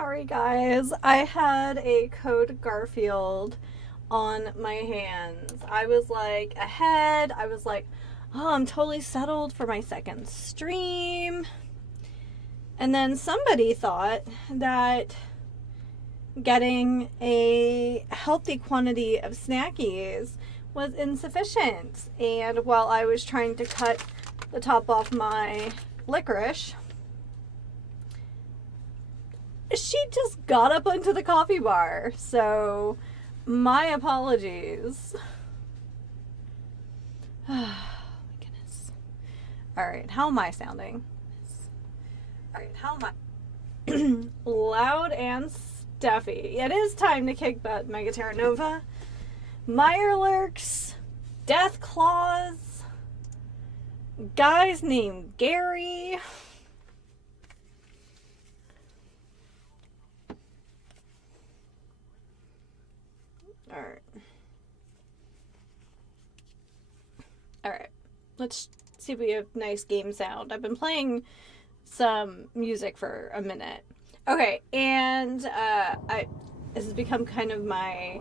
sorry, guys. I had a Code Garfield on my hands. I was like ahead. I was like, oh, I'm totally settled for my second stream. And then somebody thought that getting a healthy quantity of snackies was insufficient. And while I was trying to cut the top off my licorice, she just got up onto the coffee bar. So, my apologies. Oh my goodness. Alright, how am I sounding? Alright, how am I? Loud and stuffy. It is time to kick butt, Megaterra Nova. Mirelurks, Death Claws, guys named Gary. Alright. Alright. Let's see if we have nice game sound. I've been playing some music for a minute. Okay, and this has become kind of my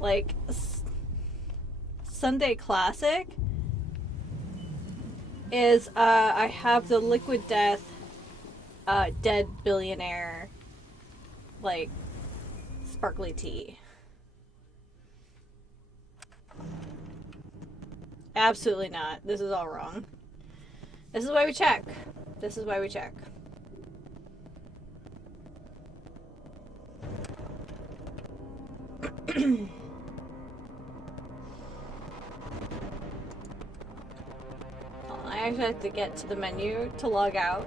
like Sunday classic is I have the Liquid Death Dead Billionaire like sparkly tea. Absolutely not. This is all wrong. This is why we check. This is why we check. I actually have to get to the menu to log out.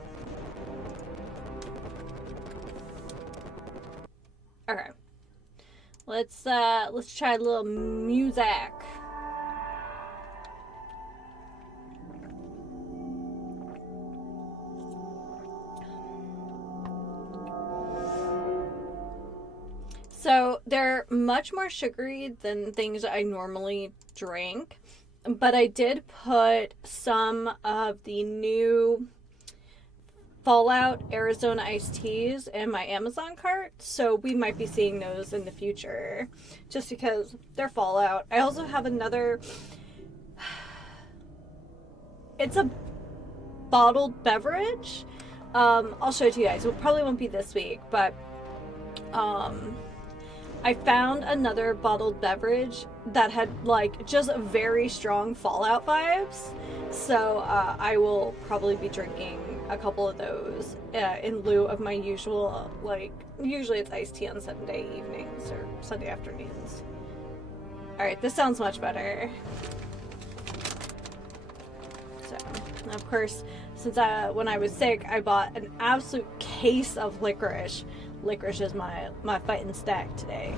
Okay. Let's try a little music. So they're much more sugary than things I normally drink, but I did put some of the new Fallout Arizona iced teas in my Amazon cart, so we might be seeing those in the future, just because they're Fallout. I also have another, it's a bottled beverage. I'll show it to you guys. It probably won't be this week, but I found another bottled beverage that had like just very strong Fallout vibes. So I will probably be drinking a couple of those in lieu of my usual, like, usually it's iced tea on Sunday evenings or Sunday afternoons. Alright, this sounds much better. So, of course, since when I was sick, I bought an absolute case of licorice. Licorice is my fighting stack today.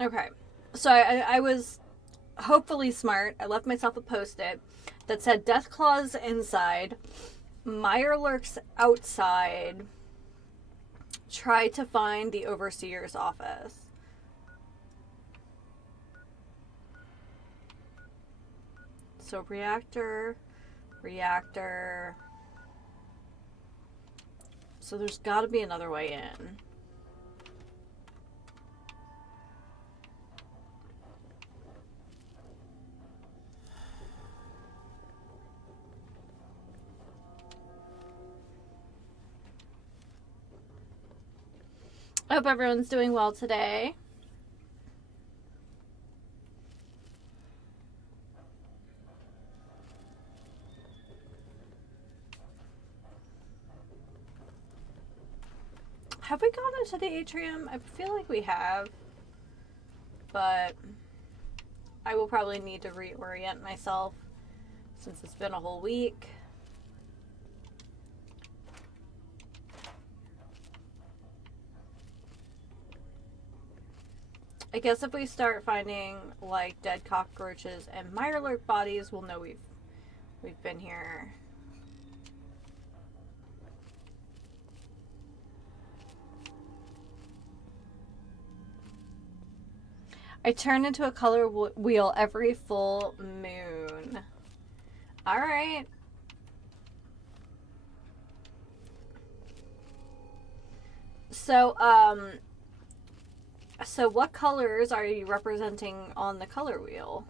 Okay, so I was hopefully smart. I left myself a post-it that said Death Claws inside, Mirelurks outside, try to find the Overseer's office. So reactor. So there's got to be another way in. I hope everyone's doing well today. Have we gone into the atrium? I feel like we have, but I will probably need to reorient myself since it's been a whole week. I guess if we start finding like dead cockroaches and mirelurk bodies, we'll know we've been here. I turn into a color wheel every full moon. All right. So what colors are you representing on the color wheel?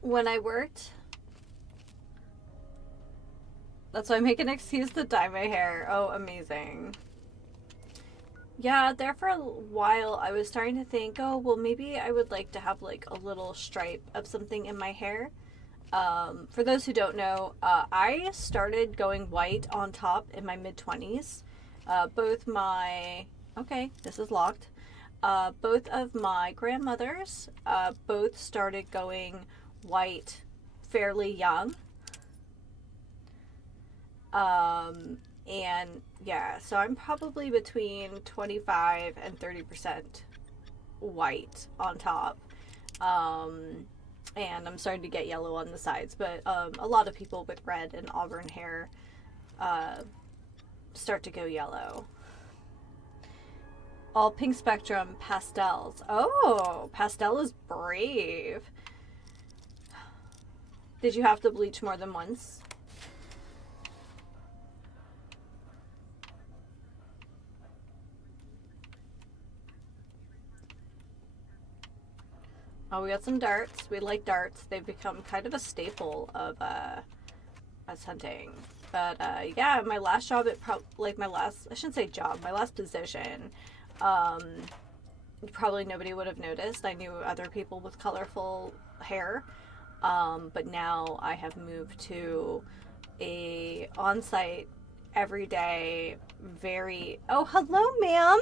When I worked, that's why I make an excuse to dye my hair. Oh, amazing. Yeah, there for a while I was starting to think, oh, well, maybe I would like to have like a little stripe of something in my hair. For those who don't know, I started going white on top in my mid-20s. Okay, this is locked. Both of my grandmothers both started going white fairly young. And yeah, so I'm probably between 25 and 30% white on top. And I'm starting to get yellow on the sides, but a lot of people with red and auburn hair start to go yellow. All pink spectrum pastels. Oh, pastel is brave. Did you have to bleach more than once? Oh, we got some darts. We like darts. They've become kind of a staple of us hunting. But yeah, my last job, I shouldn't say job, my last position, probably nobody would have noticed. I knew other people with colorful hair. But now I have moved to a on-site everyday oh, hello, ma'am.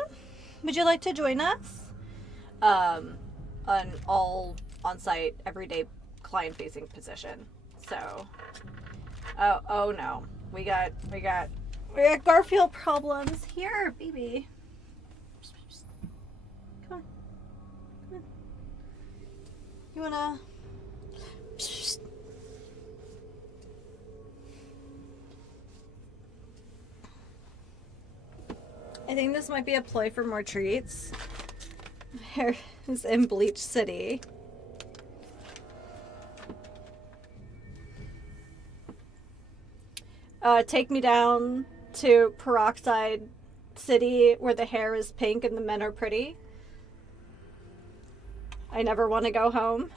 Would you like to join us? An all on-site everyday client-facing position. So, oh no, we got Garfield problems here, baby. Come on. You wanna? I think this might be a ploy for more treats. Hair is in Bleach City. Take me down to Peroxide City where the hair is pink and the men are pretty. I never want to go home.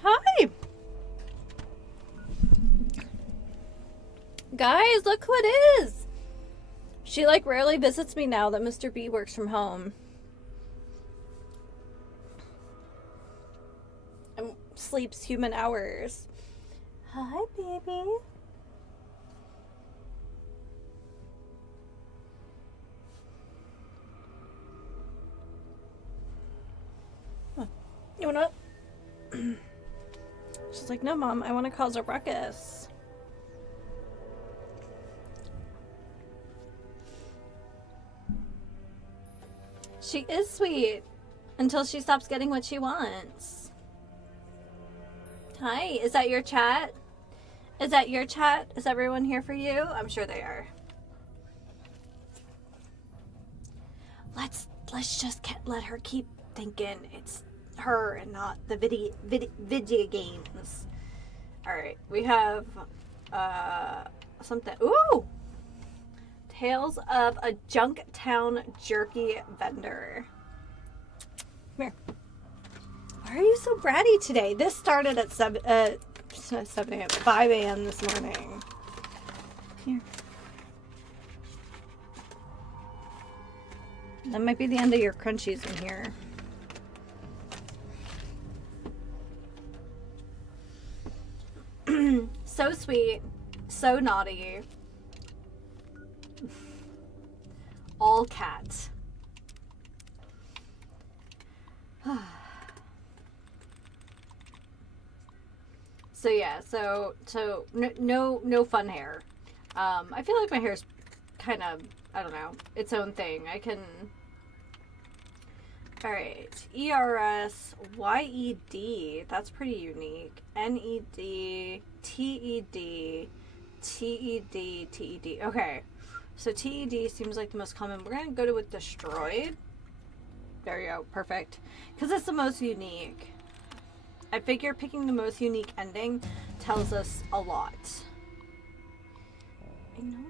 Hi! Guys, look who it is! She like rarely visits me now that Mr. B works from home. And sleeps human hours. Hi, baby. You wanna? She's like, no, Mom, I want to cause a ruckus. She is sweet until she stops getting what she wants. Hi, is that your chat? Is that your chat? Is everyone here for you? I'm sure they are. Let's just let her keep thinking it's her and not the video games. All right, we have something. Ooh, Tales of a Junktown Jerky Vendor. Come here. Why are you so bratty today? This started at 7 a.m. 5 a.m. this morning. Here. That might be the end of your crunchies in here. So sweet, so naughty. All cat. So yeah, so no fun hair. I feel like my hair's kind of, I don't know, its own thing. I can. All right, ERSYED. That's pretty unique. NED TED TED. Okay, so TED seems like the most common. We're gonna go with destroyed. There you go, perfect. Because it's the most unique. I figure picking the most unique ending tells us a lot. I know.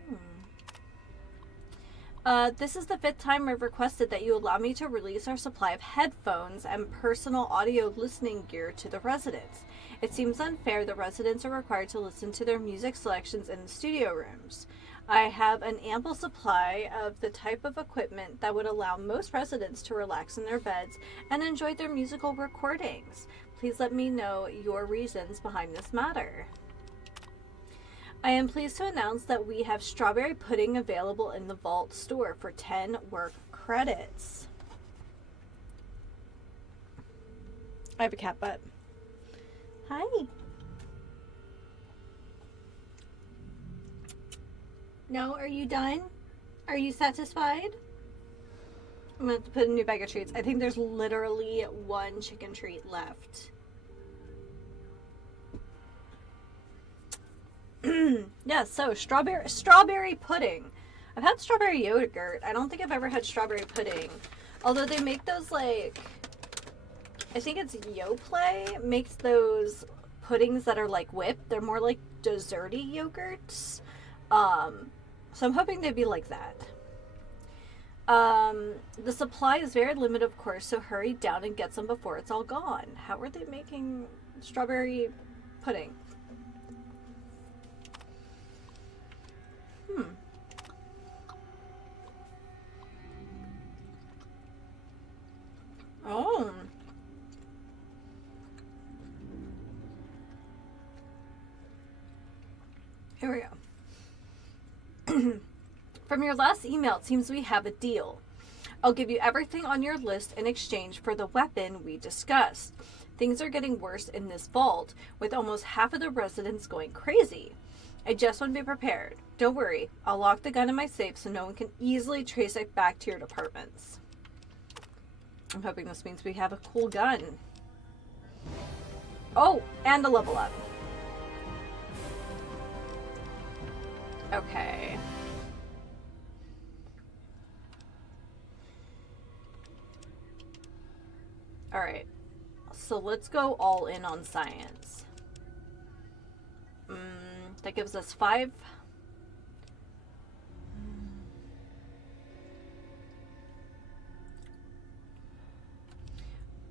This is the 5th time I've requested that you allow me to release our supply of headphones and personal audio listening gear to the residents. It seems unfair that residents are required to listen to their music selections in the studio rooms. I have an ample supply of the type of equipment that would allow most residents to relax in their beds and enjoy their musical recordings. Please let me know your reasons behind this matter. I am pleased to announce that we have strawberry pudding available in the Vault store for 10 work credits. I have a cat butt. Hi. No, are you done? Are you satisfied? I'm going to have to put a new bag of treats. I think there's literally one chicken treat left. Yeah, so strawberry pudding. I've had strawberry yogurt. I don't think I've ever had strawberry pudding. Although they make those like, I think it's Yoplait makes those puddings that are like whipped. They're more like desserty yogurts. So I'm hoping they'd be like that. The supply is very limited, of course, so hurry down and get some before it's all gone. How are they making strawberry pudding? Oh. Here we go. From your last email, it seems we have a deal. I'll give you everything on your list in exchange for the weapon we discussed. Things are getting worse in this vault, with almost half of the residents going crazy. I just want to be prepared. Don't worry, I'll lock the gun in my safe so no one can easily trace it back to your departments. I'm hoping this means we have a cool gun. Oh, and a level up. Okay. Alright. So let's go all in on science. That gives us 5.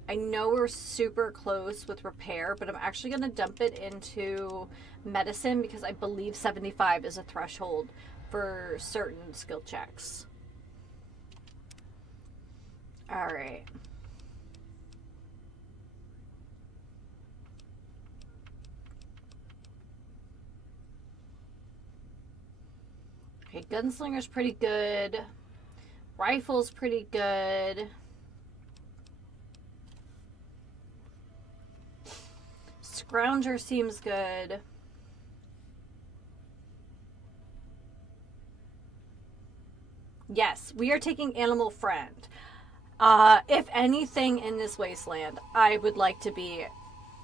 I know we're super close with repair, but I'm actually going to dump it into medicine because I believe 75 is a threshold for certain skill checks. All right. Okay, gunslinger's pretty good. Rifle's pretty good. Scrounger seems good. Yes, we are taking Animal Friend. If anything in this wasteland, I would like to be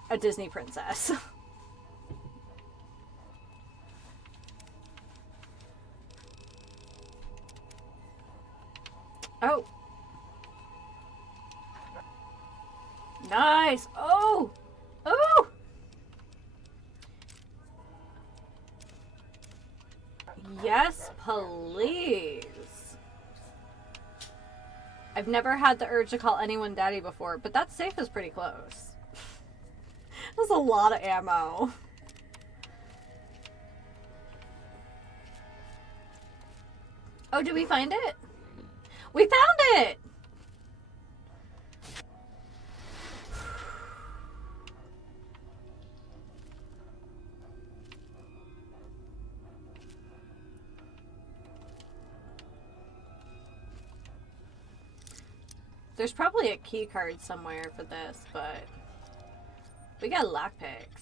a Disney princess. Oh. Nice. Oh. Oh. Yes, please. I've never had the urge to call anyone daddy before, but that safe is pretty close. That's a lot of ammo. Oh, did we find it? We found it! There's probably a key card somewhere for this, but we got lockpicks.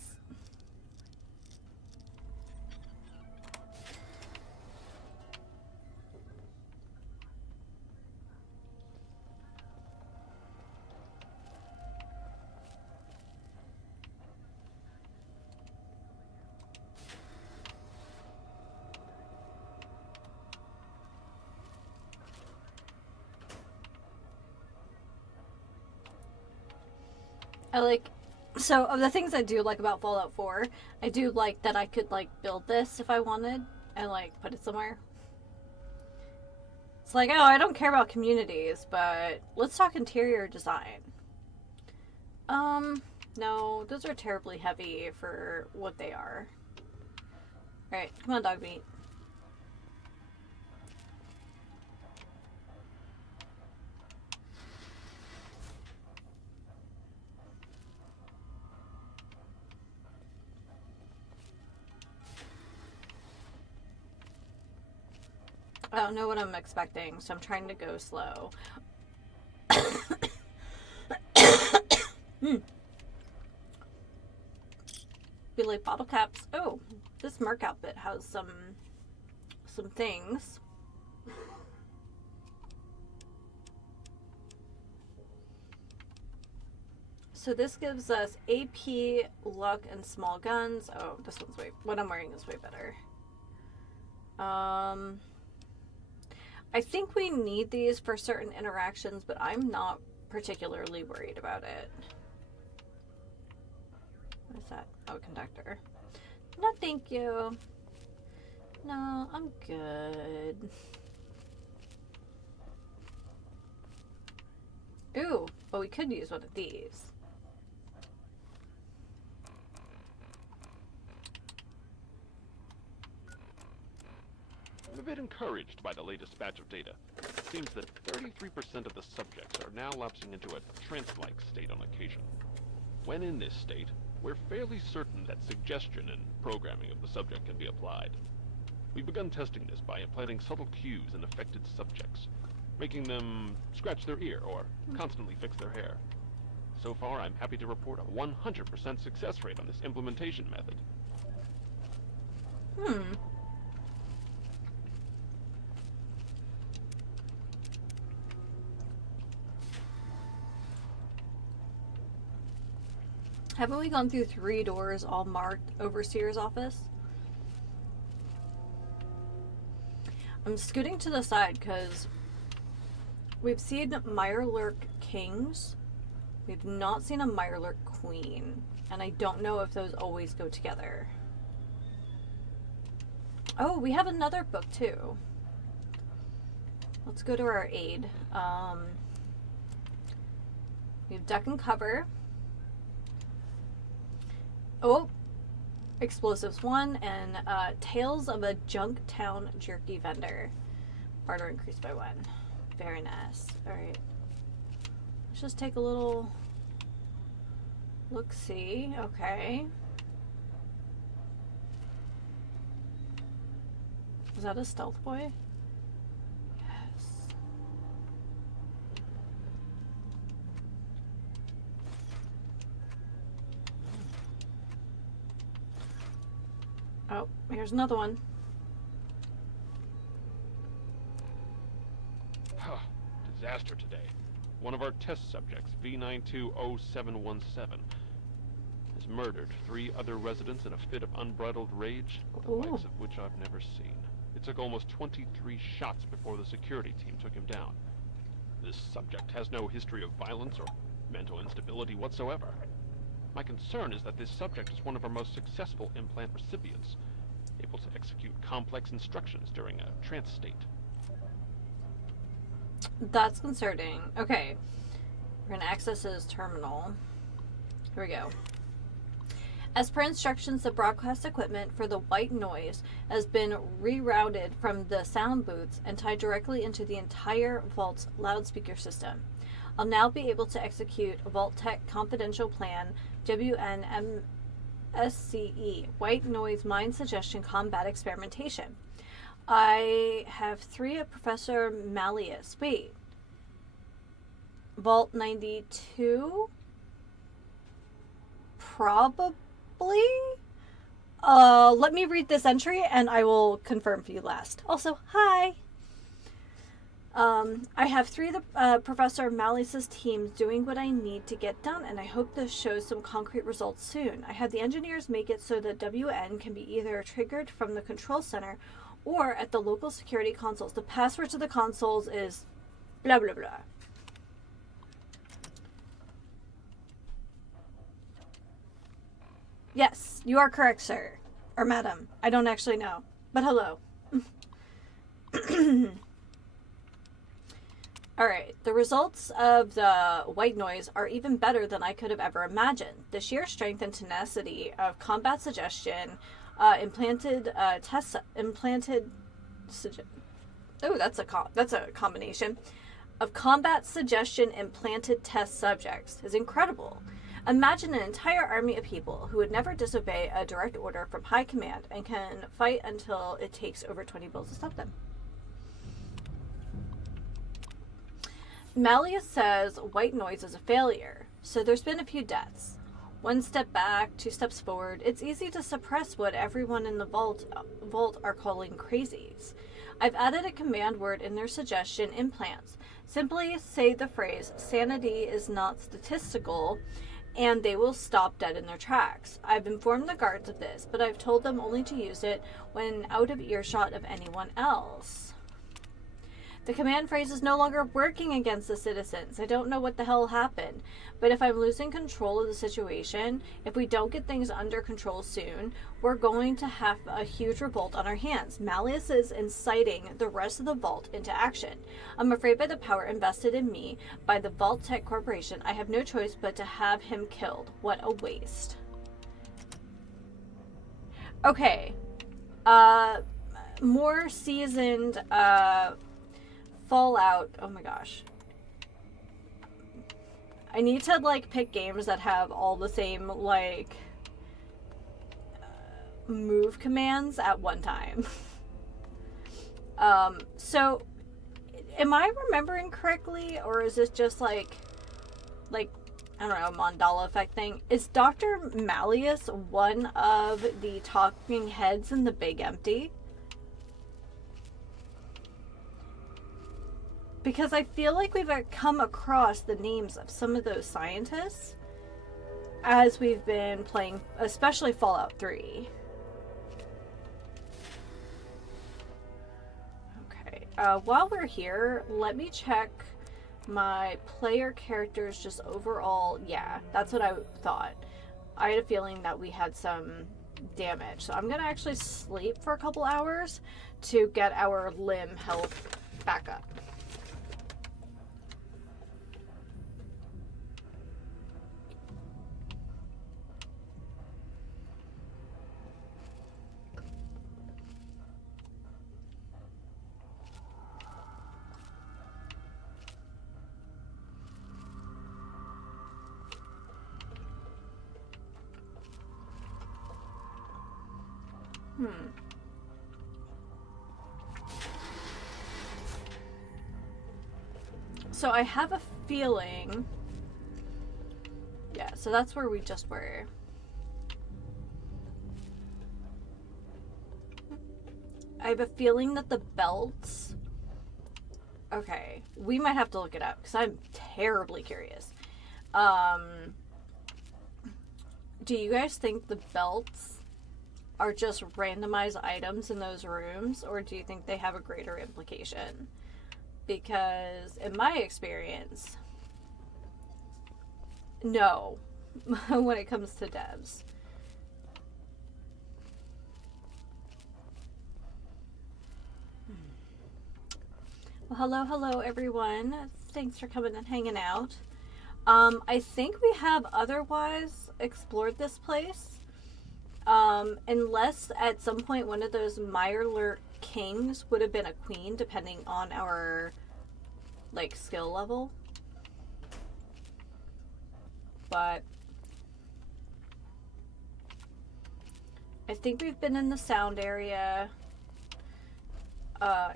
So of the things I do like about Fallout 4, I do like that I could like build this if I wanted and like put it somewhere. It's like, oh, I don't care about communities, but let's talk interior design. No, those are terribly heavy for what they are. Alright, come on, dog meat. I don't know what I'm expecting, so I'm trying to go slow. Be like bottle caps. Oh, this Merc outfit has some things. So this gives us AP, luck, and small guns. Oh, this one's what I'm wearing is way better. I think we need these for certain interactions, but I'm not particularly worried about it. What is that? Oh, conductor. No, thank you. No, I'm good. Ooh, but we could use one of these. I'm a bit encouraged by the latest batch of data. It seems that 33% of the subjects are now lapsing into a trance-like state on occasion. When in this state, we're fairly certain that suggestion and programming of the subject can be applied. We've begun testing this by implanting subtle cues in affected subjects, making them scratch their ear or constantly fix their hair. So far, I'm happy to report a 100% success rate on this implementation method. Haven't we gone through 3 doors all marked Overseer's office? I'm scooting to the side because we've seen Mirelurk Kings. We've not seen a Mirelurk Queen. And I don't know if those always go together. Oh, we have another book too. Let's go to our aid. We have Duck and Cover. Oh, Explosives 1 and Tales of a Junktown Jerky Vendor. Barter increased by 1. Very nice. Alright. Let's just take a little look-see. Okay. Is that a stealth boy? Yes. Oh, here's another one. Disaster today. One of our test subjects, V920717, has murdered 3 other residents in a fit of unbridled rage, the likes of which I've never seen. It took almost 23 shots before the security team took him down. This subject has no history of violence or mental instability whatsoever. My concern is that this subject is one of our most successful implant recipients, able to execute complex instructions during a trance state. That's concerning. Okay. We're going to access his terminal. Here we go. As per instructions, the broadcast equipment for the white noise has been rerouted from the sound booths and tied directly into the entire vault's loudspeaker system. I'll now be able to execute Vault Tech Confidential Plan WNMSCE, White Noise Mind Suggestion Combat Experimentation. I have 3 of Professor Malleus. Wait. Vault 92? Probably? Let me read this entry and I will confirm for you last. Also, hi! I have 3 of the Professor Malleus's teams doing what I need to get done, and I hope this shows some concrete results soon. I had the engineers make it so that WN can be either triggered from the control center or at the local security consoles. The password to the consoles is blah blah blah. Yes, you are correct, sir. Or madam. I don't actually know. But hello. Alright, the results of the white noise are even better than I could have ever imagined. The sheer strength and tenacity of combat suggestion implanted. Oh, that's a combination of combat suggestion implanted test subjects is incredible. Imagine an entire army of people who would never disobey a direct order from high command and can fight until it takes over 20 bills to stop them. Malleus says white noise is a failure, so there's been a few deaths. 1 step back, 2 steps forward. It's easy to suppress what everyone in the vault are calling crazies. I've added a command word in their suggestion implants. Simply say the phrase, sanity is not statistical, and they will stop dead in their tracks. I've informed the guards of this, but I've told them only to use it when out of earshot of anyone else. The command phrase is no longer working against the citizens. I don't know what the hell happened, but if I'm losing control of the situation, if we don't get things under control soon, we're going to have a huge revolt on our hands. Malleus is inciting the rest of the vault into action. I'm afraid by the power invested in me by the Vault Tech Corporation, I have no choice but to have him killed. What a waste. Okay. More seasoned, Fallout. Oh my gosh. I need to pick games that have all the same move commands at one time. So am I remembering correctly, or is this just I don't know, Mandala effect thing? Is Dr. Malleus one of the talking heads in the Big Empty? Because I feel like we've come across the names of some of those scientists as we've been playing, especially Fallout 3. Okay, while we're here, let me check my player characters just overall. Yeah, that's what I thought. I had a feeling that we had some damage. So I'm going to actually sleep for a couple hours to get our limb health back up. So I have a feeling... Yeah, so that's where we just were. I have a feeling that the belts... Okay, we might have to look it up because I'm terribly curious. Do you guys think the belts are just randomized items in those rooms, or do you think they have a greater implication? Because in my experience, no, when it comes to devs. Well, hello everyone. Thanks for coming and hanging out. I think we have otherwise explored this place. Unless at some point one of those Mirelurk kings would have been a queen, depending on our, like, skill level. But I think we've been in the sound area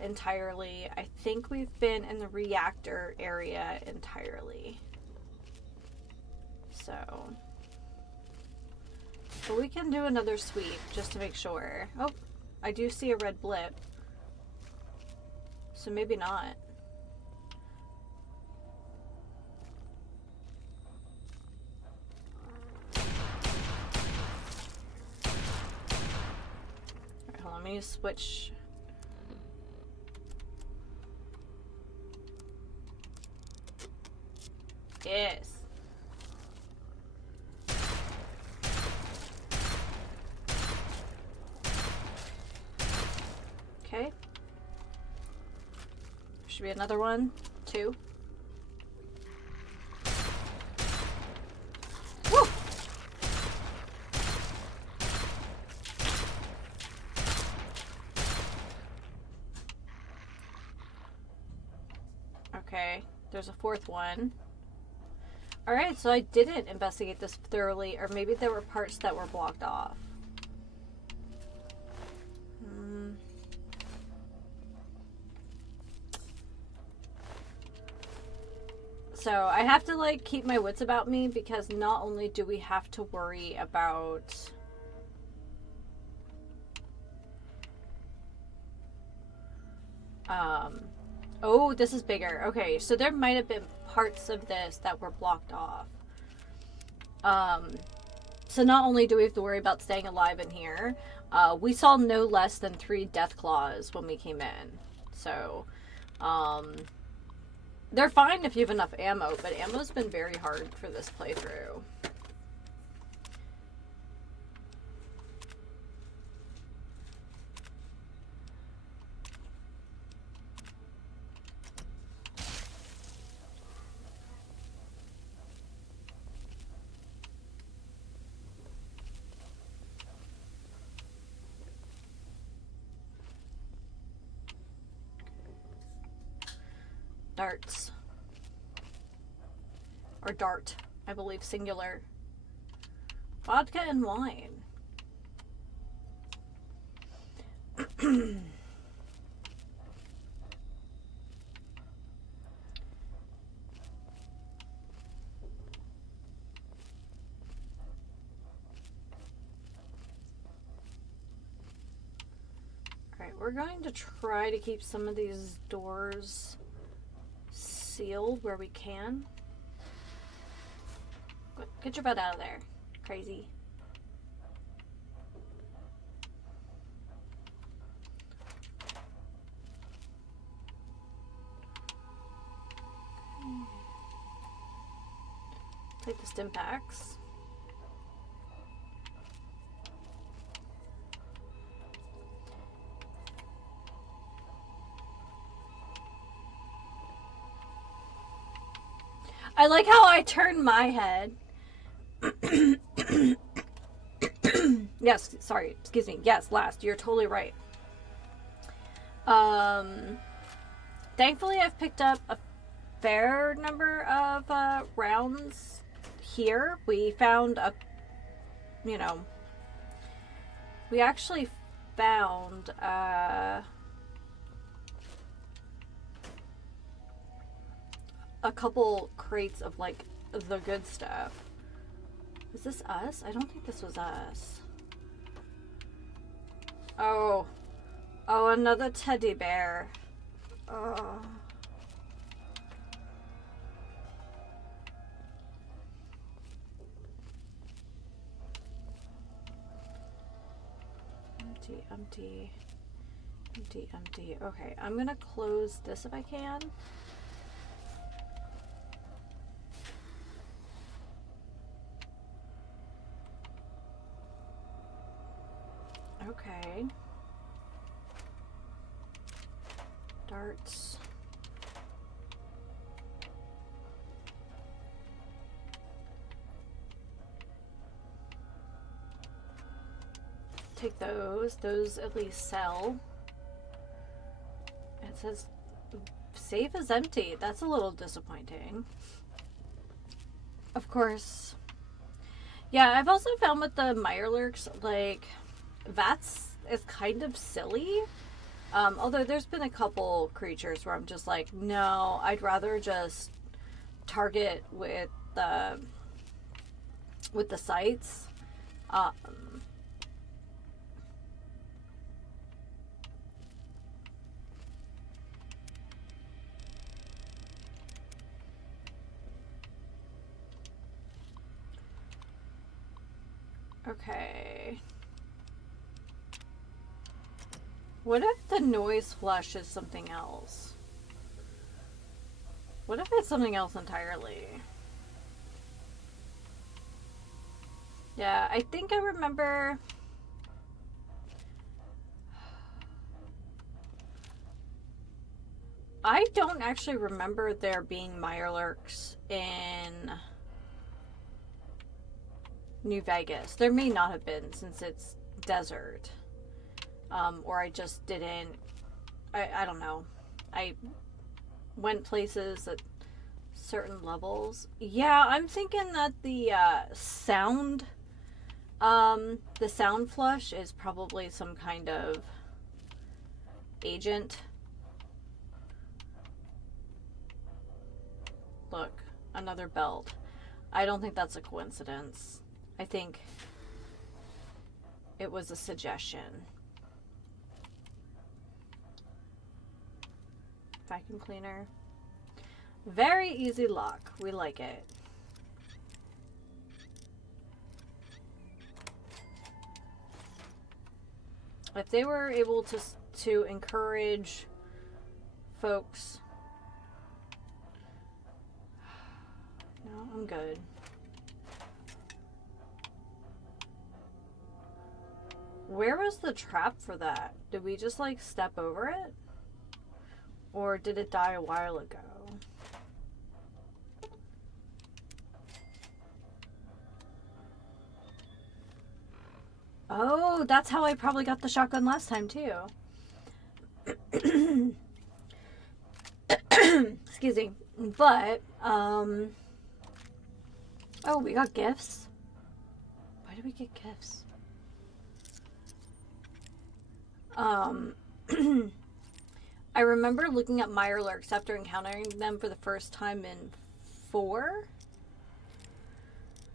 entirely. I think we've been in the reactor area entirely. So, but we can do another sweep just to make sure. Oh, I do see a red blip. So maybe not. Alright, hold on, let me switch. Yes. Okay. Should be another one. 2. Woo! Okay, there's a 4th one. Alright, so I didn't investigate this thoroughly, or maybe there were parts that were blocked off. So I have to, like, keep my wits about me, because not only do we have to worry about oh, this is bigger. Okay, so there might have been parts of this that were blocked off. So not only do we have to worry about staying alive in here, we saw no less than 3 death claws when we came in. So, they're fine if you have enough ammo, but ammo's been very hard for this playthrough. Darts. Or dart, I believe, singular. Vodka and wine. Alright, we're going to try to keep some of these doors sealed where we can. Get your butt out of there, crazy. Take the stim packs. I like how I turn my head. Yes, sorry, excuse me. Yes, last. You're totally right. Thankfully I've picked up a fair number of rounds here. We found we actually found a couple crates of, like, the good stuff. Is this us? I don't think this was us. Oh, another teddy bear. Oh. Empty. Okay, I'm gonna close this if I can. Okay. Darts. Take those. Those at least sell. It says safe is empty. That's a little disappointing. Of course. Yeah, I've also found with the Mirelurks, like, VATS is kind of silly. Although there's been a couple creatures where I'm just like, no, I'd rather just target with the sights. Okay. What if the noise flush is something else? What if it's something else entirely? Yeah, I think I remember... I don't actually remember there being Mirelurks in New Vegas. There may not have been since it's desert. Or I just didn't... I don't know. I went places at certain levels. Yeah, I'm thinking that the sound flush is probably some kind of agent. Look, another belt. I don't think that's a coincidence. I think it was a suggestion. Vacuum cleaner. Very easy lock. We like it. If they were able to encourage folks... No, I'm good. Where was the trap for that? Did we just like step over it? Or did it die a while ago? Oh, that's how I probably got the shotgun last time too. Excuse me. But, oh, we got gifts? Why did we get gifts? I remember looking at Mirelurks after encountering them for the first time in 4.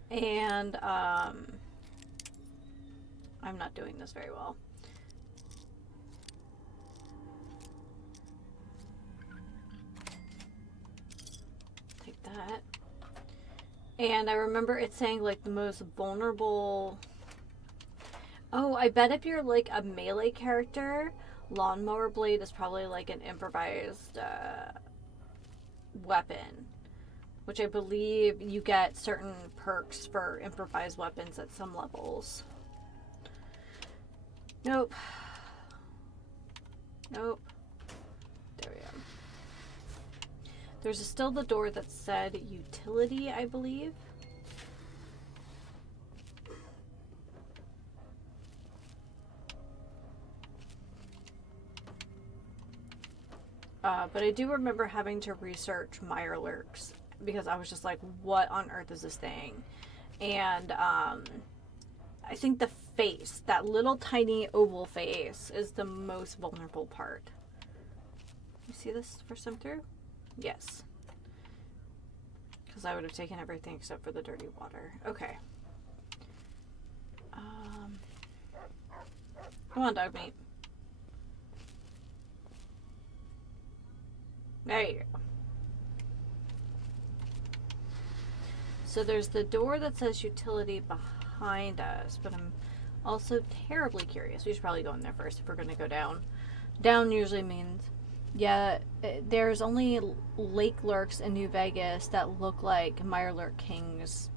And, I'm not doing this very well. Take that. And I remember it saying, like, the most vulnerable... Oh, I bet if you're, like, a melee character... Lawnmower blade is probably like an improvised weapon, which I believe you get certain perks for improvised weapons at some levels. Nope. Nope. There we go. There's still the door that said utility, I believe. But I do remember having to research Mirelurks because I was just like, what on earth is this thing? And I think the face, that little tiny oval face, is the most vulnerable part. You see this first time through? Yes. Because I would have taken everything except for the dirty water. Okay. Come on, dog meat. There you go. So there's the door that says utility behind us, but I'm also terribly curious. We should probably go in there first if we're going to go down. Down usually means, yeah, there's only lake lurks in New Vegas that look like Mirelurk Kings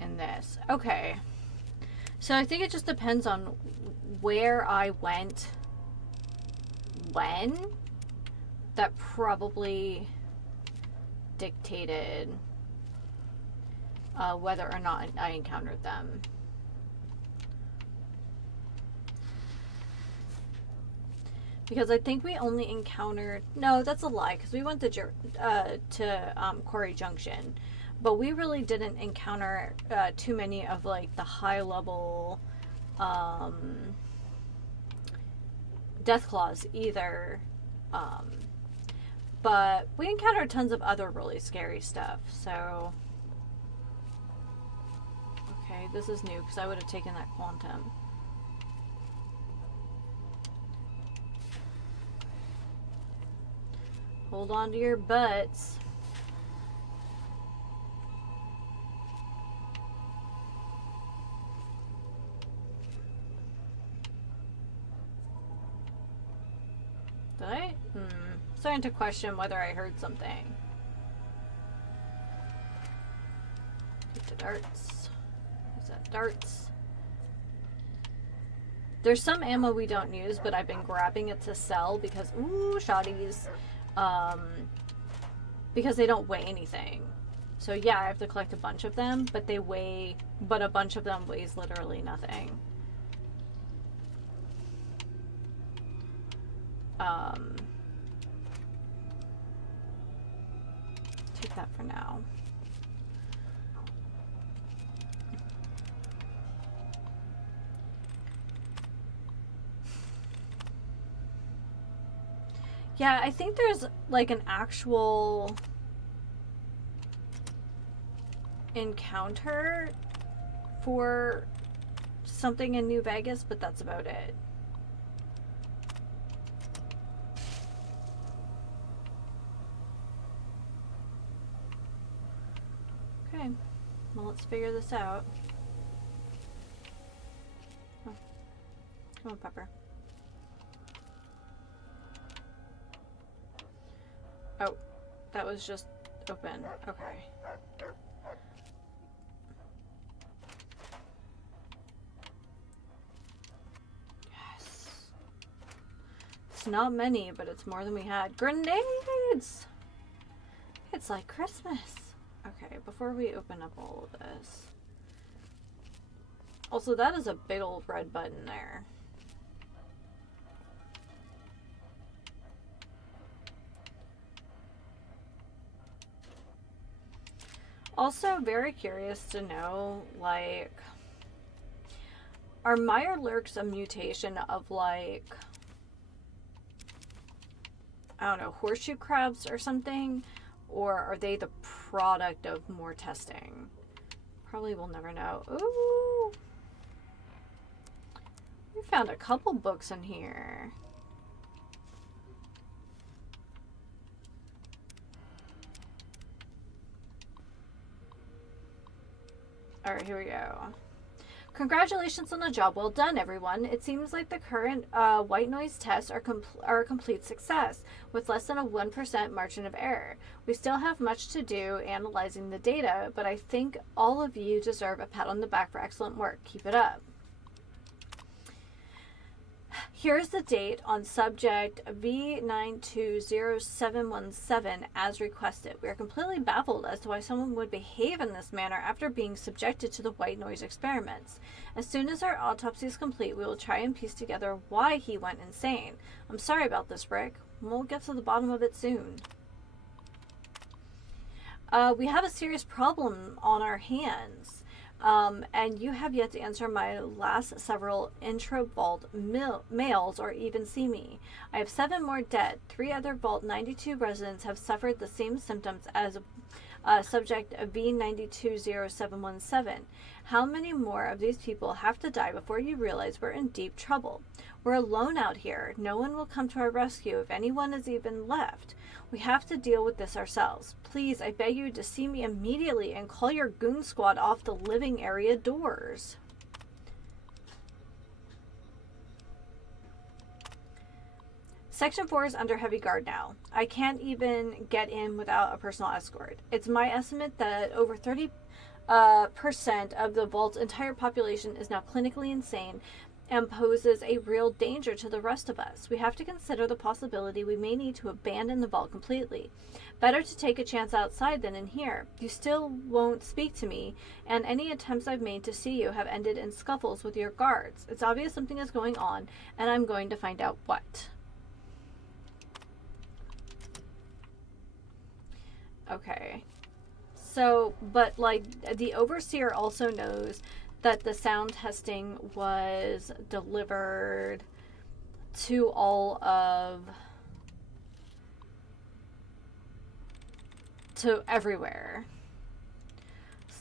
in this. Okay. So I think it just depends on where I went when. That probably dictated whether or not I encountered them. Because I think we only encountered, no, that's a lie, because we went to Quarry Junction, but we really didn't encounter too many of like the high level death claws either. But we encountered tons of other really scary stuff. So okay, this is new because I would have taken that quantum. Hold on to your butts. Did I? Starting to question whether I heard something. Get the darts. Is that darts? There's some ammo we don't use, but I've been grabbing it to sell because, ooh, shotties. Because they don't weigh anything. So yeah, I have to collect a bunch of them, but a bunch of them weighs literally nothing. Take that for now. Yeah, I think there's like an actual encounter for something in New Vegas, but that's about it. Okay, well, let's figure this out. Oh. Come on, Pepper. Oh, that was just open. Okay. Yes. It's not many, but it's more than we had. Grenades! It's like Christmas. Okay, before we open up all of this. Also, that is a big old red button there. Also, very curious to know, like, are Mirelurks a mutation of, like, I don't know, horseshoe crabs or something? Or are they the product of more testing? Probably we'll never know. Ooh! We found a couple books in here. Alright, here we go. Congratulations on the job well done, everyone. It seems like the current white noise tests are a complete success, with less than a 1% margin of error. We still have much to do analyzing the data, but I think all of you deserve a pat on the back for excellent work. Keep it up. Here's the date on subject V9201717 as requested. We are completely baffled as to why someone would behave in this manner after being subjected to the white noise experiments. As soon as our autopsy is complete, we will try and piece together why he went insane. I'm sorry about this, Rick. We'll get to the bottom of it soon. We have a serious problem on our hands. And you have yet to answer my last several intra-vault mails or even see me. I have 7 more dead. 3 other Vault 92 residents have suffered the same symptoms as subject V9201717. How many more of these people have to die before you realize we're in deep trouble? We're alone out here. No one will come to our rescue if anyone is even left. We have to deal with this ourselves. Please, I beg you to see me immediately and call your goon squad off the living area doors. Section 4 is under heavy guard now. I can't even get in without a personal escort. It's my estimate that over 30% of the Vault's entire population is now clinically insane and poses a real danger to the rest of us. We have to consider the possibility we may need to abandon the Vault completely. Better to take a chance outside than in here. You still won't speak to me, and any attempts I've made to see you have ended in scuffles with your guards. It's obvious something is going on, and I'm going to find out what. Okay. So, but like the overseer also knows that the sound testing was delivered to all of to everywhere.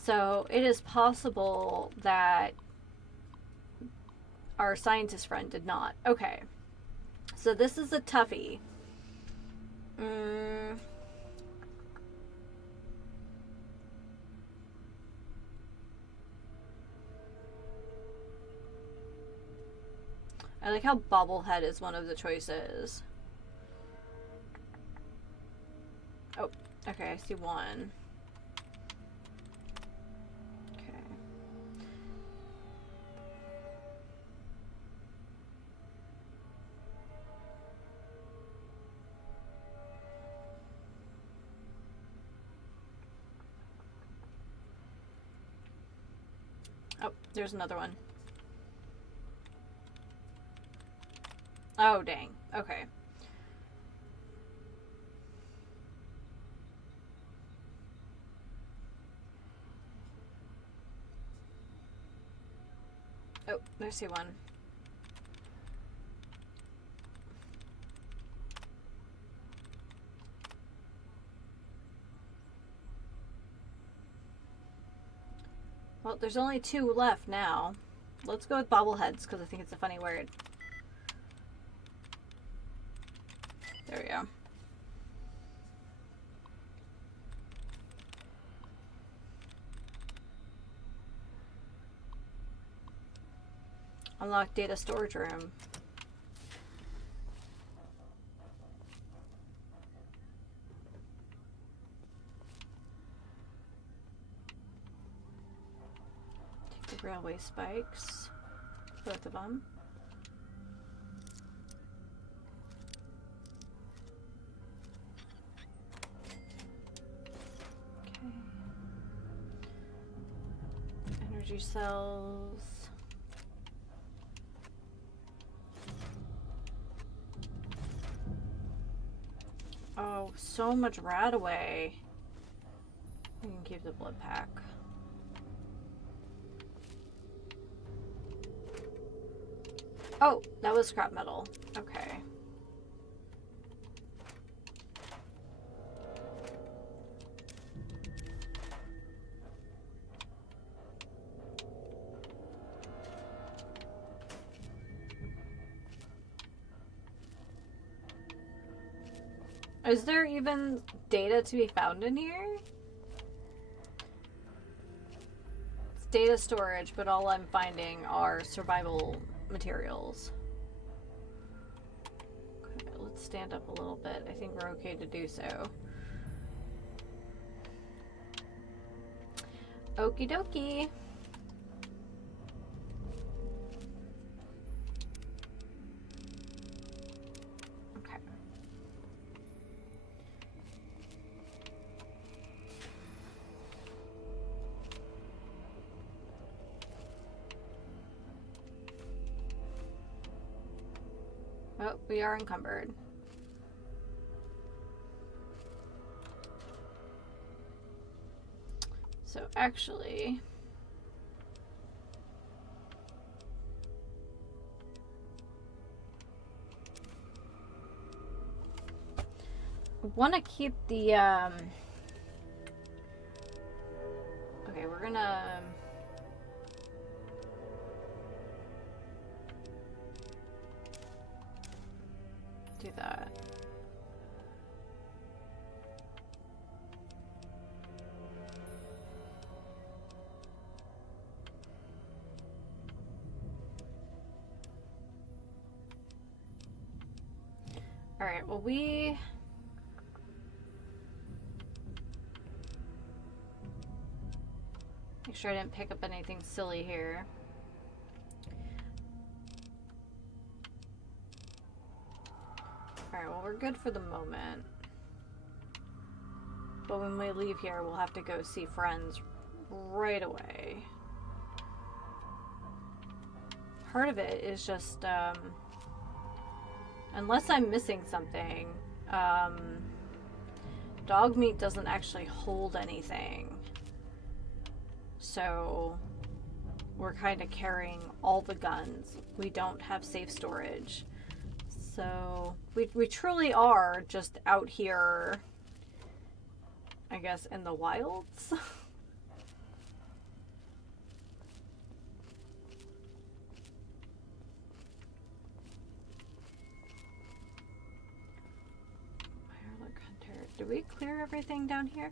So it is possible that our scientist friend did not. Okay. So this is a toughie. I like how bobblehead is one of the choices. Oh, okay, I see one. Okay. Oh, there's another one. Oh, dang. Okay. Oh, I see one. Well, there's only two left now. Let's go with bobbleheads because I think it's a funny word. There we go. Unlock data storage room. Take the railway spikes. Both of them. Okay. Energy cells. Oh, so much Radaway. We can keep the blood pack. Oh, that was scrap metal. Okay. Is there even data to be found in here? It's data storage, but all I'm finding are survival materials. Okay, let's stand up a little bit. I think we're okay to do so. Okie dokie. Oh, we are encumbered. So actually, I want to keep the, okay, we're gonna, do that. Alright, well we... Make sure I didn't pick up anything silly here. Alright, well we're good for the moment. But when we leave here, we'll have to go see friends right away. Part of it is just, unless I'm missing something, dog meat doesn't actually hold anything. So we're kind of carrying all the guns. We don't have safe storage. So we truly are just out here, I guess, in the wilds. Hunter. Did we clear everything down here?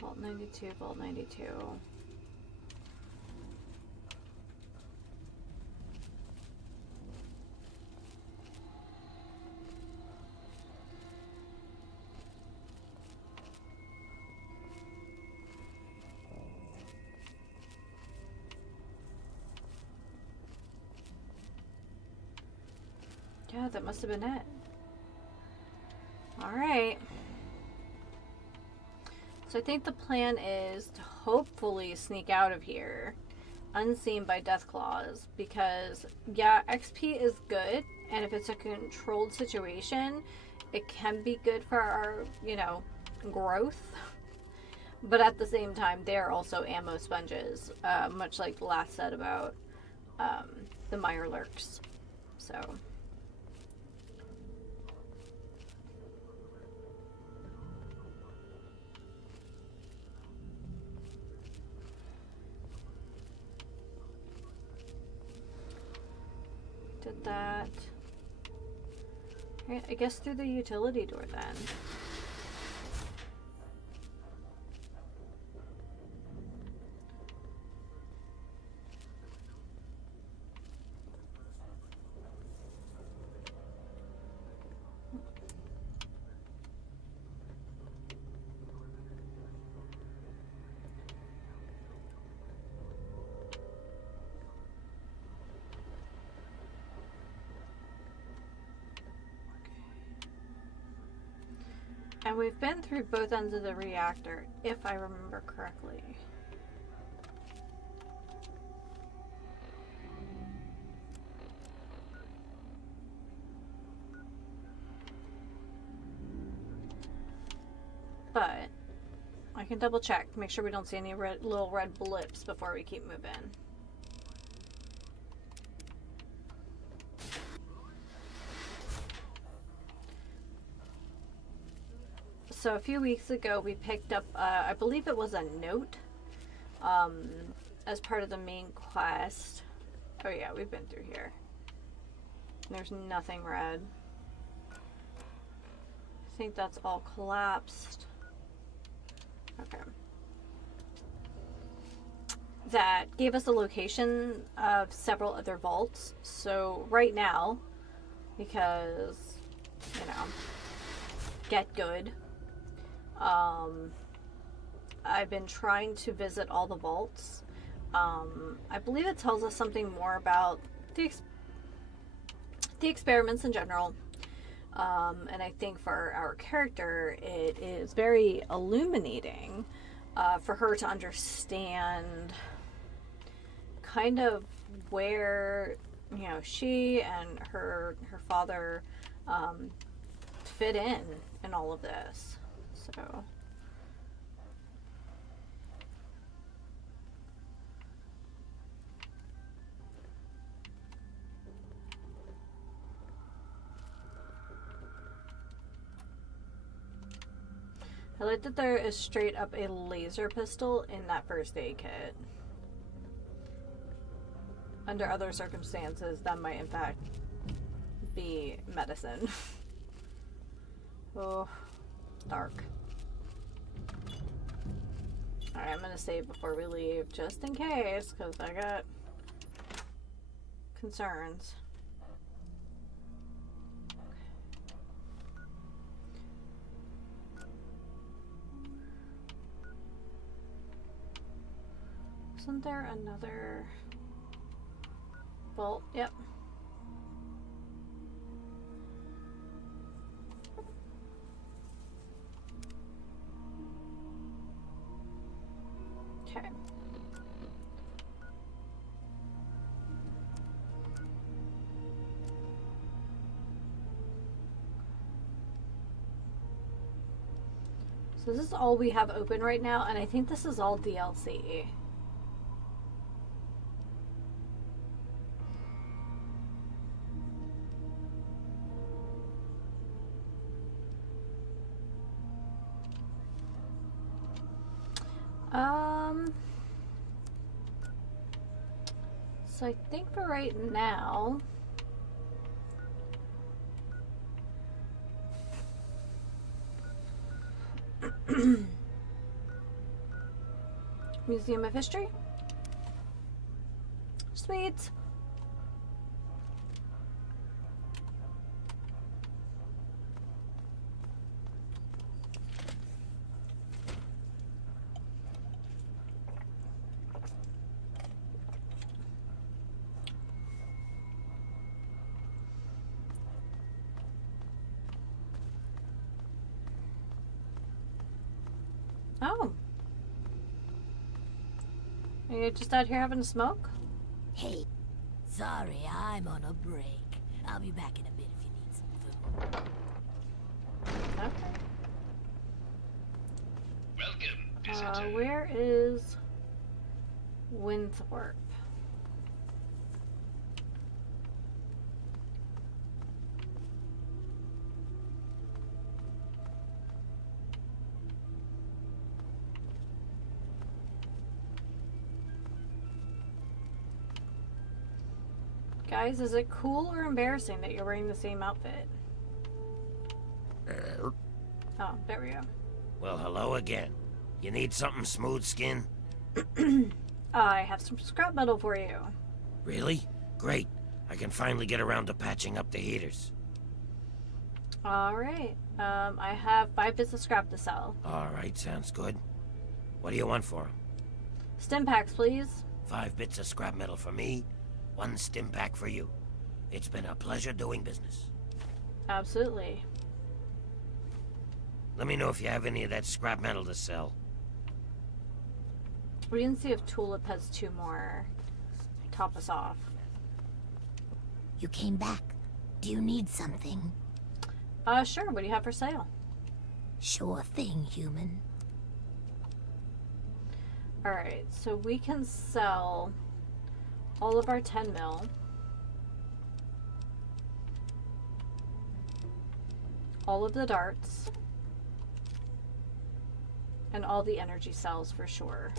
Vault 92, Vault 92. Yeah, that must have been it. Alright. So I think the plan is to hopefully sneak out of here unseen by Deathclaws, because yeah, XP is good, and if it's a controlled situation, it can be good for our, you know, growth. But at the same time, they are also ammo sponges, much like the last said about the Mirelurks. So did that. Right, I guess through the utility door then. And we've been through both ends of the reactor, if I remember correctly. But I can double check, make sure we don't see any little red blips before we keep moving. So a few weeks ago we picked up, I believe it was a note, as part of the main quest. Oh yeah, we've been through here. There's nothing red. I think that's all collapsed. Okay. That gave us a location of several other vaults. So right now, because, you know, get good, I've been trying to visit all the vaults. I believe it tells us something more about the experiments in general. And I think for our character, it is very illuminating for her to understand kind of where, you know, she and her father fit in all of this. So I like that there is straight up a laser pistol in that first aid kit. Under other circumstances, that might in fact be medicine. Oh, dark. Alright, I'm gonna save before we leave, just in case, because I got concerns. Isn't there another vault? Yep. Okay. So this is all we have open right now, and I think this is all DLC. So I think for right now, Museum of History. Sweet. Oh. Are you just out here having a smoke? Hey, sorry, I'm on a break. I'll be back in a bit if you need some food. Okay. Welcome, visitor. Where is Winthrop? Guys, is it cool or embarrassing that you're wearing the same outfit? Oh, there we go. Well, hello again. You need something smooth skin? I have some scrap metal for you. Really? Great. I can finally get around to patching up the heaters. Alright. I have 5 bits of scrap to sell. Alright, sounds good. What do you want for 'em? Stim packs, please. 5 bits of scrap metal for me, 1 stim pack for you. It's been a pleasure doing business. Absolutely. Let me know if you have any of that scrap metal to sell. We can see if Tulip has 2 more. Top us off. You came back. Do you need something? Sure. What do you have for sale? Sure thing, human. Alright, so we can sell all of our 10 mil. All of the darts. And all the energy cells for sure.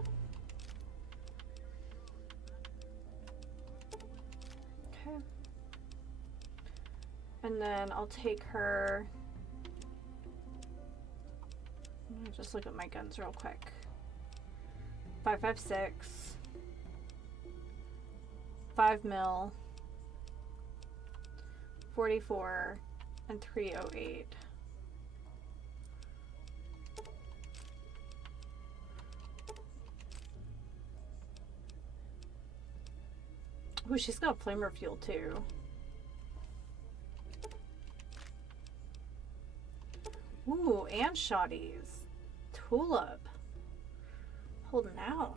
Okay. And then I'll take her. Let me just look at my guns real quick. 5.56. 5 mil. 44 and 308. Ooh, she's got flamer fuel too. Ooh, and shotties. Tulip. Holding out.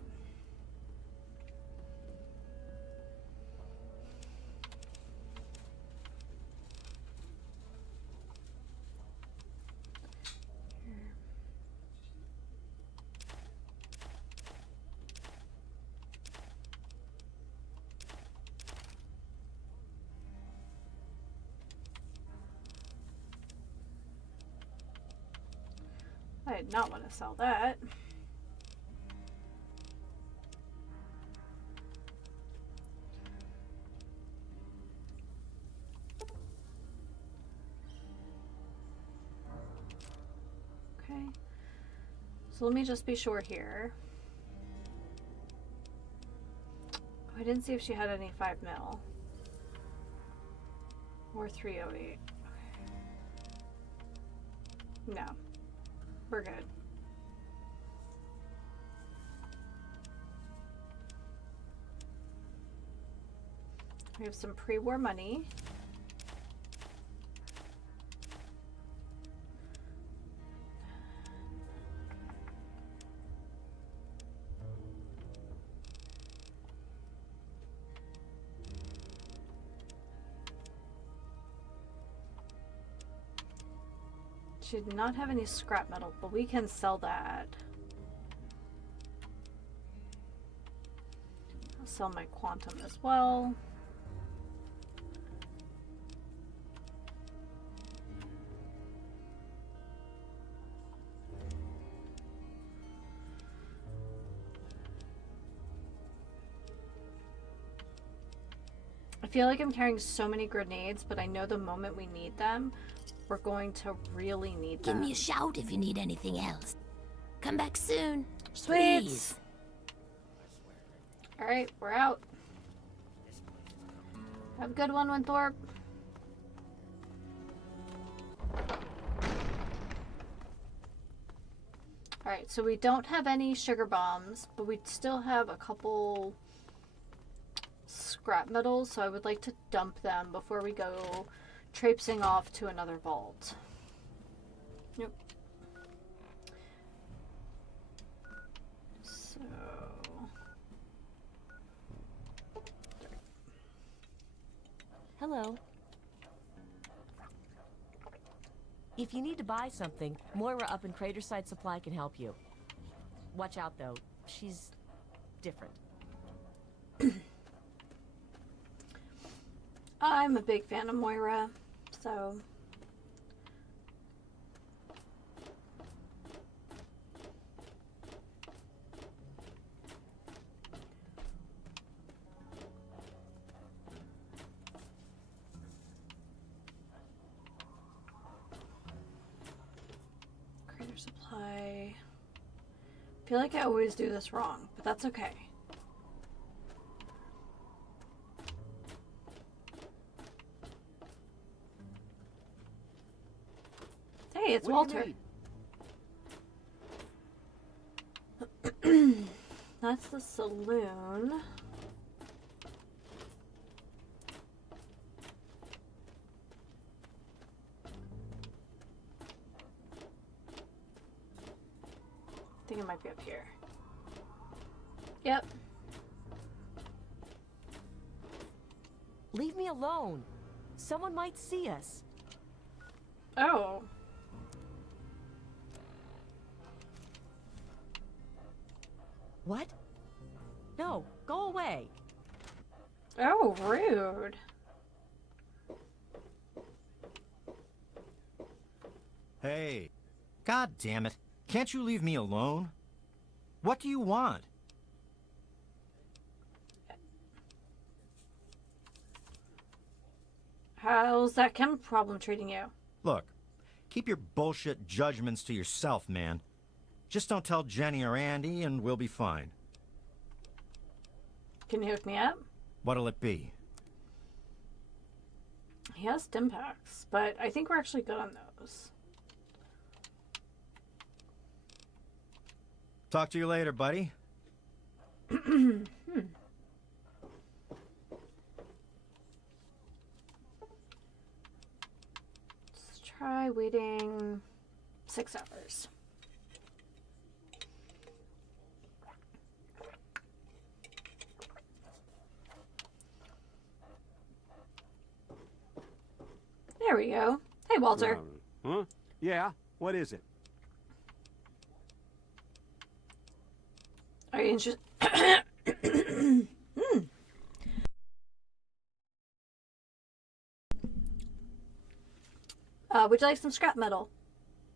I did not want to sell that. Okay. So let me just be sure here. Oh, I didn't see if she had any 5 mil. Or 308. Okay. No. We're good. We have some pre-war money. She did not have any scrap metal, but we can sell that. I'll sell my quantum as well. I feel like I'm carrying so many grenades, but I know the moment we need them, we're going to really need them. Give me a shout if you need anything else. Come back soon. Sweet. Please. Alright, we're out. Have a good one, Winthorpe. Alright, so we don't have any sugar bombs, but we still have a couple scrap metals, so I would like to dump them before we go traipsing off to another vault. Yep. So... Hello. If you need to buy something, Moira up in Craterside Supply can help you. Watch out, though. She's different. I'm a big fan of Moira, so... Crater Supply... I feel like I always do this wrong, but that's okay. Hey, it's Walter. That's the saloon. I think it might be up here. Yep. Leave me alone. Someone might see us. Oh. What? No, go away. Oh, rude. Hey, God damn it. Can't you leave me alone? What do you want? How's that chem problem treating you? Look, keep your bullshit judgments to yourself, man. Just don't tell Jenny or Andy and we'll be fine. Can you hook me up? What'll it be? He has stim packs, but I think we're actually good on those. Talk to you later, buddy. Let's try waiting 6 hours. There we go. Hey, Walter. Huh? Yeah? What is it? Are you interested? Would you like some scrap metal?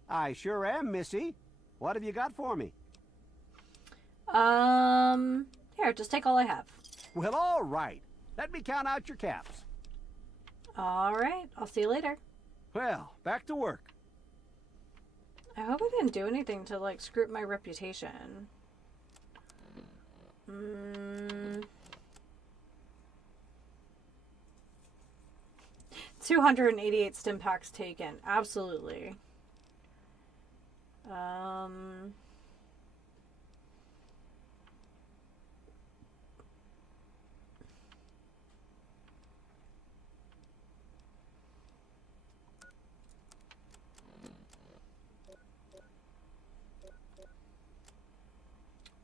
I sure am, Missy. What have you got for me? Here, just take all I have. Well, all right. Let me count out your caps. All right, I'll see you later. Well, back to work. I hope I didn't do anything to, like, screw up my reputation. 288 stim packs taken. Absolutely.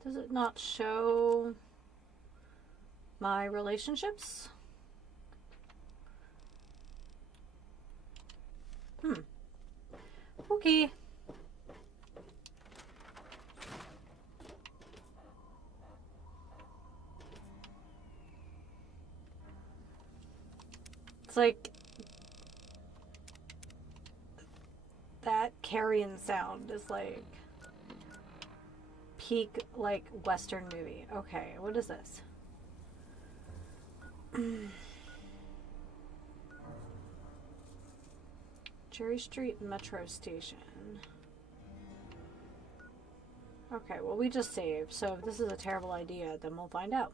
Does it not show my relationships? Okay. It's like that carrion sound is like peak like Western movie. Okay, what is this? Cherry Street Metro Station. Okay, well we just saved, so if this is a terrible idea, then we'll find out.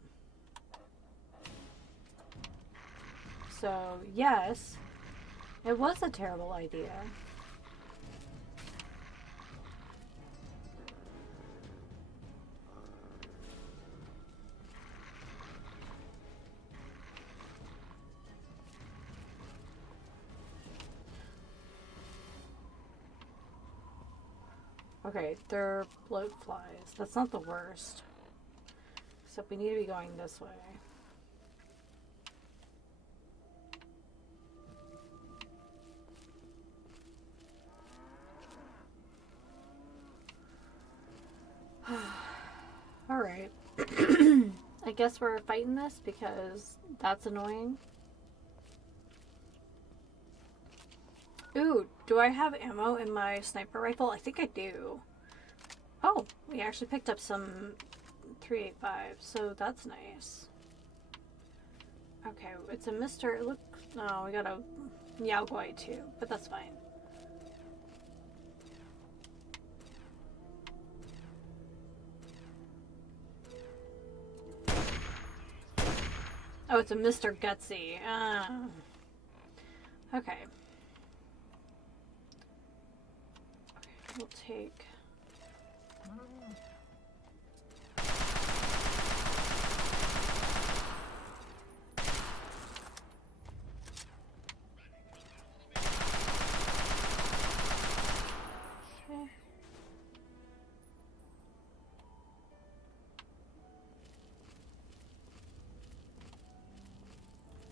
So, yes, it was a terrible idea. Okay, they're bloat flies. That's not the worst. Except we need to be going this way. Alright. I guess we're fighting this because that's annoying. Ooh, do I have ammo in my sniper rifle? I think I do. Oh, we actually picked up some 385, so that's nice. Okay, it's a Mr. Look, no, we got a Yao Guai too, but that's fine. Oh, it's a Mr. Gutsy. Okay. We'll take...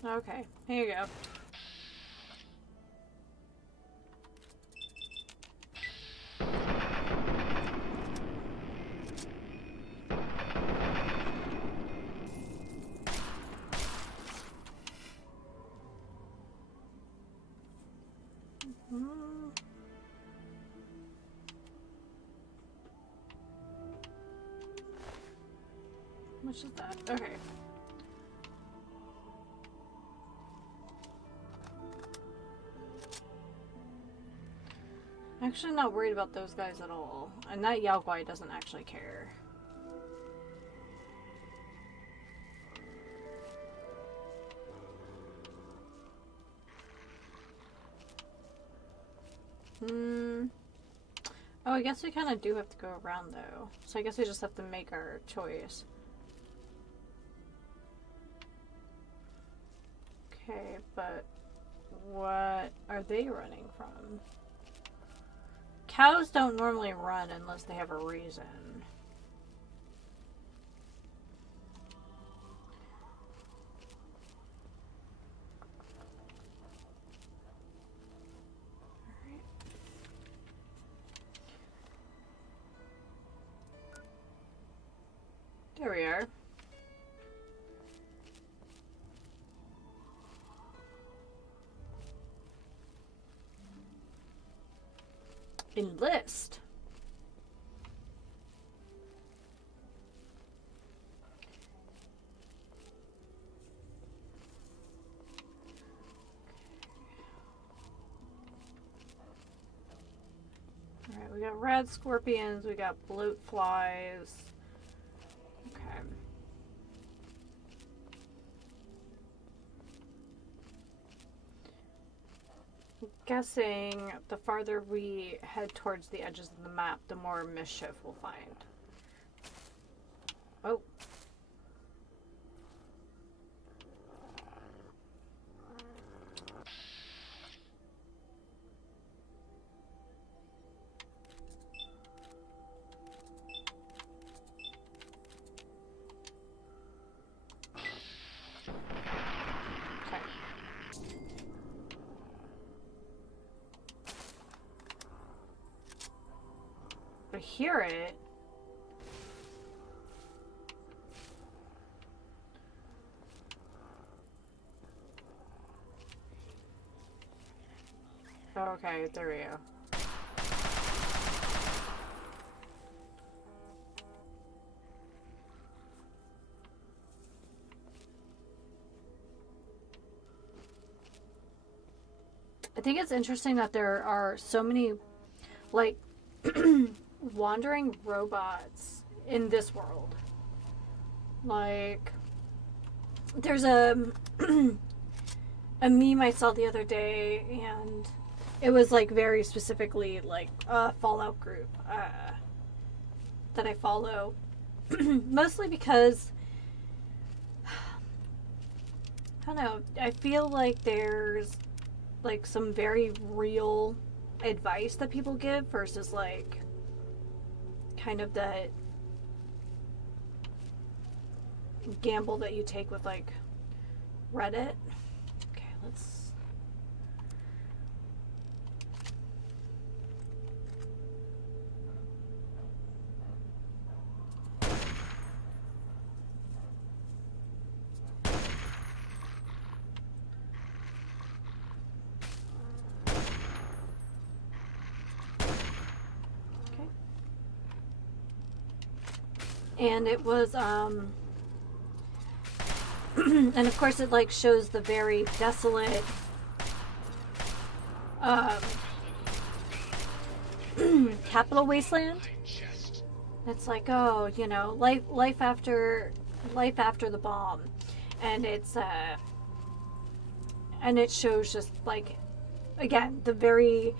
Okay, here you go. Which is that? Okay. I'm actually not worried about those guys at all. And that Yao Guai doesn't actually care. Oh, I guess we kind of do have to go around though. So I guess we just have to make our choice. Okay, but what are they running from? Cows don't normally run unless they have a reason. There we are. Enlist. Alright, we got rad scorpions, we got bloat flies. Okay. I'm guessing the farther we head towards the edges of the map, the more mischief we'll find. Oh. I hear it. Okay, there we go. I think it's interesting that there are so many, like, wandering robots in this world. Like, there's a meme I saw the other day, and it was like very specifically like a Fallout group that I follow, mostly because I don't know. I feel like there's like some very real advice that people give versus like kind of that gamble that you take with like Reddit. Okay, let's. And it was and of course it like shows the very desolate capital wasteland. It's like, oh, you know, life after the bomb. And it's and it shows just like, again, the very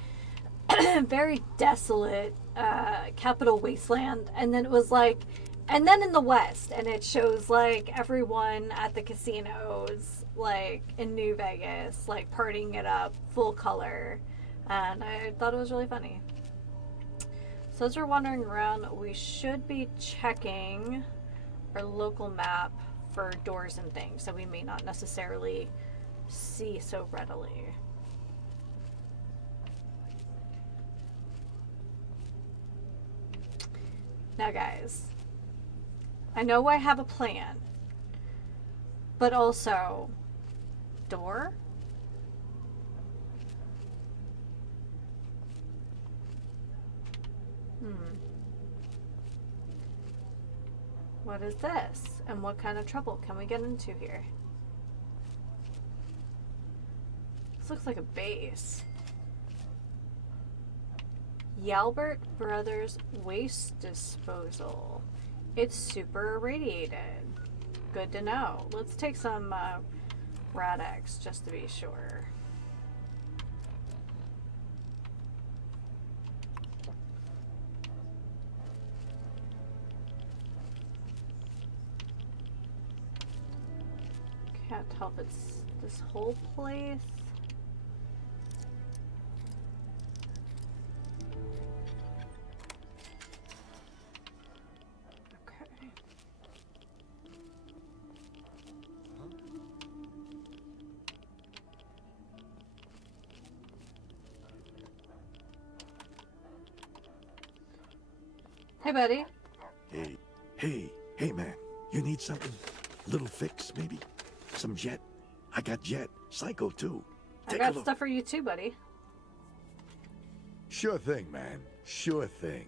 very desolate capital wasteland. And then it was like, and then in the West, and it shows like everyone at the casinos, like in New Vegas, like partying it up full color. And I thought it was really funny. So as we're wandering around, we should be checking our local map for doors and things that we may not necessarily see so readily. Now guys, I know I have a plan, but also, door? What is this? And what kind of trouble can we get into here? This looks like a base. Yalbert Brothers Waste Disposal. It's super irradiated. Good to know. Let's take some Rad-X just to be sure. Can't tell if it's this whole place. Hey, buddy. Hey, man. You need something? A little fix, maybe? Some jet? I got jet. Psycho, too. I got stuff for you, too, buddy. Sure thing, man. Sure thing.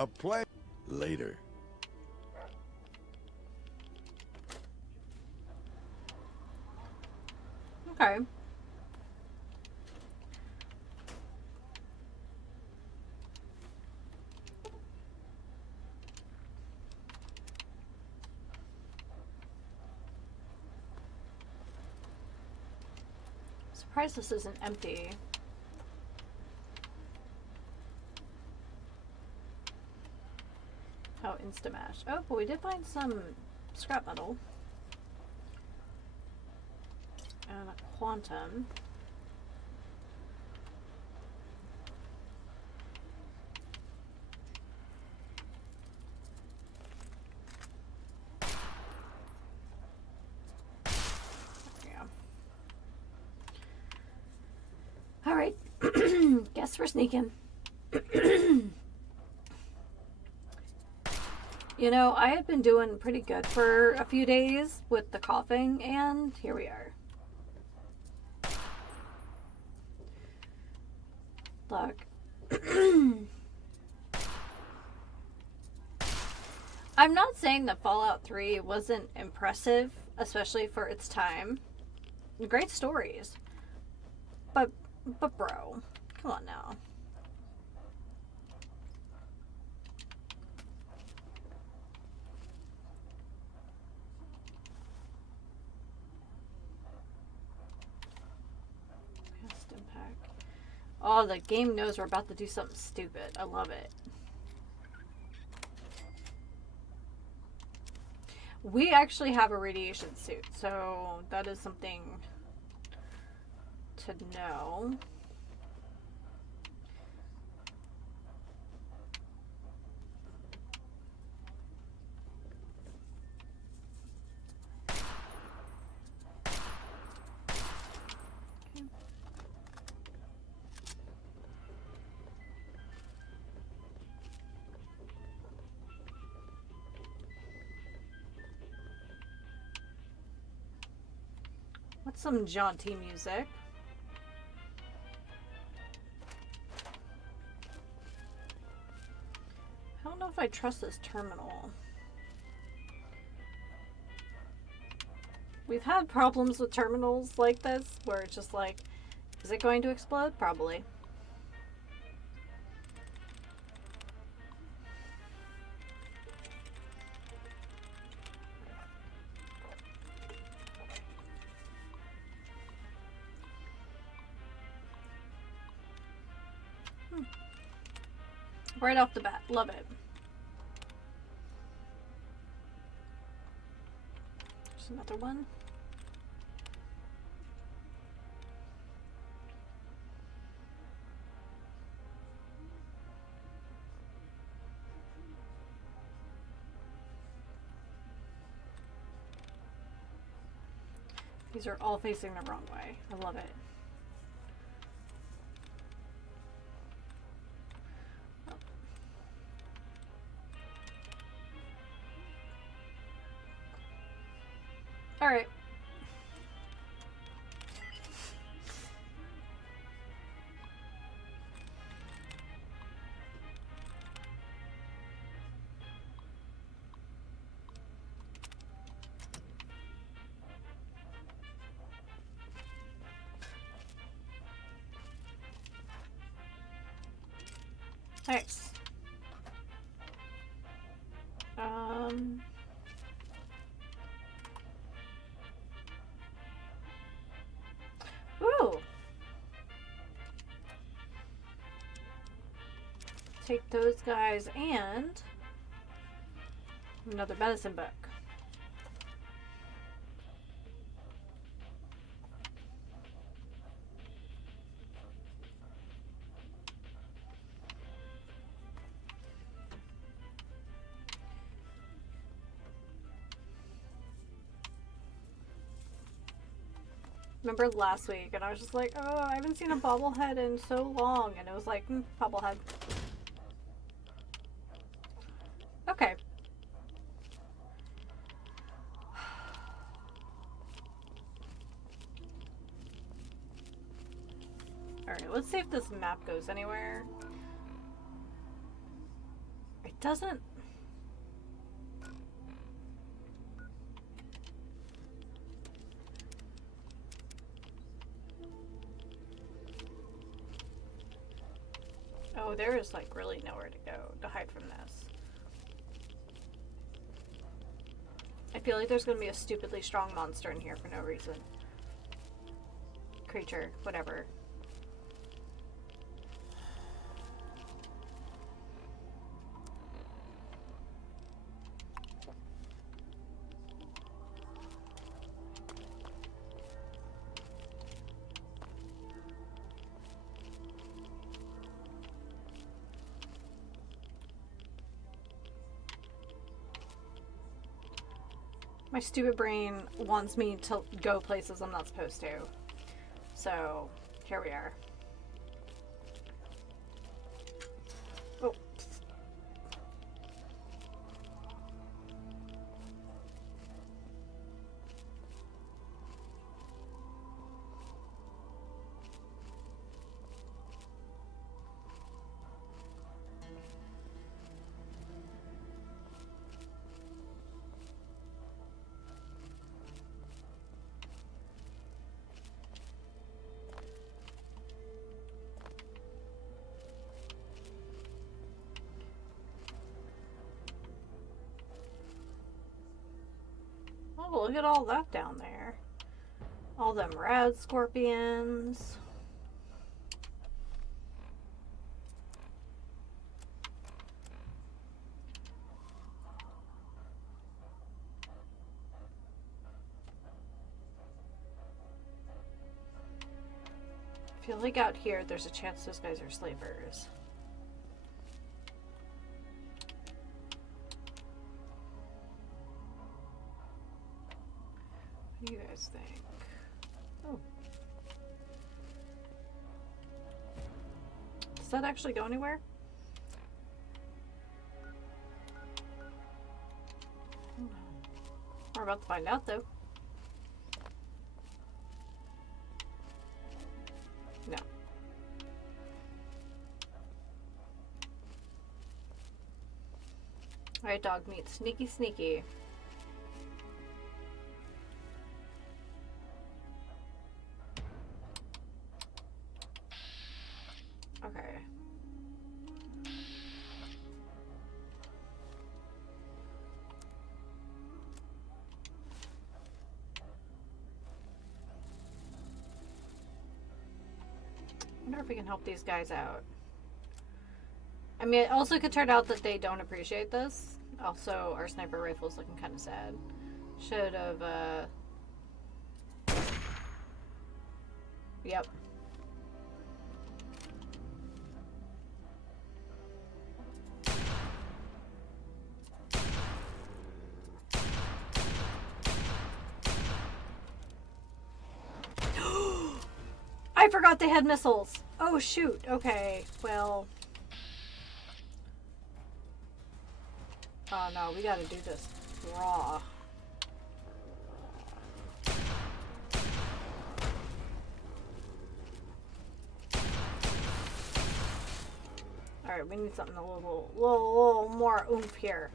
A play later. Okay. Surprised this isn't empty. Oh, Instamash. Oh, but we did find some scrap metal. And a quantum. Alright. Guess we're sneaking. You know, I had been doing pretty good for a few days with the coughing, and here we are. Look. I'm not saying that Fallout 3 wasn't impressive, especially for its time. Great stories. But bro, come on now. Past impact. Oh, the game knows we're about to do something stupid. I love it. We actually have a radiation suit, so that is something to know. What's some jaunty music? I don't know if I trust this terminal. We've had problems with terminals like this where it's just like, is it going to explode? Probably. Right off the bat. Love it. There's another one. These are all facing the wrong way. I love it. All right. Nice. Ooh. Take those guys and another medicine book. Remember last week, and I was just like, oh, I haven't seen a bobblehead in so long, and it was like, bobblehead. Okay. Alright, let's see if this map goes anywhere. It doesn't. Oh, there is like really nowhere to go to hide from this. I feel like there's gonna be a stupidly strong monster in here for no reason. Creature, whatever. My stupid brain wants me to go places I'm not supposed to. So, here we are. Oh. Oh, look at all that down there. All them rad scorpions. I feel like out here there's a chance those guys are slavers. What do you guys think? Oh. Does that actually go anywhere? We're about to find out though. No. Alright, dog meat. Sneaky, sneaky. Okay. I wonder if we can help these guys out. I mean, it also could turn out that they don't appreciate this. Also, our sniper rifle's looking kind of sad. Should have, Yep. I forgot they had missiles. Oh, shoot. Okay, well... Oh, no, we gotta do this raw. Alright, we need something a little more oomph here.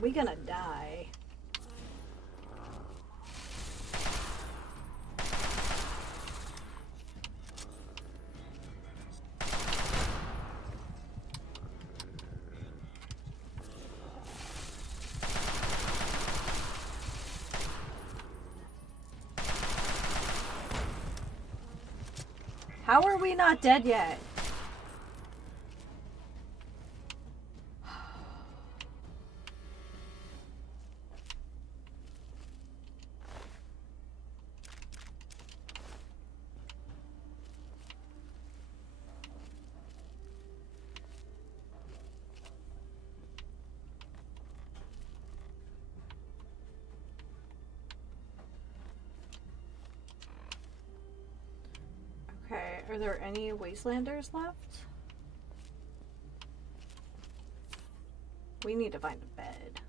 We gonna die. How are we not dead yet? Okay, are there any wastelanders left? We need to find a bed.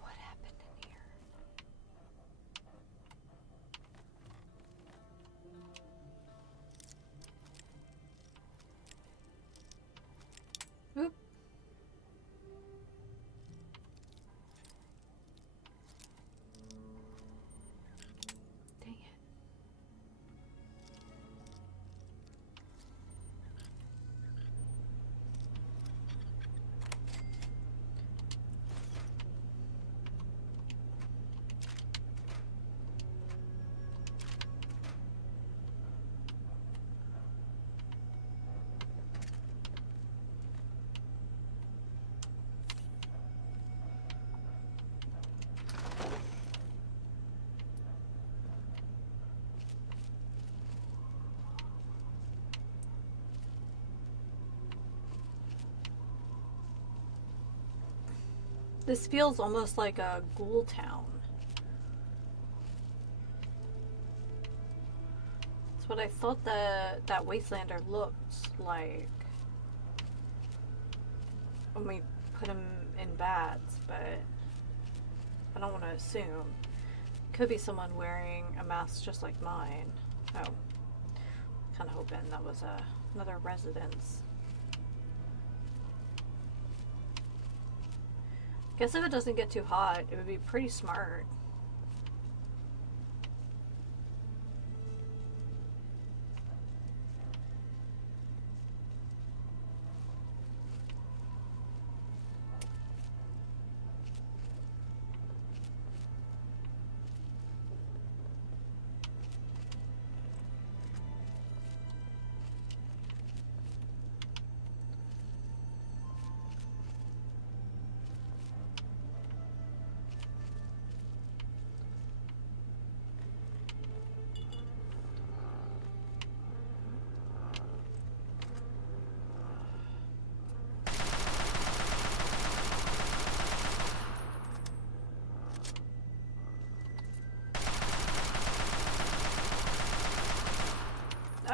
What happened in here? This feels almost like a ghoul town. That's what I thought that Wastelander looked like when we put him in bats, but I don't want to assume. Could be someone wearing a mask just like mine. Oh, kind of hoping that was another residence. Guess if it doesn't get too hot, it would be pretty smart.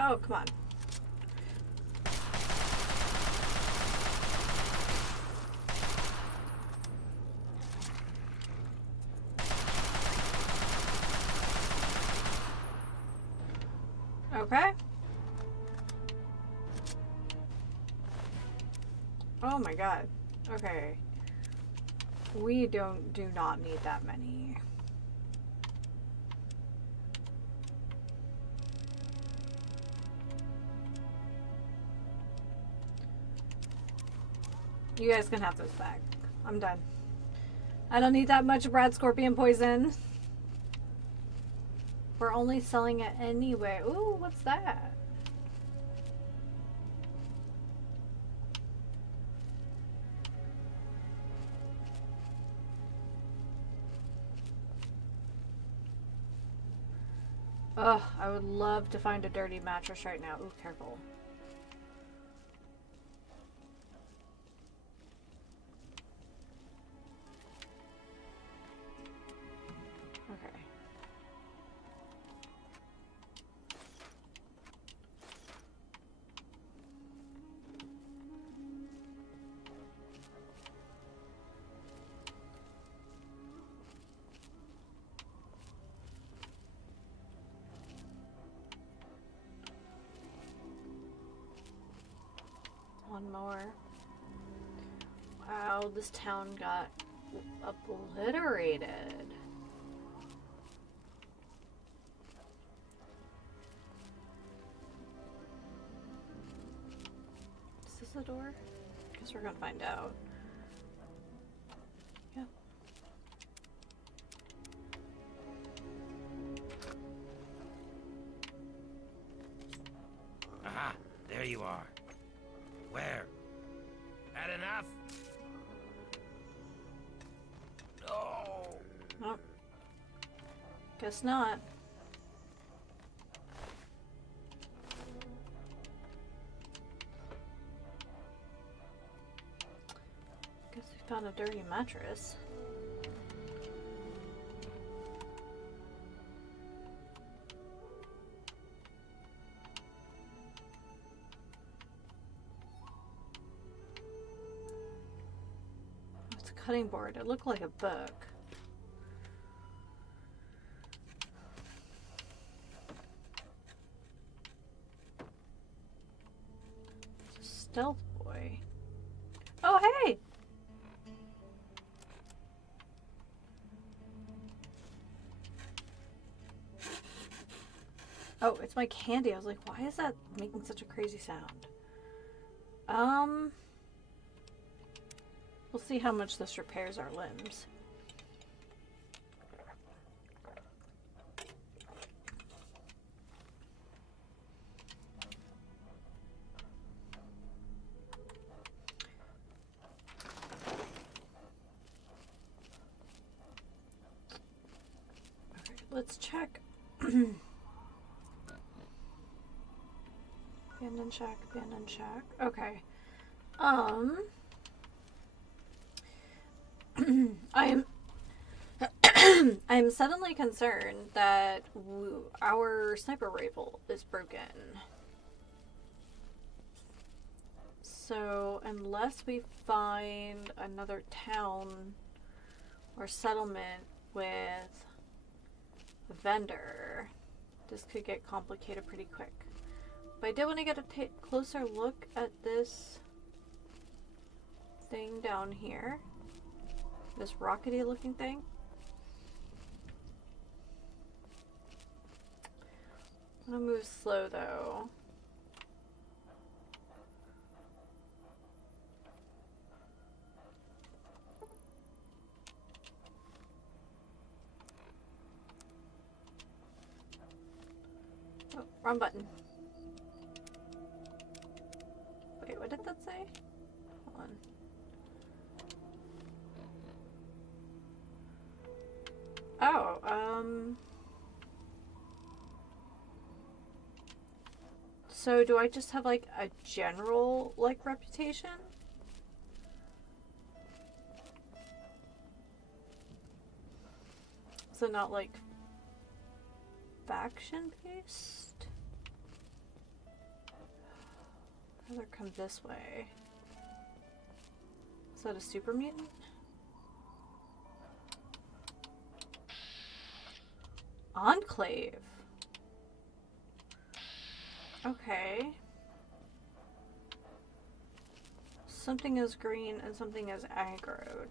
Oh, come on. Okay. Oh my god. Okay. We do not need that many. You guys can have those back. I'm done. I don't need that much Brad Scorpion poison. We're only selling it anyway. Ooh, what's that? Ugh, I would love to find a dirty mattress right now. Ooh, careful. Okay. One more. Wow, this town got obliterated. Is this the door? Guess we're gonna find out. Yep. Aha, there you are. Where? Had enough? No. Oh. Guess not. Guess we found a dirty mattress. It's a cutting board. It looked like a book. Stealth boy. Oh, hey! Oh, it's my candy. I was like, why is that making such a crazy sound? We'll see how much this repairs our limbs. Let's check. Abandoned shack, abandoned shack. Okay. I'm I'm suddenly concerned that our sniper rifle is broken. So unless we find another town or settlement with a vendor, this could get complicated pretty quick. But I did want to get a closer look at this thing down here. This rockety looking thing. I'm gonna move slow though. Oh, wrong button. Wait, what did that say? Hold on. Oh, so do I just have like a general like reputation? So not like faction based? I'd rather come this way. Is that a super mutant? Enclave. Okay. Something is green and something is aggroed.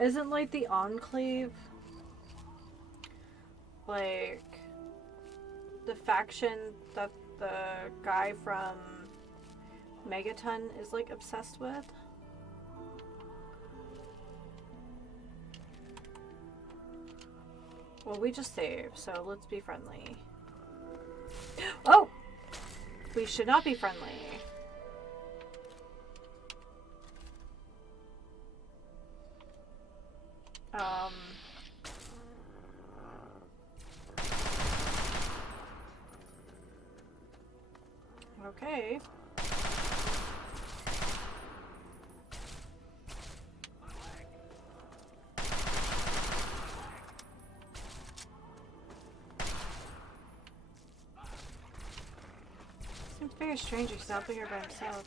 Isn't like the Enclave like the faction that the guy from Megaton is like obsessed with? Well, we just saved, so let's be friendly. Oh! We should not be friendly. Okay. Seems very strange he's out here by himself.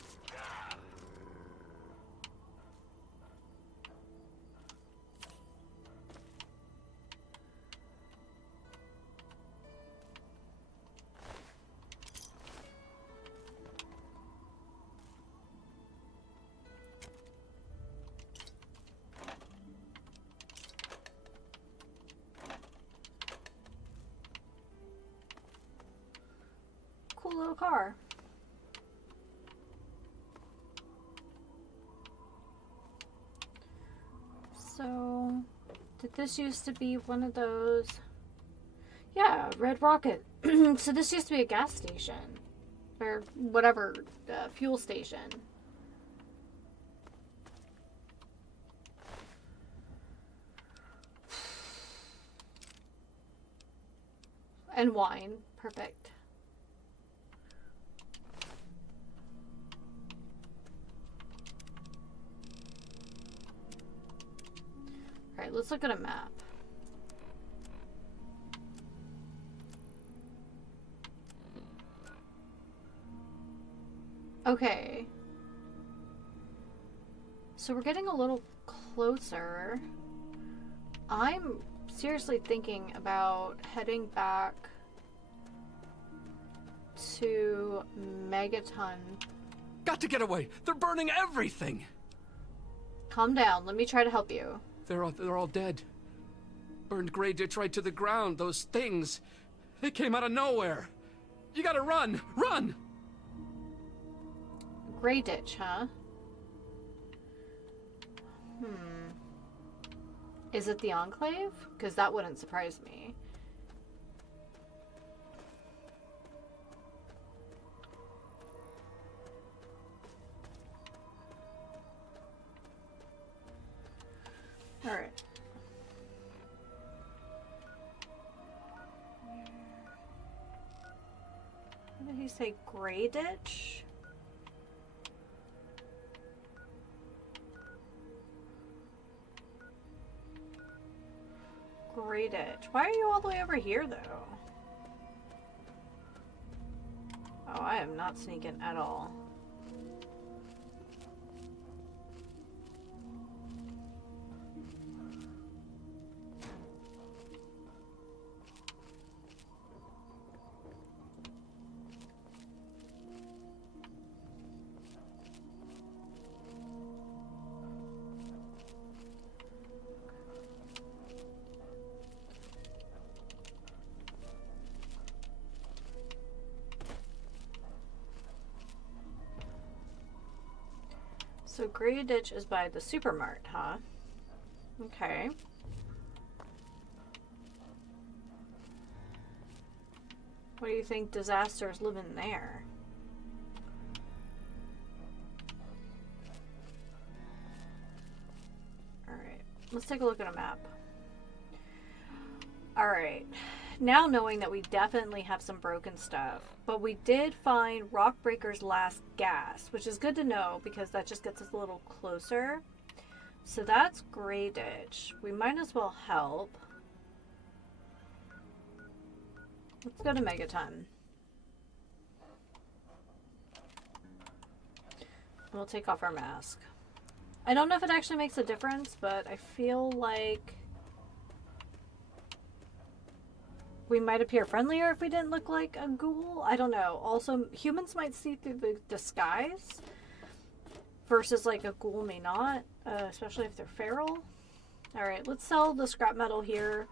Cool little car. So, did this used to be one of those? Yeah, Red Rocket. So this used to be a gas station. Or whatever, fuel station. And wine. Perfect. Alright, let's look at a map. Okay. So we're getting a little closer. I'm seriously thinking about heading back to Megaton. Got to get away! They're burning everything! Calm down. Let me try to help you. They're all dead. Burned Grey Ditch right to the ground. Those things. They came out of nowhere. You gotta run! Run! Grey Ditch, huh? Is it the Enclave? Because that wouldn't surprise me. Alright. What did he say? Gray Ditch? Gray Ditch. Why are you all the way over here, though? Oh, I am not sneaking at all. So Gray Ditch is by the Supermart, huh? Okay. What do you think Disaster's living there? Alright, let's take a look at a map. Alright, now knowing that we definitely have some broken stuff, but we did find Rockbreaker's last gas, which is good to know because that just gets us a little closer. So that's Gray Ditch. We might as well help. Let's go to Megaton. We'll take off our mask. I don't know if it actually makes a difference, but I feel like we might appear friendlier if we didn't look like a ghoul. I don't know. Also, humans might see through the disguise versus like a ghoul may not, especially if they're feral. Alright, let's sell the scrap metal here.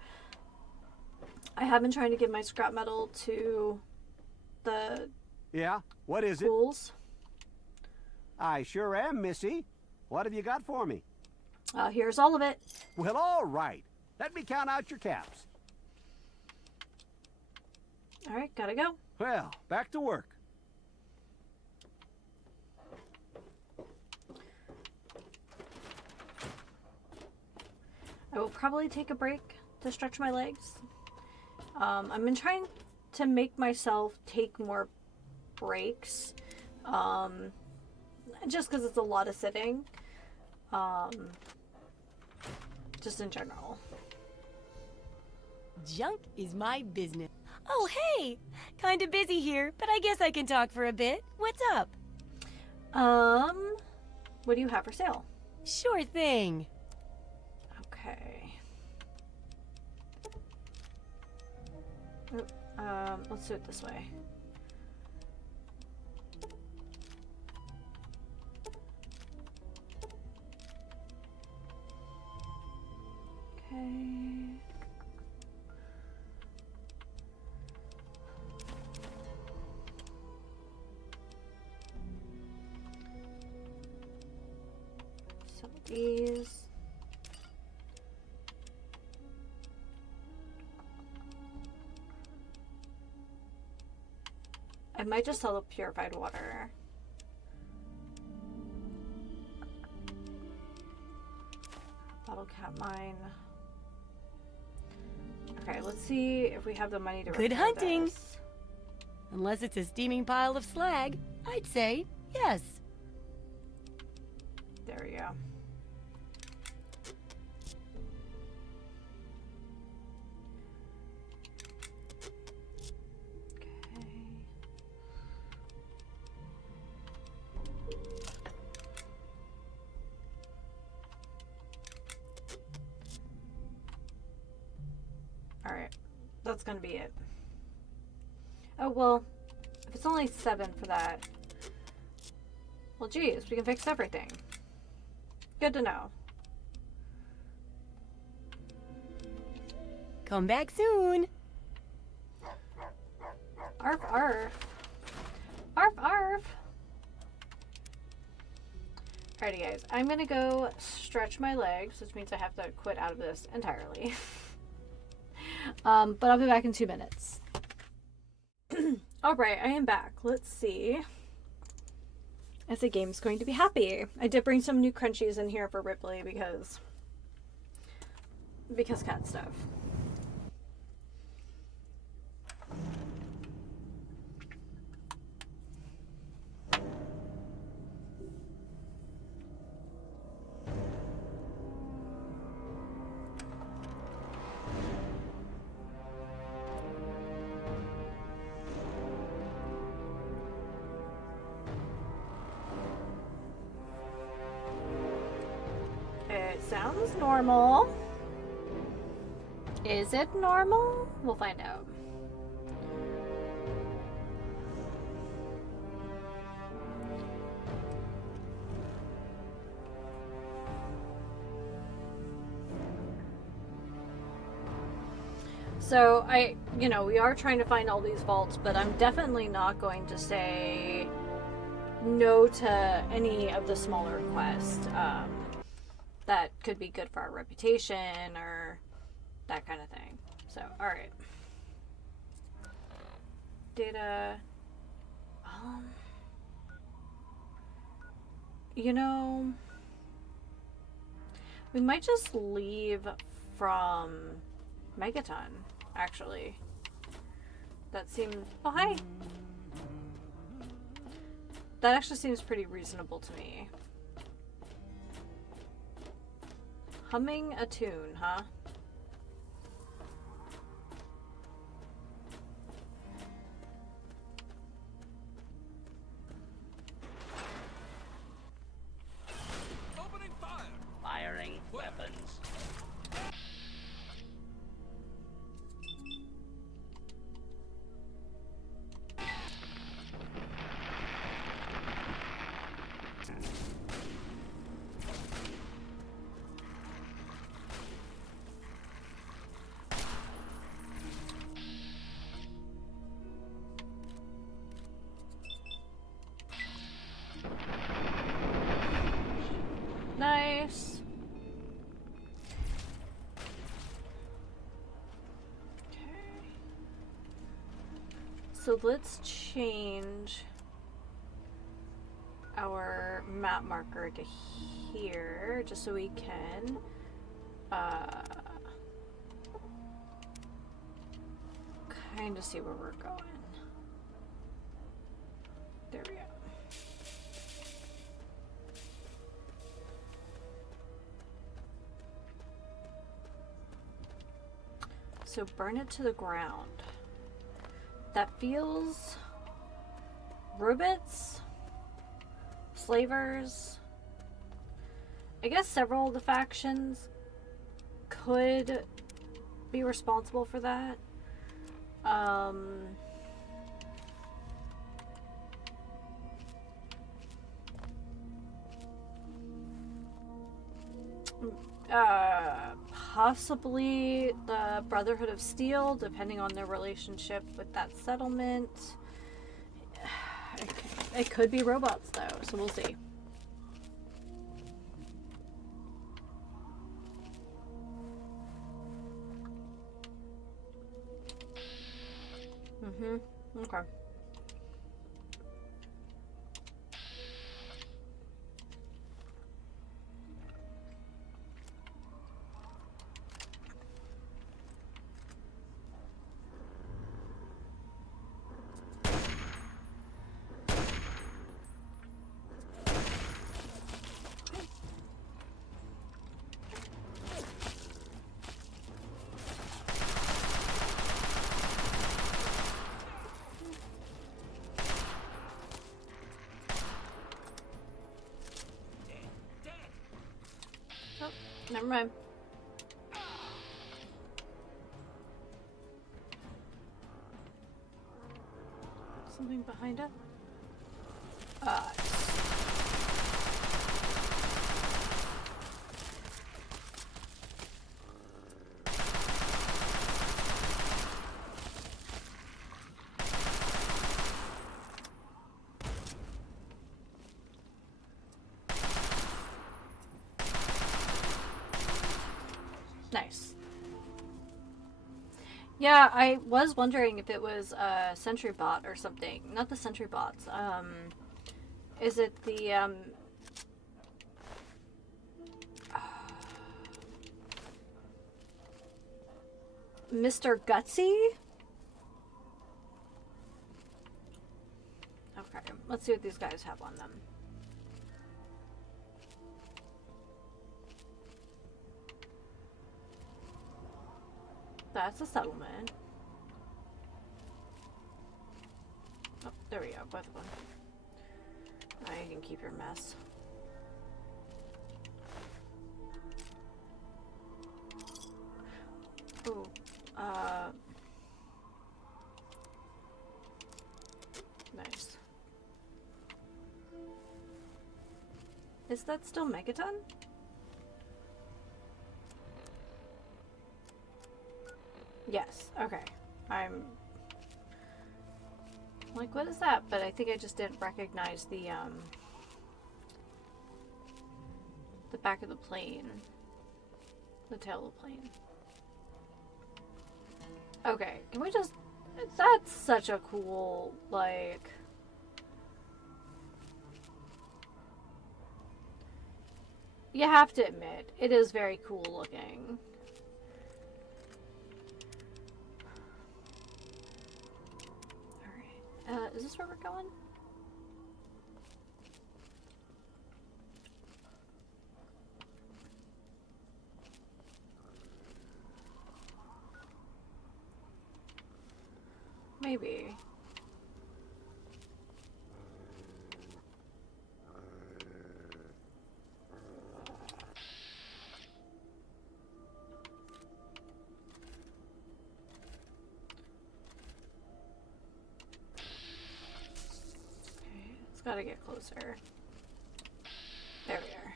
I have been trying to give my scrap metal to the Yeah? What is ghouls. I sure am, Missy. What have you got for me? Here's all of it. Well, all right. Let me count out your caps. Alright, gotta go. Well, back to work. I will probably take a break to stretch my legs. I've been trying to make myself take more breaks. Just because it's a lot of sitting. Just in general. Junk is my business. Oh, hey! Kinda busy here, but I guess I can talk for a bit. What's up? What do you have for sale? Sure thing. Okay. Let's do it this way. Okay. So these. I might just sell the purified water. Bottle cap mine. Okay, let's see if we have the money to Good repair hunting. this. Unless it's a steaming pile of slag, I'd say yes. There we go. Okay. Alright, that's gonna be it. Oh, well, if it's only 7 for that, well, geez, we can fix everything. Good to know. Come back soon. Arf, arf. Arf, arf. Alrighty, guys. I'm gonna go stretch my legs, which means I have to quit out of this entirely. But I'll be back in 2 minutes. Alright, I am back. Let's see if the game's going to be happy. I did bring some new crunchies in here for Ripley because cat stuff. It sounds normal. Is it normal? We'll find out. So we are trying to find all these vaults, but I'm definitely not going to say no to any of the smaller quests that could be good for our reputation or that kind of thing. So, alright. Data. We might just leave from Megaton, actually. That seems... Oh, hi! That actually seems pretty reasonable to me. Humming a tune, huh? Opening fire! Firing weapons. Nice. Okay. So let's change our map marker to here, just so we can kind of see where we're going. There we go. So burn it to the ground. That feels... Robots? Slavers? I guess several of the factions could be responsible for that. Possibly the Brotherhood of Steel, depending on their relationship with that settlement. It could be robots, though, so we'll see. Okay. Never mind. Something behind it? Nice. Yeah, I was wondering if it was a sentry bot or something. Not the sentry bots. Is it the, Mr. Gutsy? Okay, let's see what these guys have on them. That's a settlement. Oh, there we go, both of them. Now you can keep your mess. Ooh. Nice. Is that still Megaton? Yes. Okay. I'm like, what is that? But I think I just didn't recognize the back of the plane. The tail of the plane. Okay, can we just... That's such a cool, like... You have to admit, it is very cool looking. Alright, is this where we're going? Maybe. Okay, it's gotta get closer. There we are.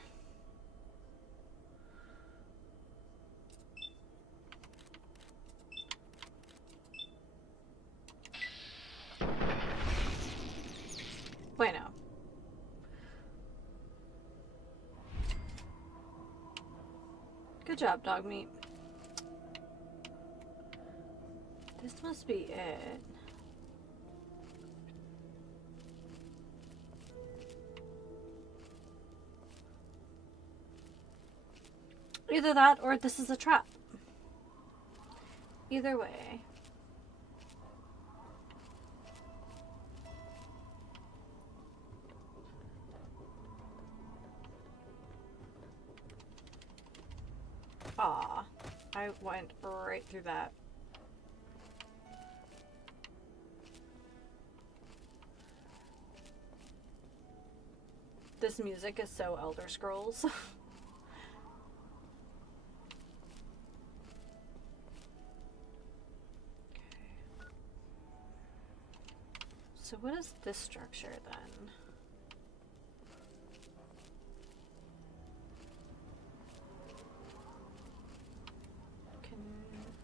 Bueno. Good job, dog meat. This must be it. Either that or this is a trap. Either way. Aw, I went right through that. This music is so Elder Scrolls. So what is this structure then?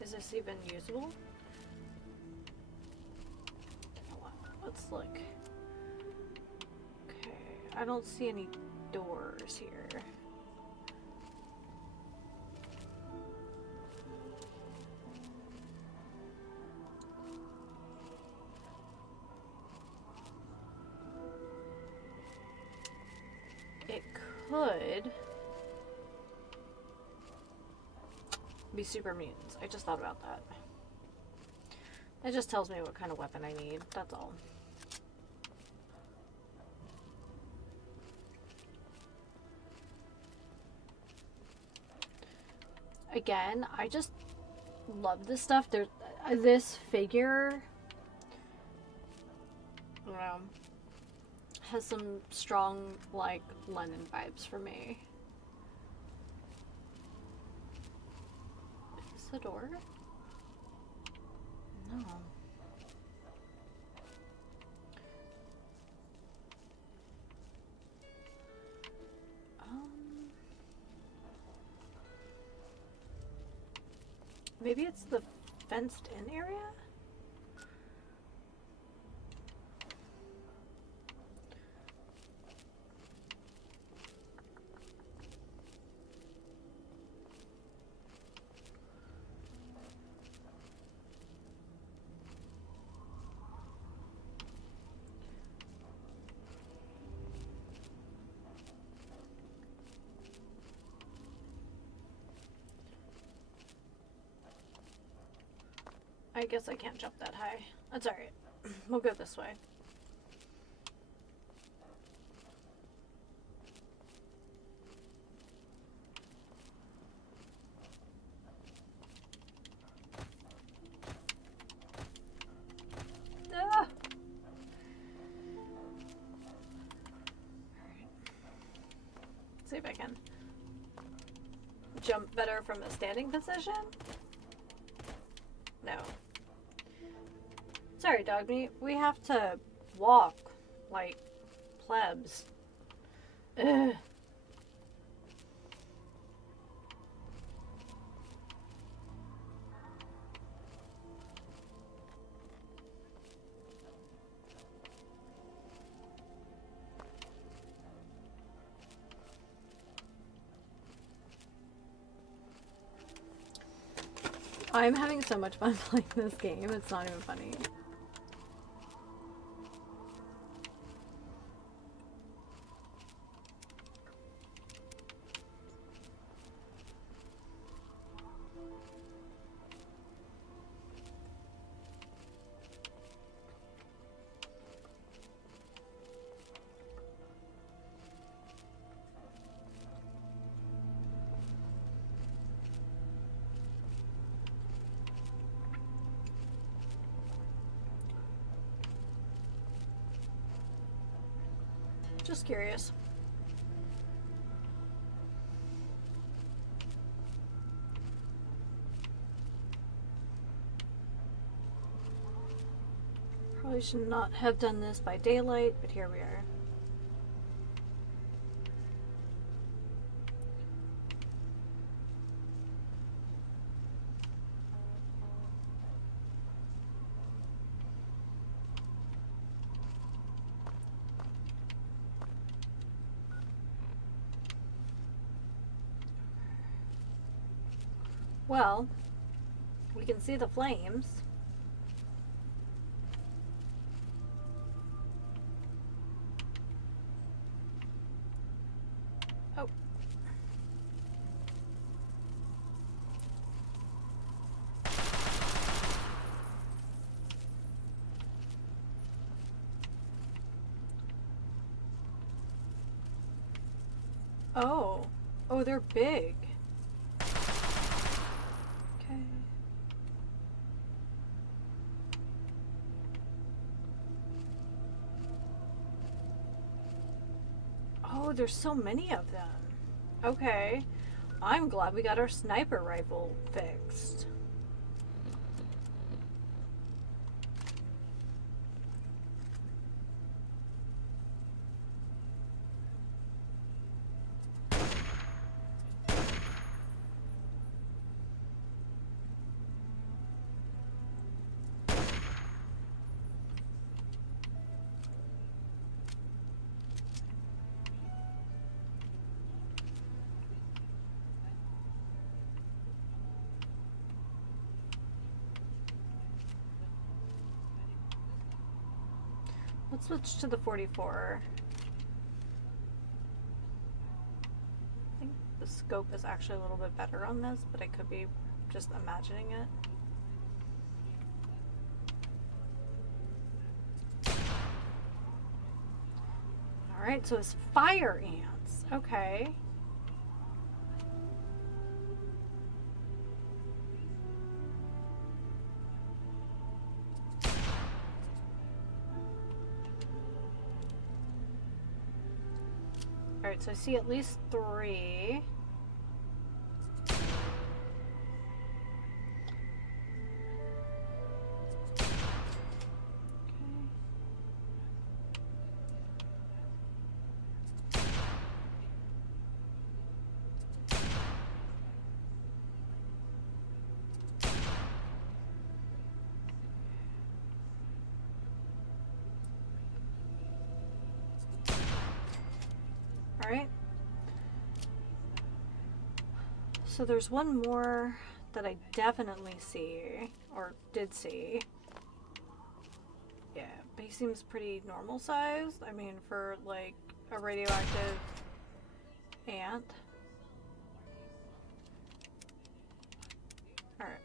Is this even usable? Let's look. Okay, I don't see any doors here. It could be super mutants. I just thought about that. It just tells me what kind of weapon I need. That's all. Again, I just love this stuff. There's this figure, I don't know, has some strong, like, Lennon vibes for me. Is this a door? No. Maybe it's the fenced-in area? I guess I can't jump that high. That's alright. We'll go this way. Ah! Alright. See if I can jump better from a standing position. No. Sorry, dog meat. We have to walk like plebs. Ugh. I'm having so much fun playing this game, it's not even funny. Just curious. Probably should not have done this by daylight, but here we are. Well, we can see the flames. Oh. Oh. Oh, they're big. Oh, there's so many of them. Okay. I'm glad we got our sniper rifle fixed. Let's switch to the 44. I think the scope is actually a little bit better on this, but I could be just imagining it. Alright, so it's fire ants. Okay. Alright, so I see at least 3. Alright. So there's one more that I definitely see, or did see. Yeah, but he seems pretty normal sized. I mean, for like a radioactive ant. Alright.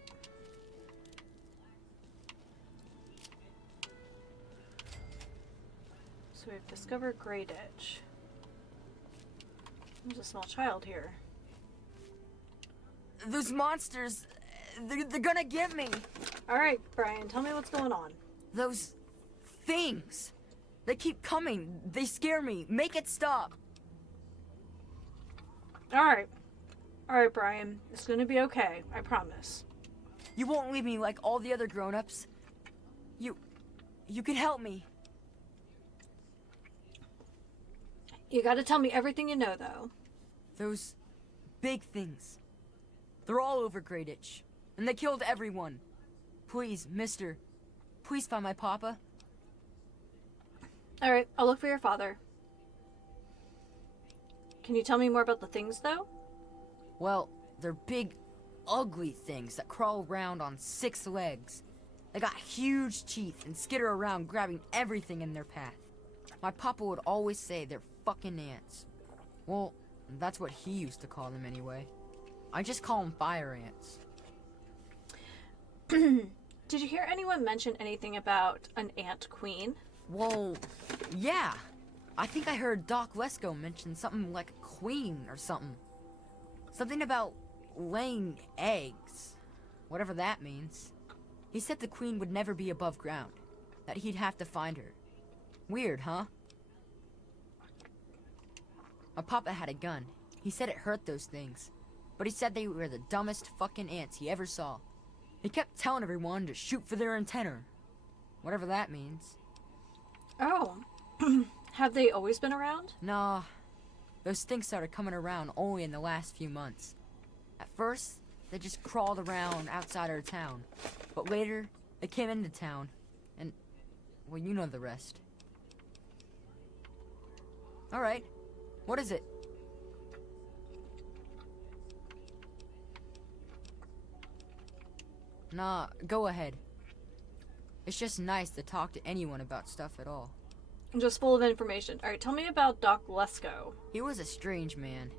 So we've discovered Grey Ditch. There's a small child here. Those monsters, they're gonna get me. Alright, Brian, tell me what's going on. Those things. They keep coming. They scare me. Make it stop. Alright. Alright, Brian. It's gonna be okay. I promise. You won't leave me like all the other grown-ups. You can help me. You gotta tell me everything you know, though. Those big things. They're all over Greyditch. And they killed everyone. Please, mister. Please find my papa. Alright, I'll look for your father. Can you tell me more about the things, though? Well, they're big, ugly things that crawl around on 6 legs. They got huge teeth and skitter around grabbing everything in their path. My papa would always say they're fucking ants. Well, that's what he used to call them anyway. I just call them fire ants. Did you hear anyone mention anything about an ant queen? Well, yeah. I think I heard Doc Lesko mention something like a queen or something. Something about laying eggs. Whatever that means. He said the queen would never be above ground. That he'd have to find her. Weird, huh? My papa had a gun. He said it hurt those things. But he said they were the dumbest fucking ants he ever saw. He kept telling everyone to shoot for their antenna. Whatever that means. Oh. Have they always been around? Nah. Those things started coming around only in the last few months. At first, they just crawled around outside our town. But later, they came into town. And, well, you know the rest. Alright. What is it? Nah, go ahead. It's just nice to talk to anyone about stuff at all. I'm just full of information. Alright, tell me about Doc Lesko. He was a strange man.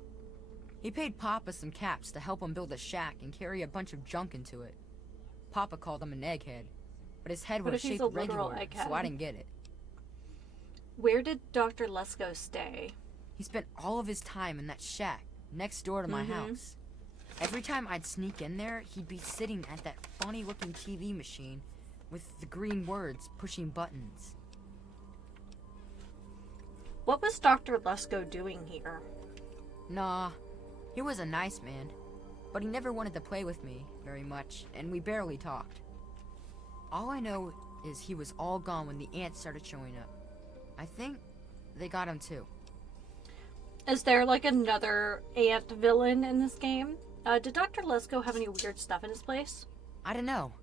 He paid Papa some caps to help him build a shack and carry a bunch of junk into it. Papa called him an egghead, but his head was shaped regular, so I didn't get it. Where did Dr. Lesko stay? He spent all of his time in that shack next door to my house. Every time I'd sneak in there, he'd be sitting at that funny-looking TV machine with the green words pushing buttons. What was Dr. Lesko doing here? Nah, he was a nice man, but he never wanted to play with me very much, and we barely talked. All I know is he was all gone when the ants started showing up. I think they got him too. Is there like another ant villain in this game? Did Dr. Lesko have any weird stuff in his place? I don't know.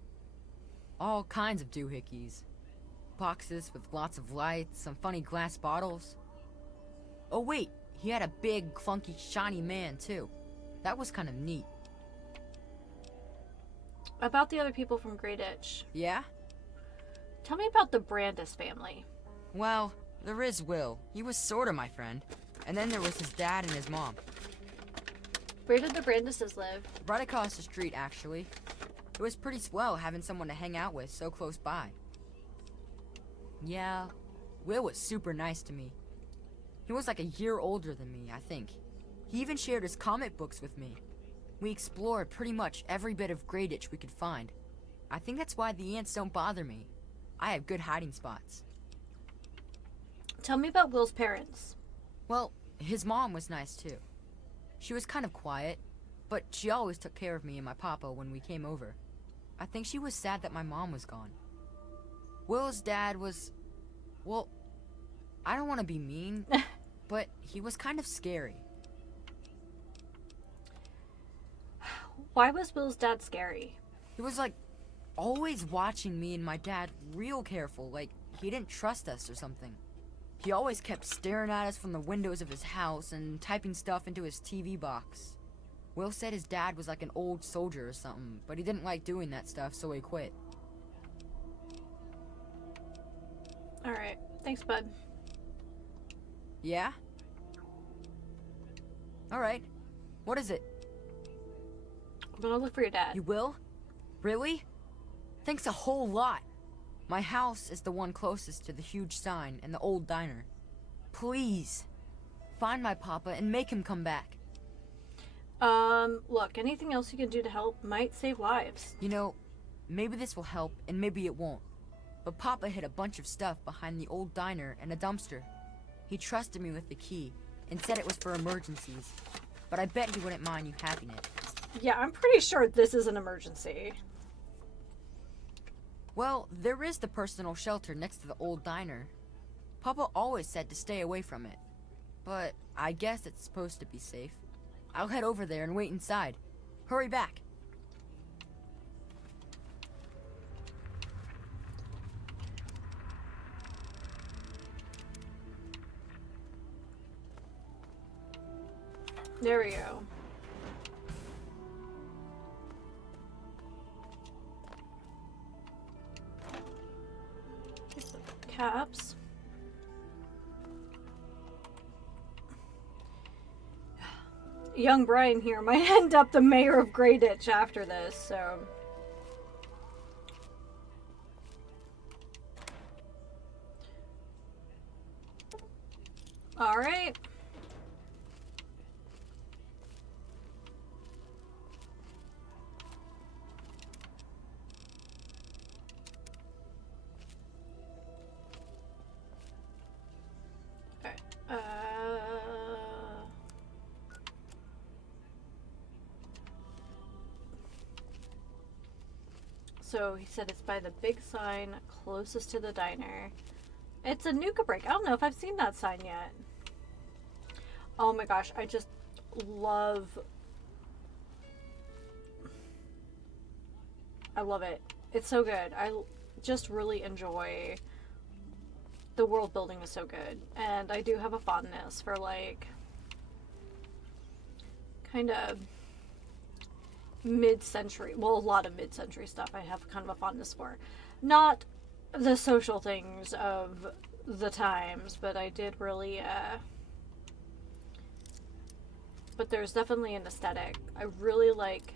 All kinds of doohickeys. Boxes with lots of lights, some funny glass bottles. Oh wait, he had a big, clunky, shiny man too. That was kind of neat. About the other people from Greyditch. Yeah? Tell me about the Brandis family. Well, there is Will. He was sorta my friend. And then there was his dad and his mom. Where did the Brandises live? Right across the street, actually. It was pretty swell having someone to hang out with so close by. Yeah, Will was super nice to me. He was like a year older than me, I think. He even shared his comic books with me. We explored pretty much every bit of Greyditch we could find. I think that's why the ants don't bother me. I have good hiding spots. Tell me about Will's parents. Well, his mom was nice too. She was kind of quiet, but she always took care of me and my papa when we came over. I think she was sad that my mom was gone. Will's dad was... well, I don't want to be mean, but he was kind of scary. Why was Will's dad scary? He was like, always watching me and my dad real careful, like he didn't trust us or something. He always kept staring at us from the windows of his house and typing stuff into his TV box. Will said his dad was like an old soldier or something, but he didn't like doing that stuff, so he quit. Alright, thanks, bud. Yeah? Alright. What is it? I'm gonna look for your dad. You will? Really? Thanks a whole lot. My house is the one closest to the huge sign and the old diner. Please, find my papa and make him come back. Look, anything else you can do to help might save lives. You know, maybe this will help and maybe it won't. But Papa hid a bunch of stuff behind the old diner and a dumpster. He trusted me with the key and said it was for emergencies. But I bet he wouldn't mind you having it. Yeah, I'm pretty sure this is an emergency. Well, there is the personal shelter next to the old diner. Papa always said to stay away from it. But I guess it's supposed to be safe. I'll head over there and wait inside. Hurry back. There we go. Here's the caps. Young Brian here might end up the mayor of Grey Ditch after this, so... Alright. So he said it's by the big sign closest to the diner. It's a Nuka break. I don't know if I've seen that sign yet. Oh my gosh, I just love... I love it. It's so good. I just really enjoy... The world building is so good. And I do have a fondness for, like... kind of... mid-century, well, a lot of mid-century stuff I have kind of a fondness for. Not the social things of the times, but I did really, but there's definitely an aesthetic. I really like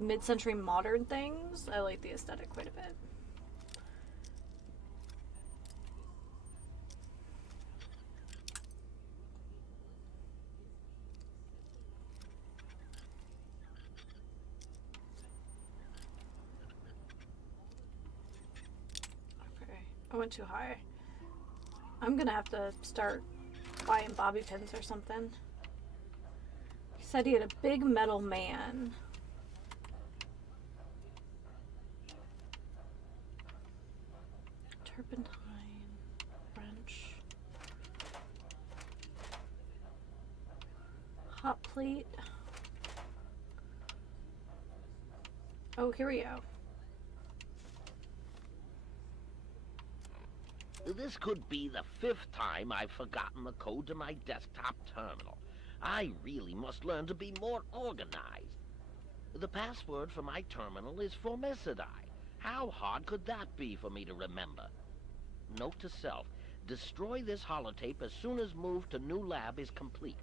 mid-century modern things. I like the aesthetic quite a bit. I went too high. I'm gonna have to start buying bobby pins or something. He said he had a big metal man. Turpentine, wrench, hot plate. Oh, here we go. This could be the 5th time I've forgotten the code to my desktop terminal. I really must learn to be more organized. The password for my terminal is Formicidae. How hard could that be for me to remember? Note to self, destroy this holotape as soon as move to new lab is complete.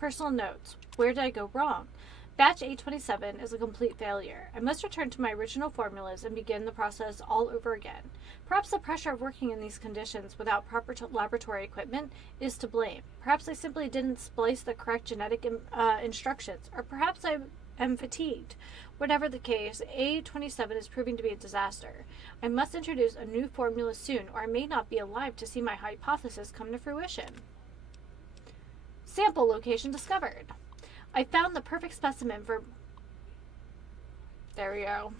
Personal notes. Where did I go wrong? Batch 827 is a complete failure. I must return to my original formulas and begin the process all over again. Perhaps the pressure of working in these conditions without proper laboratory equipment is to blame. Perhaps I simply didn't splice the correct genetic instructions, or perhaps I am fatigued. Whatever the case, A27 is proving to be a disaster. I must introduce a new formula soon, or I may not be alive to see my hypothesis come to fruition. Sample location discovered. I found the perfect specimen for... There we go.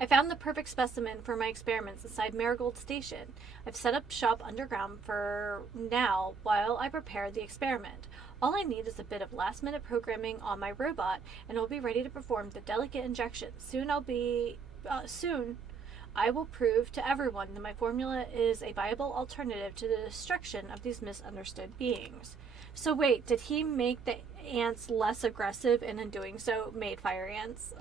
I found the perfect specimen for my experiments inside Marigold Station. I've set up shop underground for now while I prepare the experiment. All I need is a bit of last-minute programming on my robot, and I'll be ready to perform the delicate injection. Soon I will prove to everyone that my formula is a viable alternative to the destruction of these misunderstood beings. So wait, did he make the ants less aggressive and in doing so made fire ants?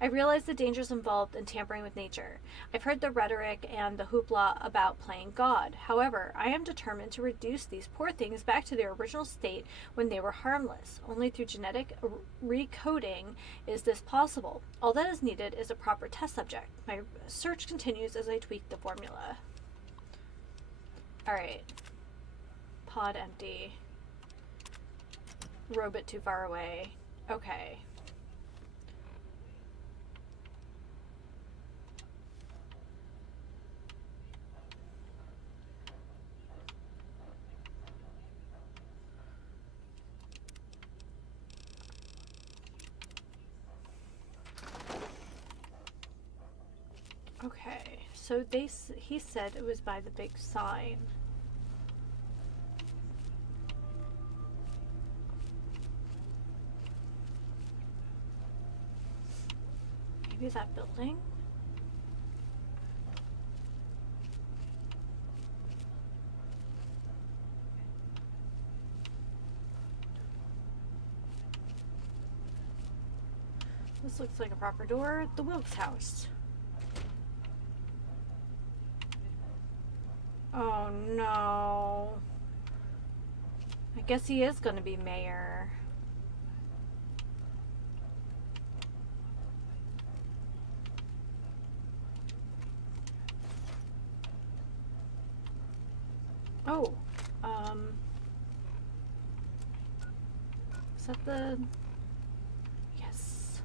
I realize the dangers involved in tampering with nature. I've heard the rhetoric and the hoopla about playing God. However, I am determined to reduce these poor things back to their original state when they were harmless. Only through genetic recoding is this possible. All that is needed is a proper test subject. My search continues as I tweak the formula. Alright. Pod empty. Robot too far away. Okay. Okay, so he said it was by the big sign. Maybe that building? This looks like a proper door. The Wilkes house. Oh no. I guess he is going to be mayor. Oh, is that the... Yes.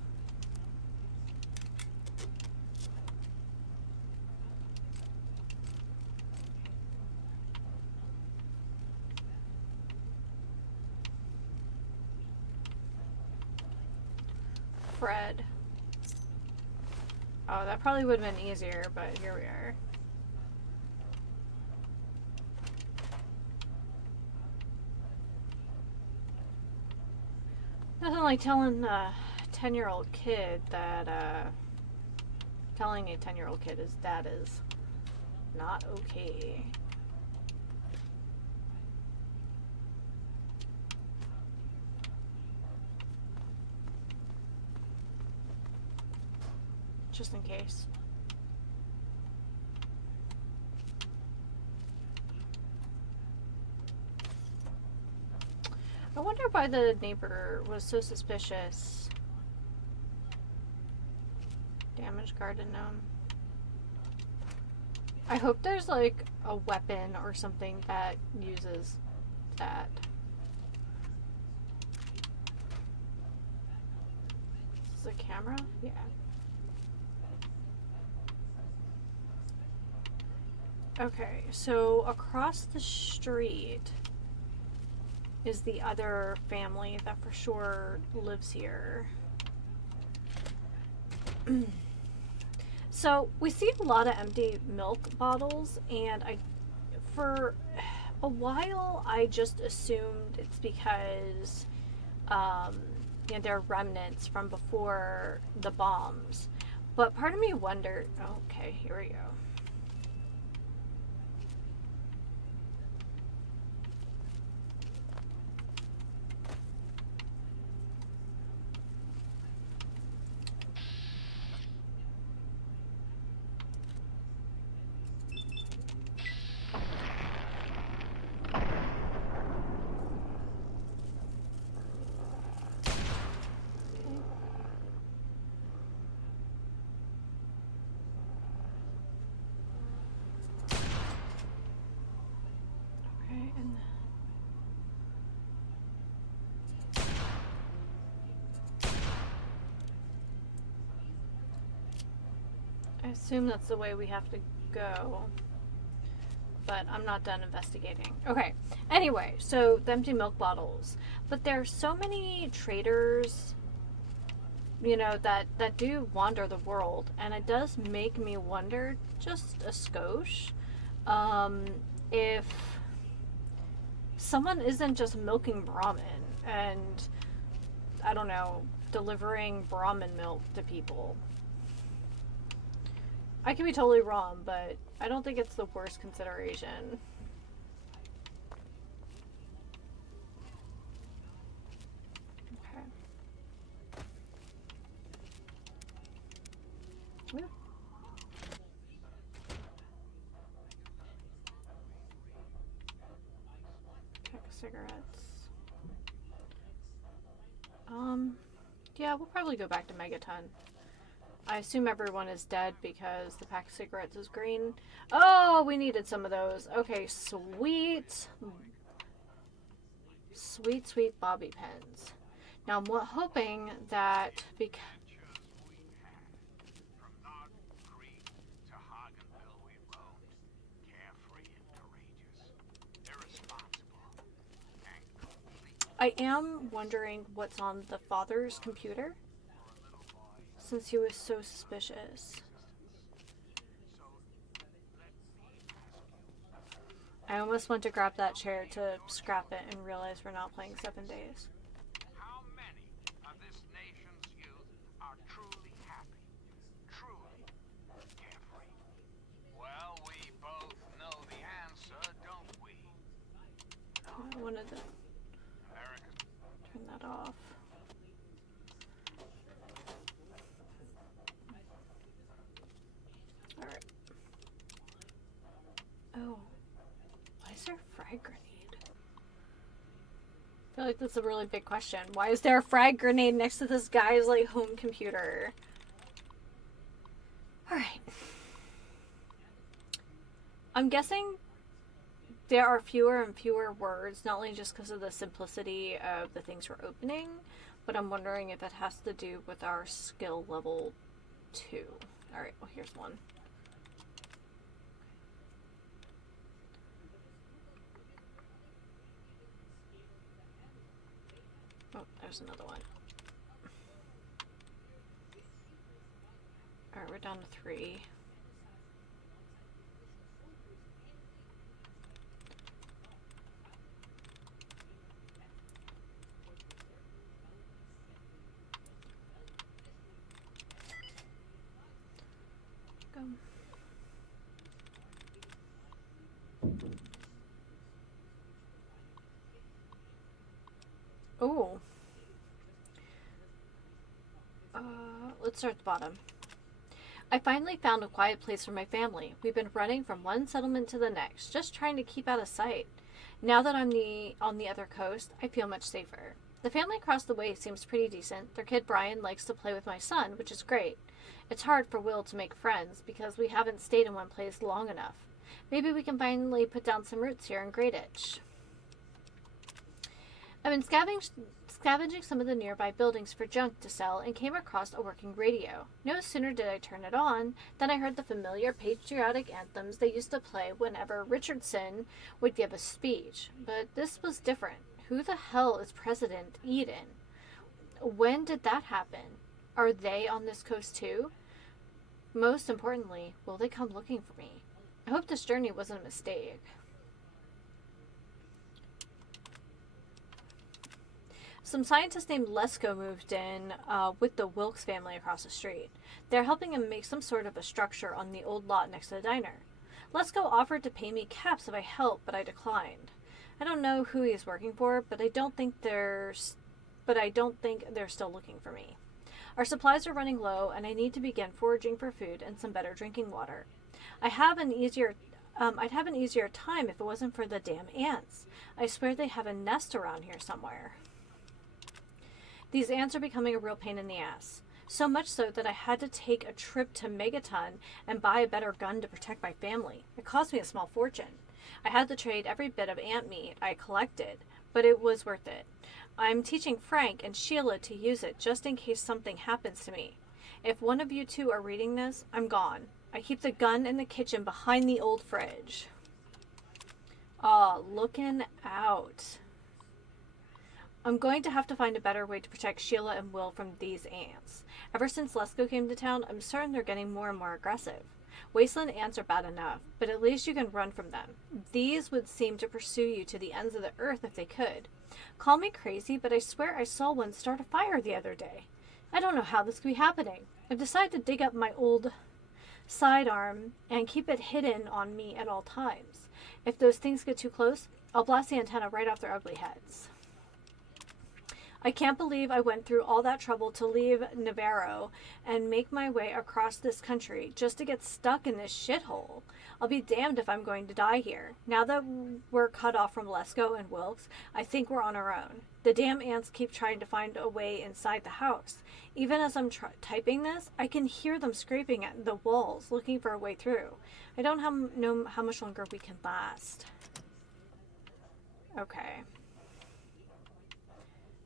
Fred. Oh, that probably would have been easier, but here we are. Nothing like telling a 10-year-old kid that, telling a 10-year-old kid his dad is not okay. Just in case. I wonder why the neighbor was so suspicious. Damaged garden gnome. I hope there's like a weapon or something that uses that. Is this a camera? Yeah. Okay, so across the street is the other family that for sure lives here. So we see a lot of empty milk bottles, and for a while I just assumed it's because you know, they're remnants from before the bombs. But part of me wondered, okay, here we go. I assume that's the way we have to go, but I'm not done investigating. Okay, anyway, so the empty milk bottles. But there are so many traders, you know, that do wander the world, and it does make me wonder, just a skosh, if someone isn't just milking Brahmin and, I don't know, delivering Brahmin milk to people. I could be totally wrong, but I don't think it's the worst consideration. Okay. Ooh. Pack of cigarettes. Yeah, we'll probably go back to Megaton. I assume everyone is dead because the pack of cigarettes is green. Oh, we needed some of those. Okay, sweet. Sweet, sweet bobby pins. Now, I'm hoping that because... I am wondering what's on the father's computer, since he was so suspicious. I almost went to grab that chair to scrap it and realize we're not playing 7 days. How many of this nation's youth are truly happy? Truly carefree? Well, we both know the answer, don't we? Oh, I wanted to turn that off. Alright. Oh. Why is there a frag grenade? I feel like that's a really big question. Why is there a frag grenade next to this guy's, like, home computer? Alright. I'm guessing there are fewer and fewer words, not only just because of the simplicity of the things we're opening, but I'm wondering if it has to do with our skill level 2. Alright, well, here's one. Oh, there's another one. Alright, we're down to 3. Go. Oh. Let's start at the bottom. I finally found a quiet place for my family. We've been running from one settlement to the next, just trying to keep out of sight. Now that I'm on the other coast, I feel much safer. The family across the way seems pretty decent. Their kid Brian likes to play with my son, which is great. It's hard for Will to make friends because we haven't stayed in one place long enough. Maybe we can finally put down some roots here in Great Itch. I've been scavenging some of the nearby buildings for junk to sell and came across a working radio. No sooner did I turn it on than I heard the familiar patriotic anthems they used to play whenever Richardson would give a speech. But this was different. Who the hell is President Eden? When did that happen? Are they on this coast too? Most importantly, will they come looking for me? I hope this journey wasn't a mistake. Some scientist named Lesko moved in with the Wilkes family across the street. They're helping him make some sort of a structure on the old lot next to the diner. Lesko offered to pay me caps if I helped, but I declined. I don't know who he's working for, but I don't think they're still looking for me. Our supplies are running low, and I need to begin foraging for food and some better drinking water. I'd have an easier time if it wasn't for the damn ants. I swear they have a nest around here somewhere. These ants are becoming a real pain in the ass. So much so that I had to take a trip to Megaton and buy a better gun to protect my family. It cost me a small fortune. I had to trade every bit of ant meat I collected, but it was worth it. I'm teaching Frank and Sheila to use it just in case something happens to me. If one of you two are reading this, I'm gone. I keep the gun in the kitchen behind the old fridge. Aw, looking out. I'm going to have to find a better way to protect Sheila and Will from these ants. Ever since Lesko came to town, I'm certain they're getting more and more aggressive. Wasteland ants are bad enough, but at least you can run from them. These would seem to pursue you to the ends of the earth if they could. Call me crazy, but I swear I saw one start a fire the other day. I don't know how this could be happening. I've decided to dig up my old sidearm and keep it hidden on me at all times. If those things get too close, I'll blast the antenna right off their ugly heads. I can't believe I went through all that trouble to leave Navarro and make my way across this country just to get stuck in this shithole. I'll be damned if I'm going to die here. Now that we're cut off from Lesko and Wilkes, I think we're on our own. The damn ants keep trying to find a way inside the house. Even as I'm typing this, I can hear them scraping at the walls, looking for a way through. I don't know how much longer we can last. Okay.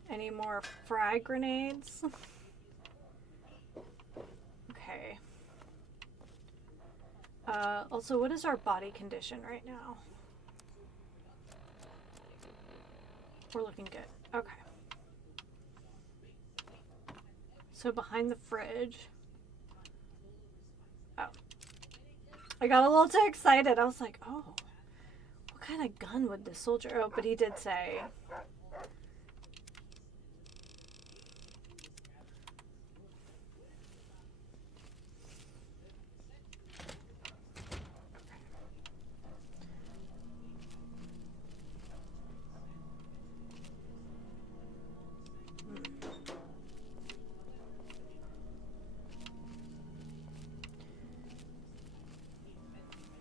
Any more frag grenades? Okay. Also, what is our body condition right now? We're looking good. Okay. So behind the fridge. Oh. I got a little too excited. I was like, oh. What kind of gun would this soldier... Oh, but he did say...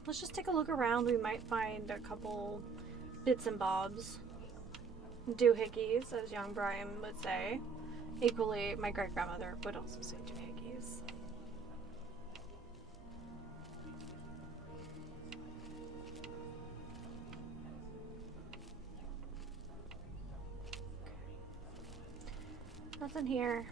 Let's just take a look around. We might find a couple bits and bobs. Doohickeys, as young Brian would say. Equally, my great-grandmother would also say doohickeys. Nothing here.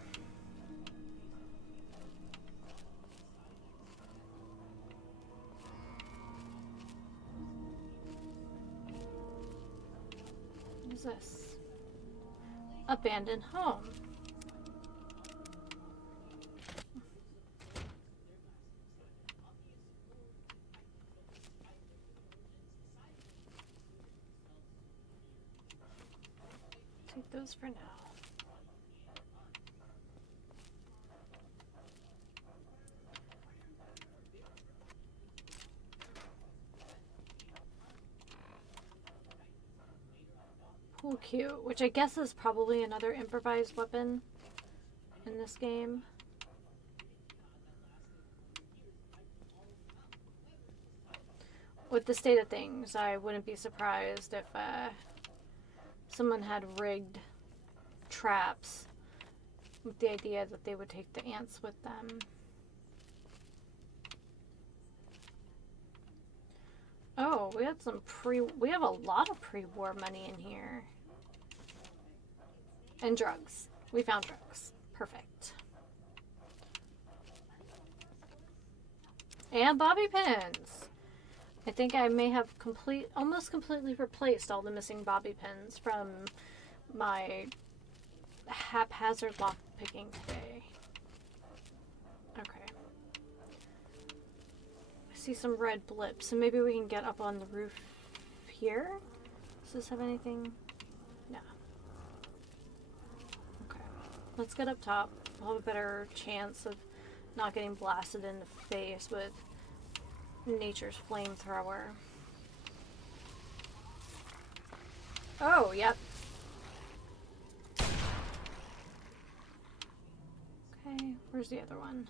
This? Abandoned home. Take those for now. Pool cue, which I guess is probably another improvised weapon in this game. With the state of things, I wouldn't be surprised if someone had rigged traps with the idea that they would take the ants with them. Oh, we had some we have a lot of pre-war money in here. And drugs. We found drugs. Perfect. And bobby pins. I think I may have almost completely replaced all the missing bobby pins from my haphazard lock picking today. Okay. See some red blips, so maybe we can get up on the roof here. Does this have anything? No. Okay, let's get up top. We'll have a better chance of not getting blasted in the face with nature's flamethrower. Oh, yep. Okay, where's the other one?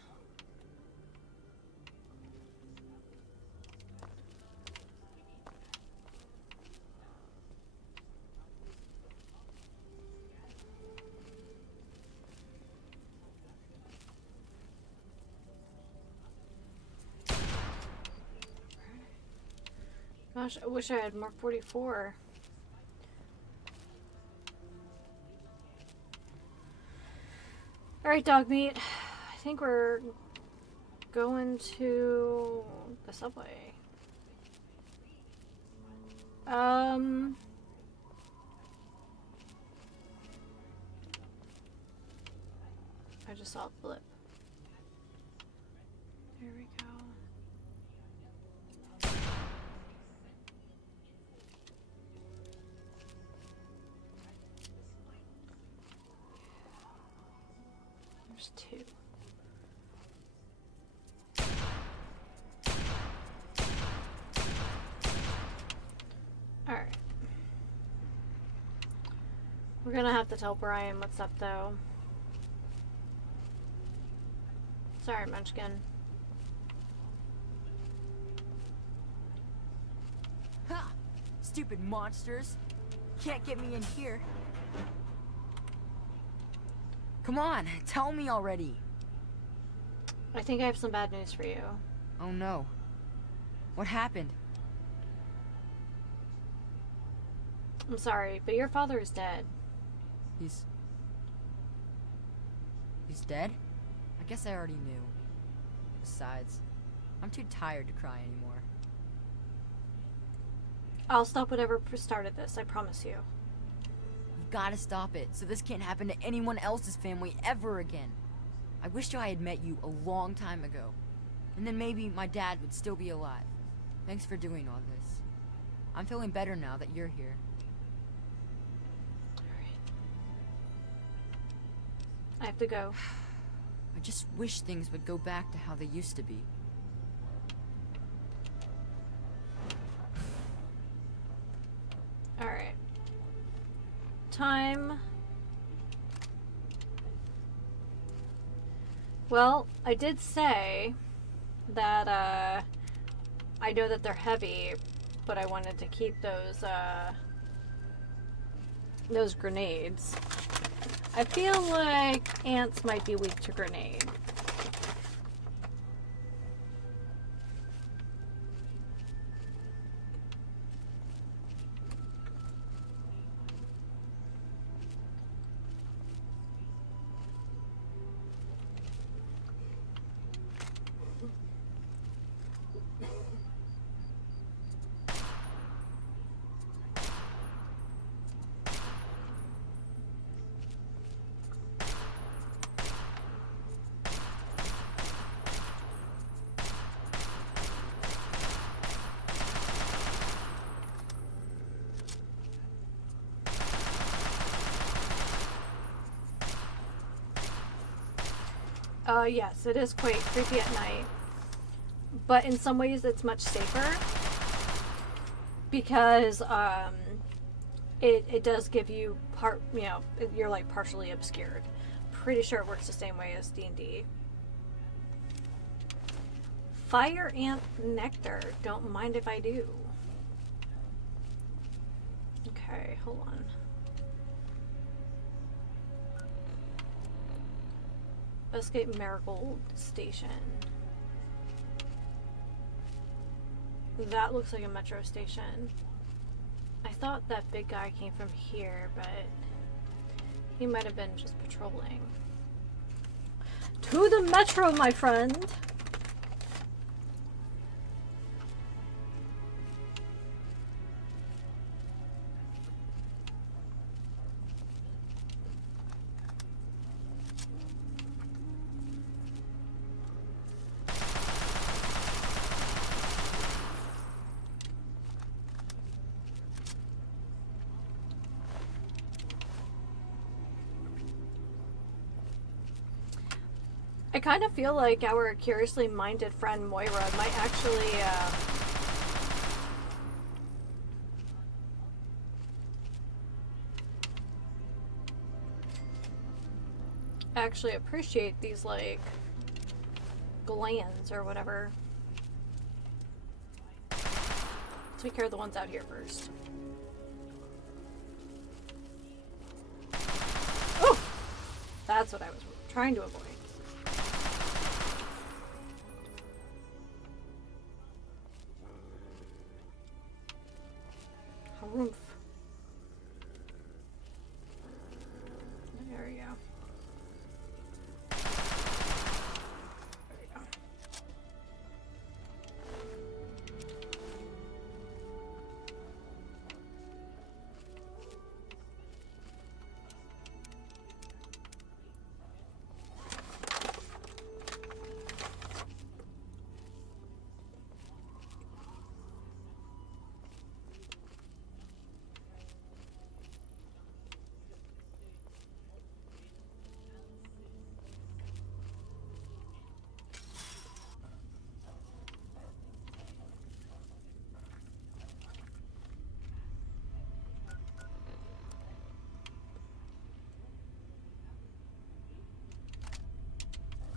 Gosh, I wish I had Mark 44. Alright, dog meat. I think we're going to the subway. I just saw a blip. There we go. There's two. Alright. We're gonna have to tell Brian what's up, though. Sorry, Munchkin. Ha! Stupid monsters. Can't get me in here. Come on, tell me already. I think I have some bad news for you. Oh no. What happened? I'm sorry, but your father is dead. He's dead? I guess I already knew. Besides, I'm too tired to cry anymore. I'll stop whatever started this, I promise you. You've gotta stop it, so this can't happen to anyone else's family ever again. I wish I had met you a long time ago. And then maybe my dad would still be alive. Thanks for doing all this. I'm feeling better now that you're here. I have to go. I just wish things would go back to how they used to be. Alright. Time. Well, I did say that, I know that they're heavy, but I wanted to keep those grenades. I feel like ants might be weak to grenade. Yes, it is quite creepy at night. But in some ways it's much safer. Because, it does give you you're like partially obscured. Pretty sure it works the same way as D&D. Fire ant nectar. Don't mind if I do. Okay, hold on. Escape Marigold Station. That looks like a metro station. I thought that big guy came from here, but he might have been just patrolling. To the metro, my friend! I kind of feel like our curiously minded friend Moira might actually appreciate these, like, glands or whatever. Take care of the ones out here first. Oh! That's what I was trying to avoid. Harumph. There we go. There we go.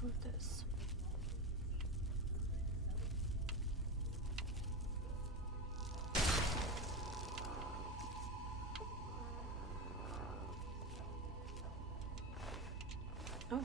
With this. Oh.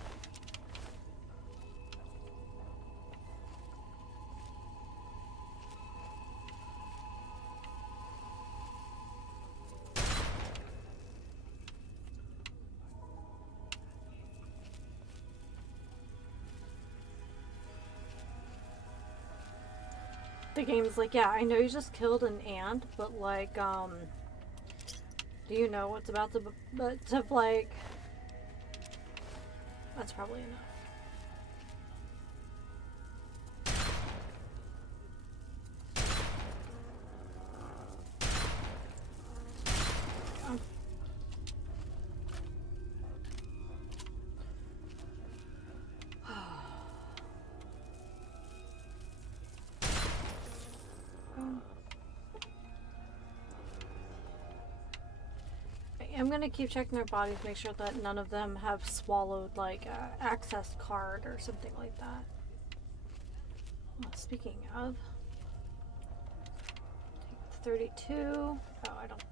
The game's like, yeah, I know you just killed an ant, but like, do you know what's about to, like, that's probably enough. am gonna keep checking their bodies, make sure that none of them have swallowed like a access card or something like that. Oh, speaking of, take 32. Oh, I don't.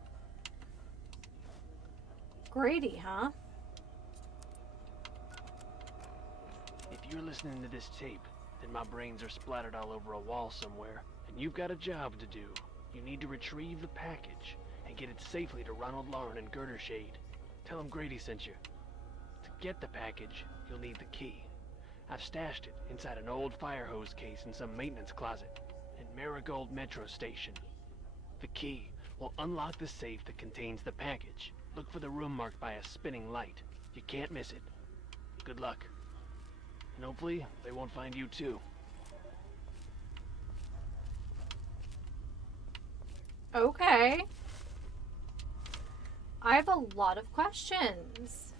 Grady, huh? If you're listening to this tape, then my brains are splattered all over a wall somewhere, and you've got a job to do. You need to retrieve the package and get it safely to Ronald Lauren and Girder Shade. Tell him Grady sent you. To get the package, you'll need the key. I've stashed it inside an old fire hose case in some maintenance closet in Marigold Metro Station. The key will unlock the safe that contains the package. Look for the room marked by a spinning light. You can't miss it. Good luck. And hopefully, they won't find you too. Okay. I have a lot of questions.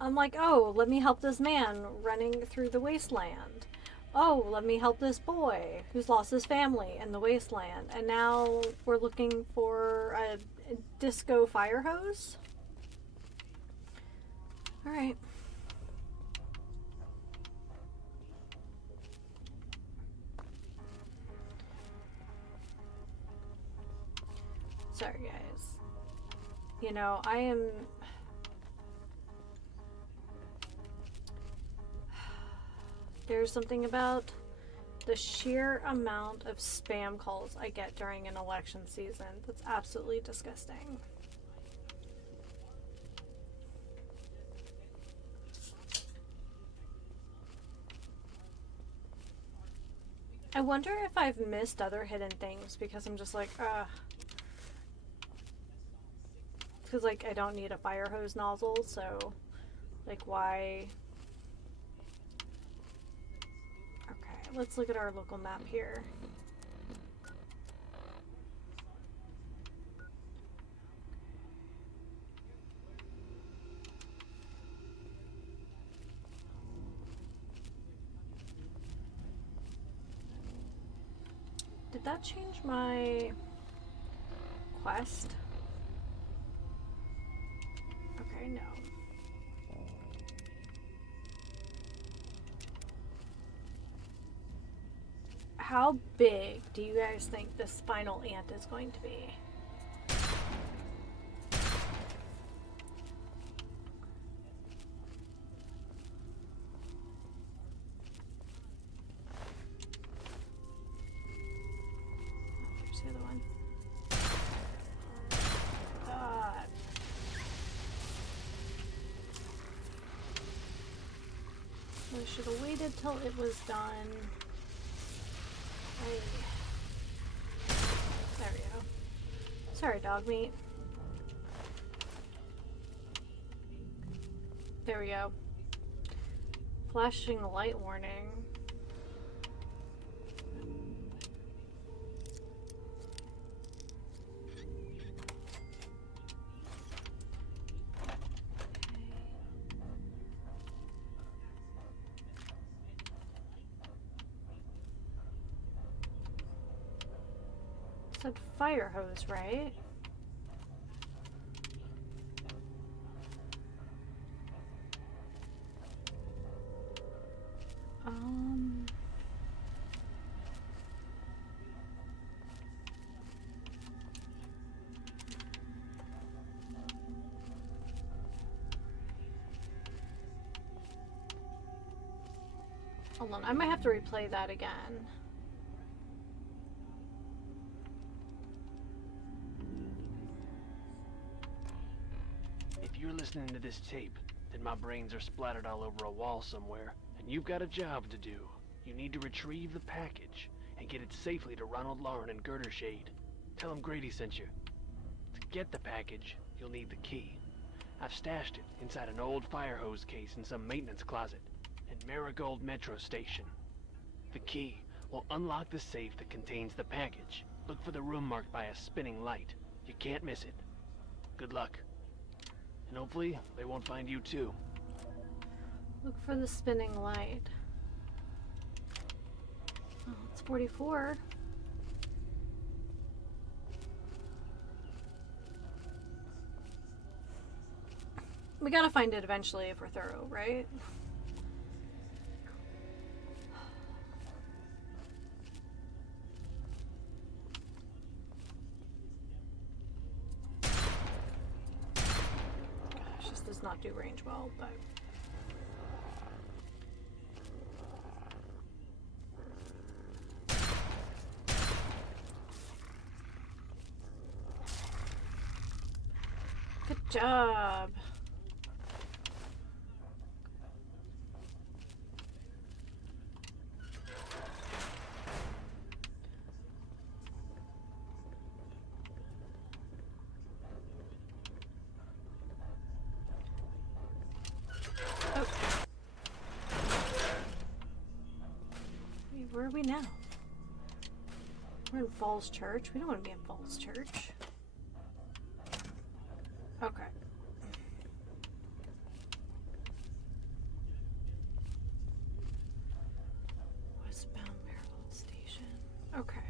I'm like, oh, let me help this man running through the wasteland. Oh, let me help this boy who's lost his family in the wasteland. And now we're looking for a disco fire hose? Alright. Sorry, guys. You know, I am... There's something about the sheer amount of spam calls I get during an election season that's absolutely disgusting. I wonder if I've missed other hidden things because I'm just like, because, like, I don't need a fire hose nozzle, so, like, why... Okay, let's look at our local map here. Did that change my quest? Okay, no. How big do you guys think this final ant is going to be? There's the other one. God. I should have waited till it was done. There we go. Sorry, dog meat. There we go. Flashing light warning. Said fire hose, right? Hold on, I might have to replay that again. If you're listening to this tape, then my brains are splattered all over a wall somewhere, and you've got a job to do. You need to retrieve the package and get it safely to Ronald Lauren and Girder Shade. Tell him Grady sent you. To get the package, you'll need the key. I've stashed it inside an old fire hose case in some maintenance closet in Marigold Metro Station. The key will unlock the safe that contains the package. Look for the room marked by a spinning light. You can't miss it. Good luck. And hopefully, they won't find you too. Look for the spinning light. Oh, it's 44. We gotta find it eventually if we're thorough, right? Gosh, this does not do range well, but... Good job. Oh. Wait, where are we now? We're in Falls Church. We don't want to be in Falls Church. Okay. Westbound Marigold Station. Okay.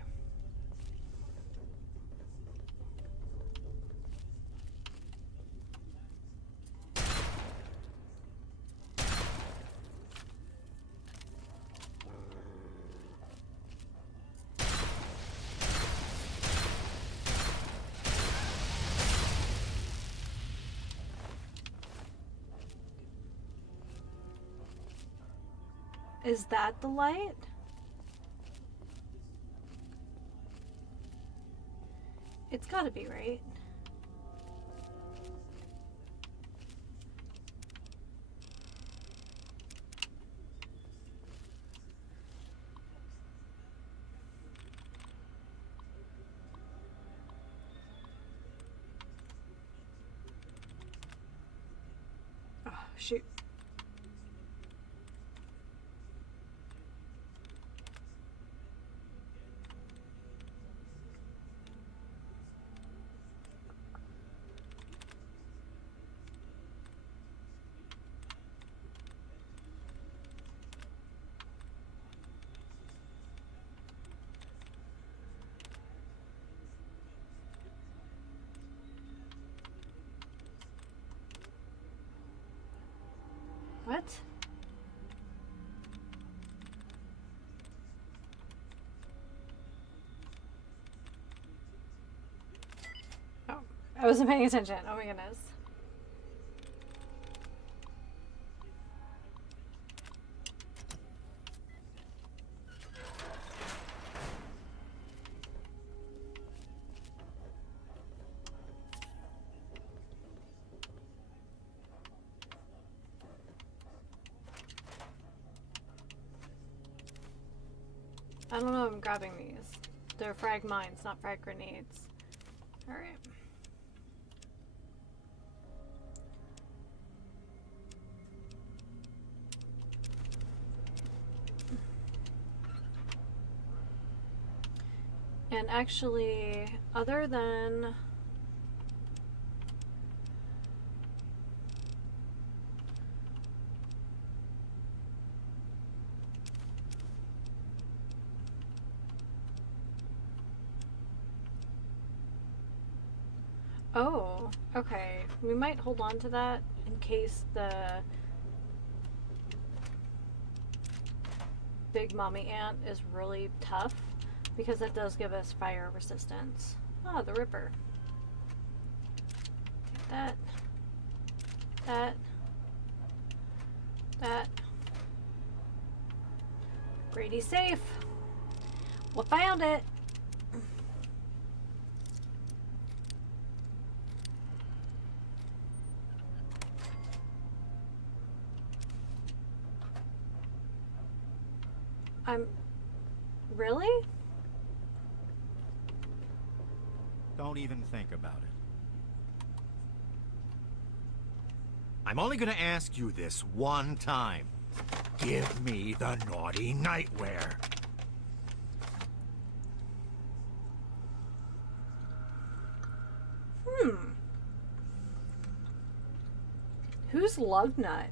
Is that the light? It's gotta be, right? Oh, shoot. What? Oh, I wasn't paying attention. Oh my goodness. I don't know, I'm grabbing these. They're frag mines, not frag grenades. Alright. And actually, other than... Oh, okay. We might hold on to that in case the big mommy ant is really tough, because that does give us fire resistance. Ah, the Ripper. Take that. That. Grady's safe. We found it. Really? Don't even think about it. I'm only gonna ask you this one time. Give me the naughty nightwear. Who's Lugnut?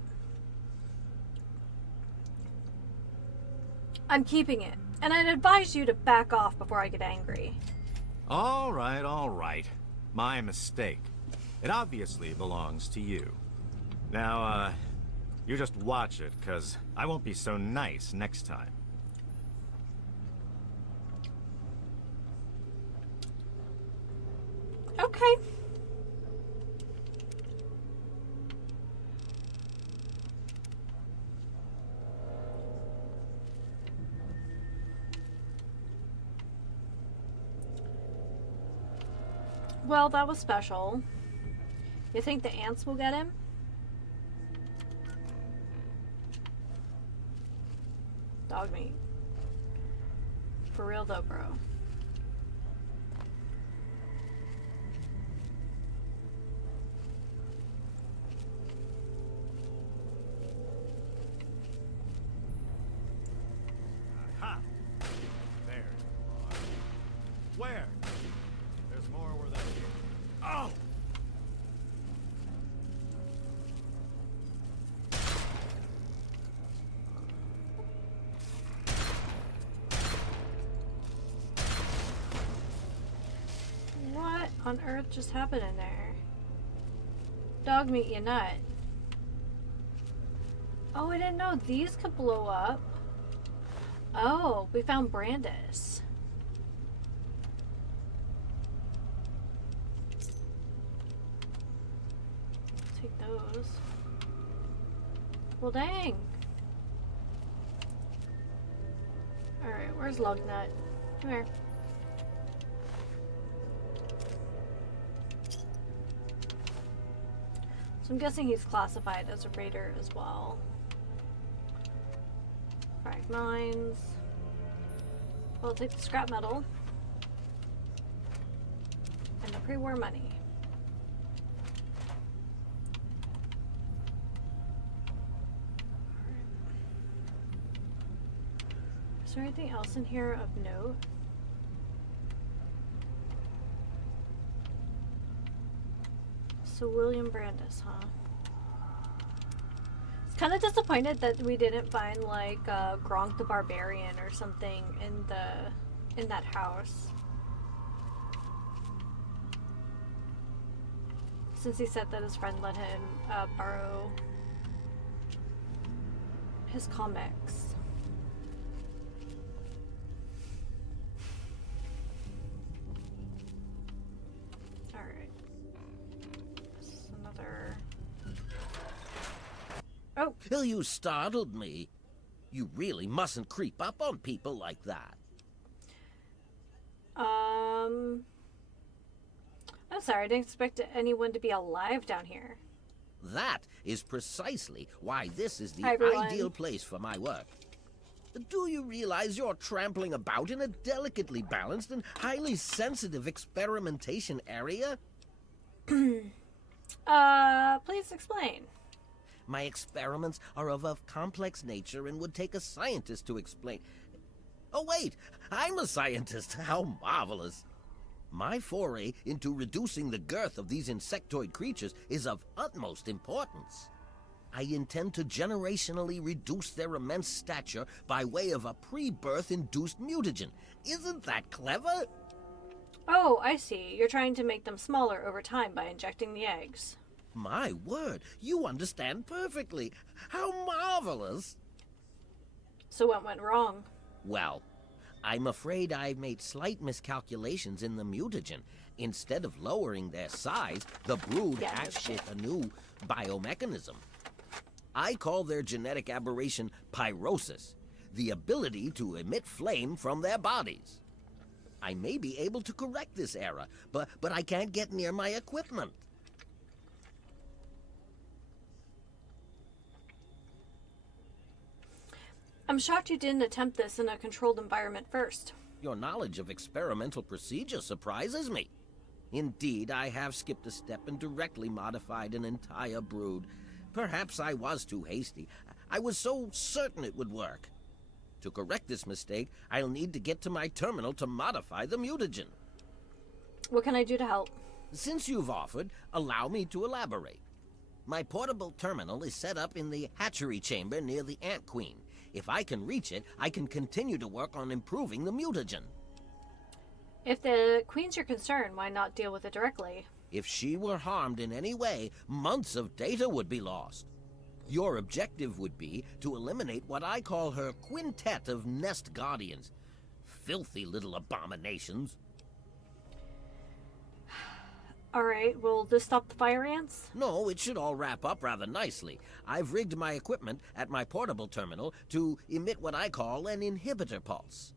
I'm keeping it, and I'd advise you to back off before I get angry. All right. My mistake. It obviously belongs to you. Now, you just watch it, because I won't be so nice next time. Okay. Well, that was special. You think the ants will get him? Dog meat. For real though, bro. Aha! There you are. Where? There's more where that is. Oh! What on earth just happened in there? Dog meat, you nut. Oh, I didn't know these could blow up. Oh, we found Brandis. Take those. Well, dang. Alright, where's Lugnut? Come here. So I'm guessing he's classified as a raider as well. Frag mines. Well, I'll take the scrap metal. And the pre-war money. Is there anything else in here of note? So William Brandis, huh? It's kind of disappointed that we didn't find like Gronk the Barbarian or something in that house. Since he said that his friend let him borrow his comics. Oh. Well, you startled me. You really mustn't creep up on people like that. I'm sorry, I didn't expect anyone to be alive down here. That is precisely why this is the Hi, everyone. ideal place for my work. Do you realize you're trampling about in a delicately balanced and highly sensitive experimentation area? Please explain. My experiments are of a complex nature and would take a scientist to explain. Oh, wait! I'm a scientist! How marvelous! My foray into reducing the girth of these insectoid creatures is of utmost importance. I intend to generationally reduce their immense stature by way of a pre-birth induced mutagen. Isn't that clever? Oh, I see. You're trying to make them smaller over time by injecting the eggs. My word, you understand perfectly. How marvelous! So what went wrong? Well, I'm afraid I've made slight miscalculations in the mutagen. Instead of lowering their size, the brood hatched a new biomechanism. I call their genetic aberration pyrosis, the ability to emit flame from their bodies. I may be able to correct this error, but I can't get near my equipment. I'm shocked you didn't attempt this in a controlled environment first. Your knowledge of experimental procedure surprises me. Indeed, I have skipped a step and directly modified an entire brood. Perhaps I was too hasty. I was so certain it would work. To correct this mistake, I'll need to get to my terminal to modify the mutagen. What can I do to help? Since you've offered, allow me to elaborate. My portable terminal is set up in the hatchery chamber near the Ant Queen. If I can reach it, I can continue to work on improving the mutagen. If the Queen's your concern, why not deal with it directly? If she were harmed in any way, months of data would be lost. Your objective would be to eliminate what I call her quintet of nest guardians. Filthy little abominations. Alright, will this stop the fire ants? No, it should all wrap up rather nicely. I've rigged my equipment at my portable terminal to emit what I call an inhibitor pulse.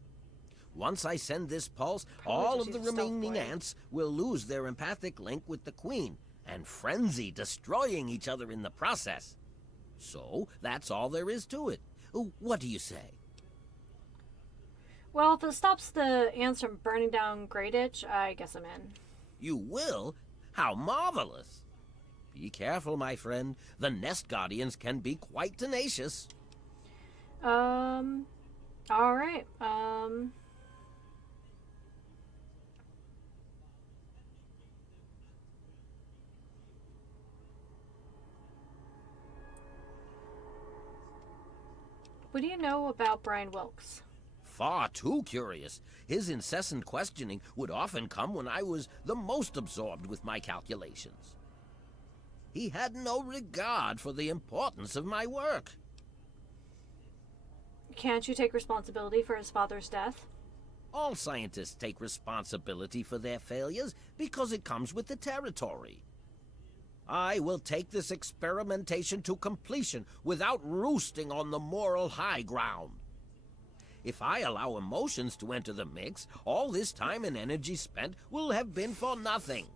Once I send this pulse, all of the remaining ants will lose their empathic link with the queen and frenzy, destroying each other in the process. So, that's all there is to it. What do you say? Well, if it stops the ants from burning down Grey Ditch, I guess I'm in. You will? How marvelous! Be careful, my friend. The nest guardians can be quite tenacious. Alright, What do you know about Brian Wilkes? Far too curious. His incessant questioning would often come when I was the most absorbed with my calculations. He had no regard for the importance of my work. Can't you take responsibility for his father's death? All scientists take responsibility for their failures because it comes with the territory. I will take this experimentation to completion without roosting on the moral high ground. If I allow emotions to enter the mix, all this time and energy spent will have been for nothing.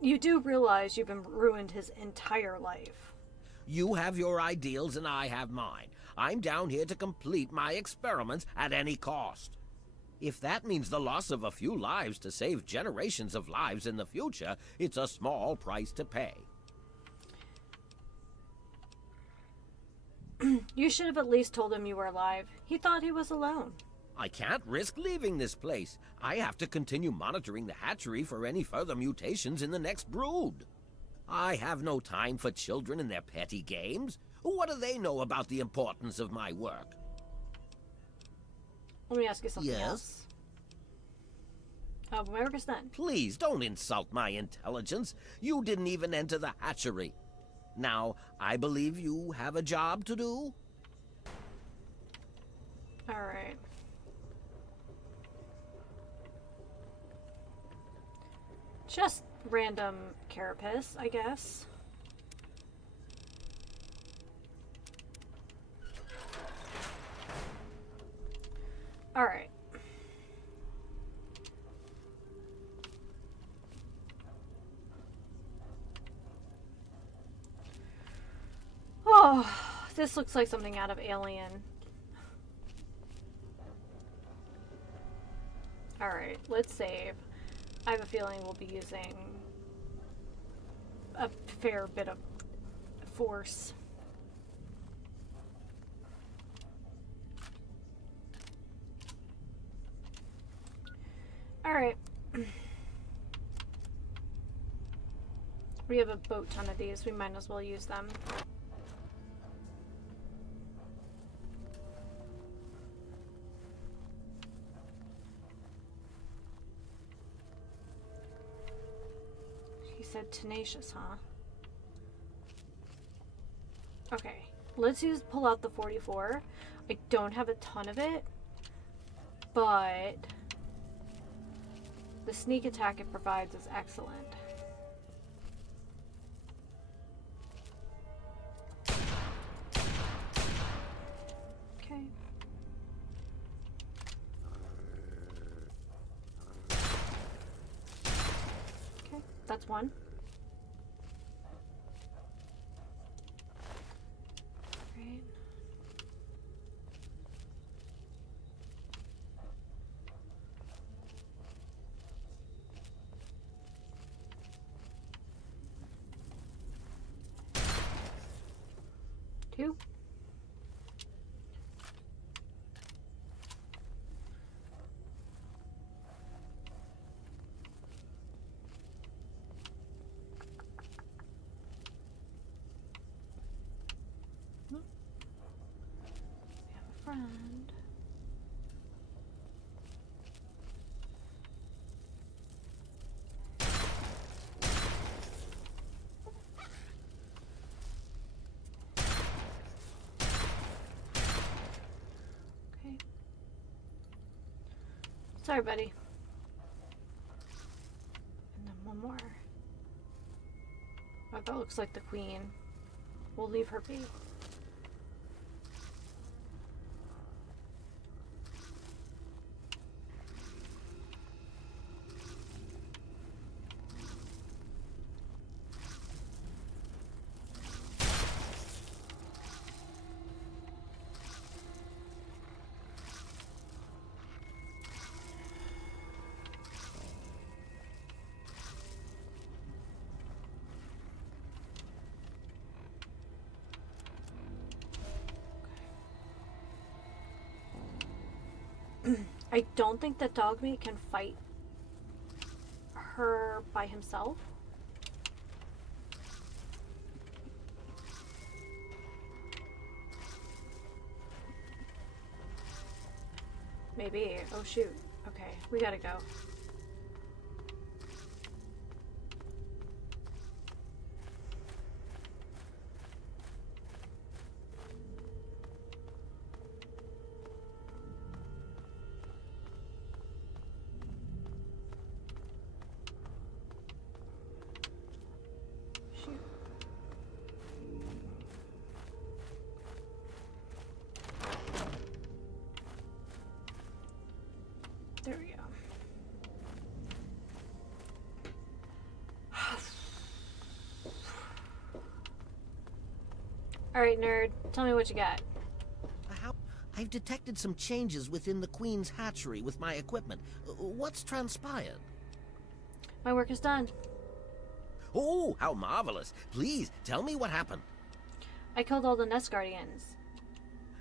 You do realize you've ruined his entire life. You have your ideals and I have mine. I'm down here to complete my experiments at any cost. If that means the loss of a few lives to save generations of lives in the future, it's a small price to pay. You should have at least told him you were alive. He thought he was alone. I can't risk leaving this place. I have to continue monitoring the hatchery for any further mutations in the next brood. I have no time for children and their petty games. What do they know about the importance of my work? Let me ask you something else. Where is that? Please, don't insult my intelligence. You didn't even enter the hatchery. Now, I believe you have a job to do? Alright. Just random carapace, I guess. Alright. Oh, this looks like something out of Alien. Alright, let's save. I have a feeling we'll be using a fair bit of force. Alright. We have a boat ton of these. We might as well use them. He said tenacious, huh? Okay. Let's pull out the 44. I don't have a ton of it, but the sneak attack it provides is excellent. Okay. Okay, that's one. Right. Two. We have a friend. Sorry, buddy. And then one more. Oh, that looks like the queen. We'll leave her be. I don't think that Dogmeat can fight her by himself. Maybe. Oh shoot. Okay, we gotta go. There we go. Alright, nerd. Tell me what you got. I've detected some changes within the Queen's hatchery with my equipment. What's transpired? My work is done. Oh, how marvelous. Please, tell me what happened. I killed all the nest guardians.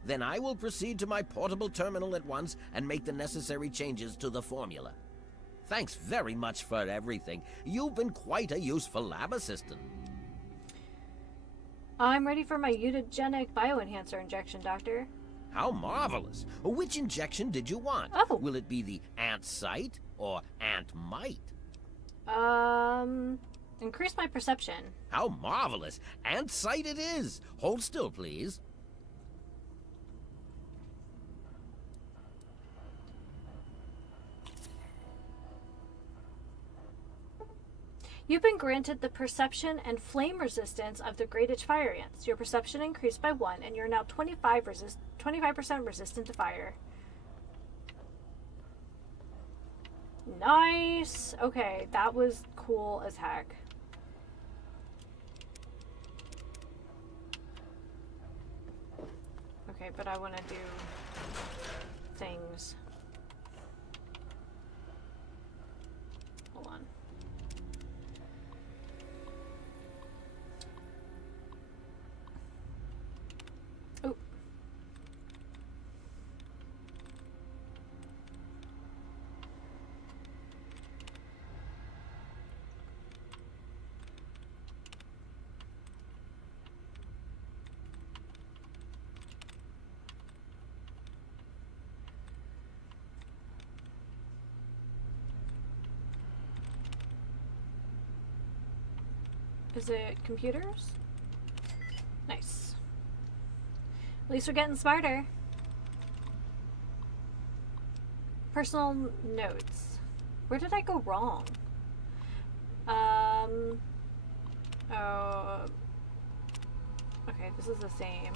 Then I will proceed to my portable terminal at once and make the necessary changes to the formula. Thanks very much for everything. You've been quite a useful lab assistant. I'm ready for my mutagenic bioenhancer injection, Doctor. How marvelous. Which injection did you want? Oh. Will it be the ant sight or ant might? Increase my perception. How marvelous. Ant sight it is. Hold still, please. You've been granted the perception and flame resistance of the great itch fire ants. Your perception increased by 1, and you're now 25% resistant to fire. Nice! Okay, that was cool as heck. Okay, but I want to do things. Hold on. Oh. Is it computers? Nice. At least we're getting smarter. Personal notes. Where did I go wrong? Oh. Okay, this is the same.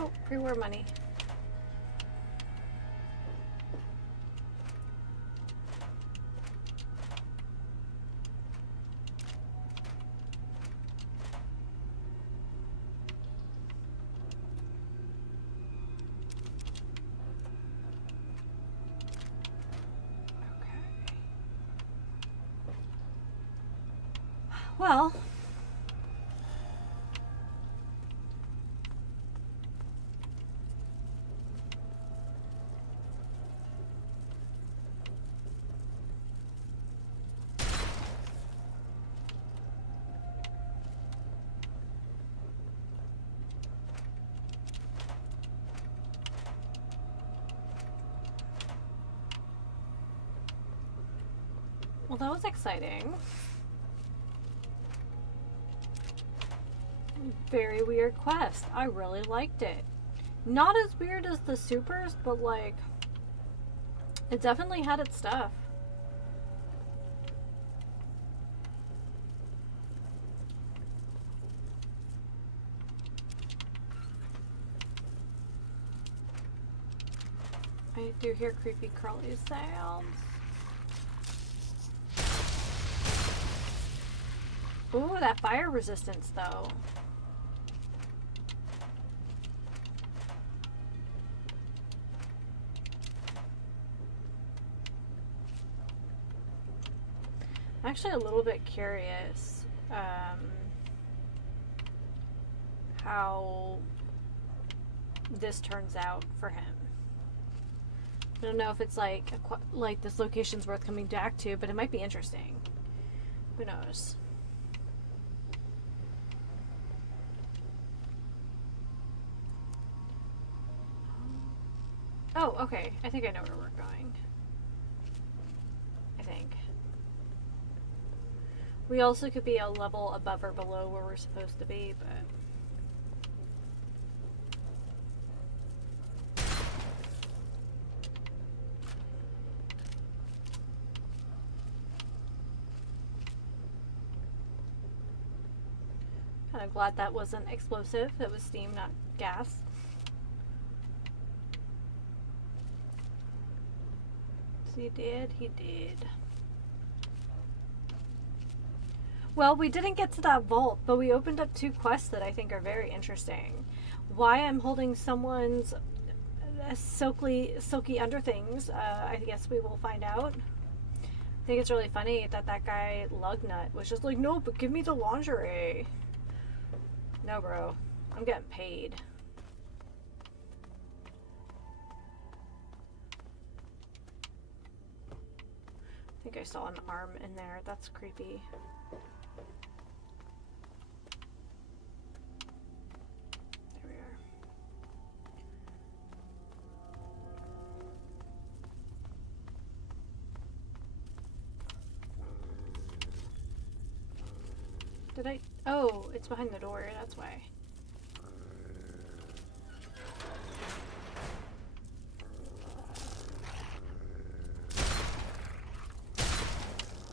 Oh, pre-war money. Well, Well, that was exciting. Very weird quest. I really liked it. Not as weird as the supers, but like, it definitely had its stuff. I do hear creepy crawly sounds. Ooh, that fire resistance though. I'm actually a little bit curious how this turns out for him. I don't know if it's like this location's worth coming back to, but it might be interesting. Who knows? Oh, okay. I think I know where we're going. I think. We also could be a level above or below where we're supposed to be, but... kind of glad that wasn't explosive. It was steam, not gas. He did. Well, we didn't get to that vault, but we opened up 2 quests that I think are very interesting. Why I'm holding someone's silky underthings, I guess we will find out. I think it's really funny that guy Lugnut was just like, no, but give me the lingerie. No, bro. I'm getting paid. I think I saw an arm in there. That's creepy. There we are. Did I? Oh, it's behind the door. That's why.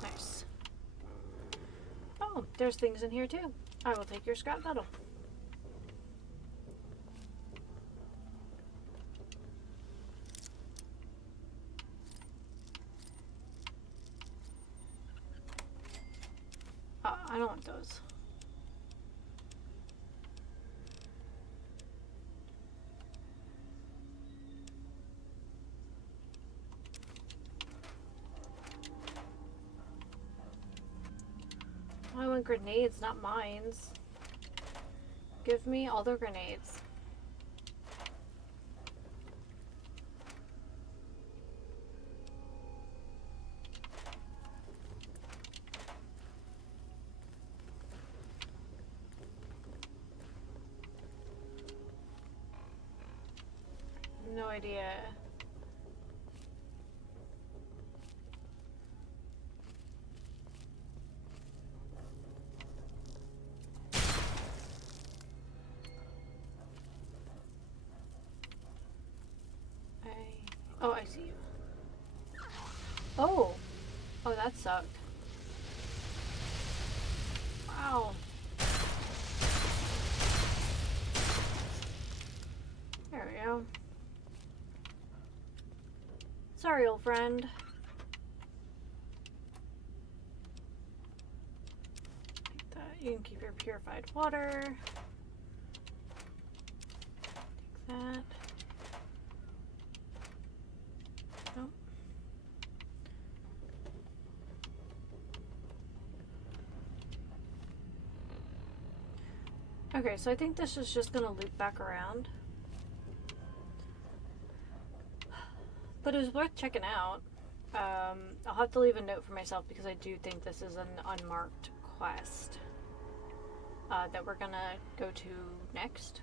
Nice. Oh, there's things in here too. I will take your scrap metal. I don't want those. I want grenades, not mines. Give me all the grenades. No idea. Oh, I see you. Oh! Oh, that sucked. Wow. There we go. Sorry, old friend. Take that. You can keep your purified water. Take that. Nope. Okay, so I think this is just gonna loop back around. But it was worth checking out. I'll have to leave a note for myself because I do think this is an unmarked quest that we're gonna go to next.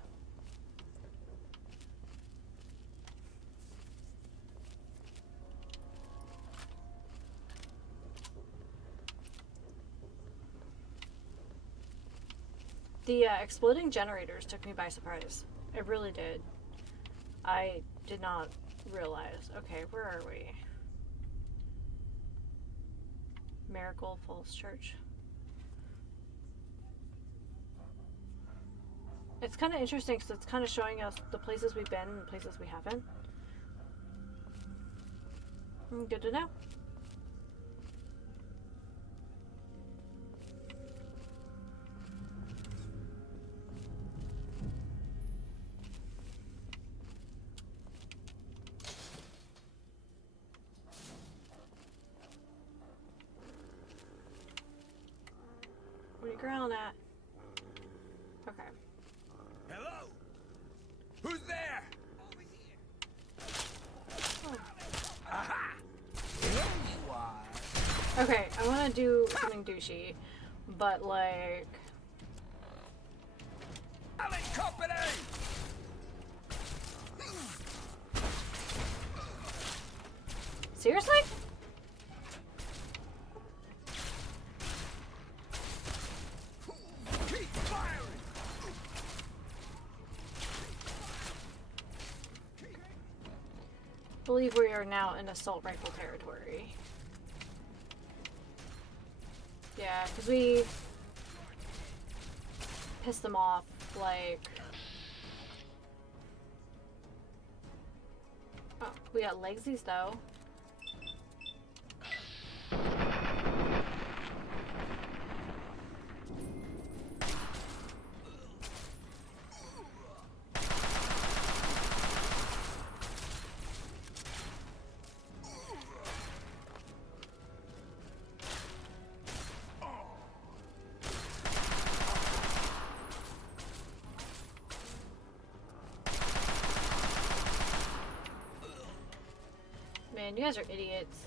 The exploding generators took me by surprise. It really did. I did not realize. Okay, where are we? Miracle Falls Church. It's kind of interesting because it's kind of showing us the places we've been and the places we haven't. Good to know. What are you growling at? Okay. Hello? Who's there? Oh. Aha! Here you are. Okay, I want to do something douchey, but like... I'm in company! Seriously? Keep firing! I believe we are now in assault rifle territory. Yeah, because we pissed them off, like... Oh, we got legsies though. Man, you guys are idiots.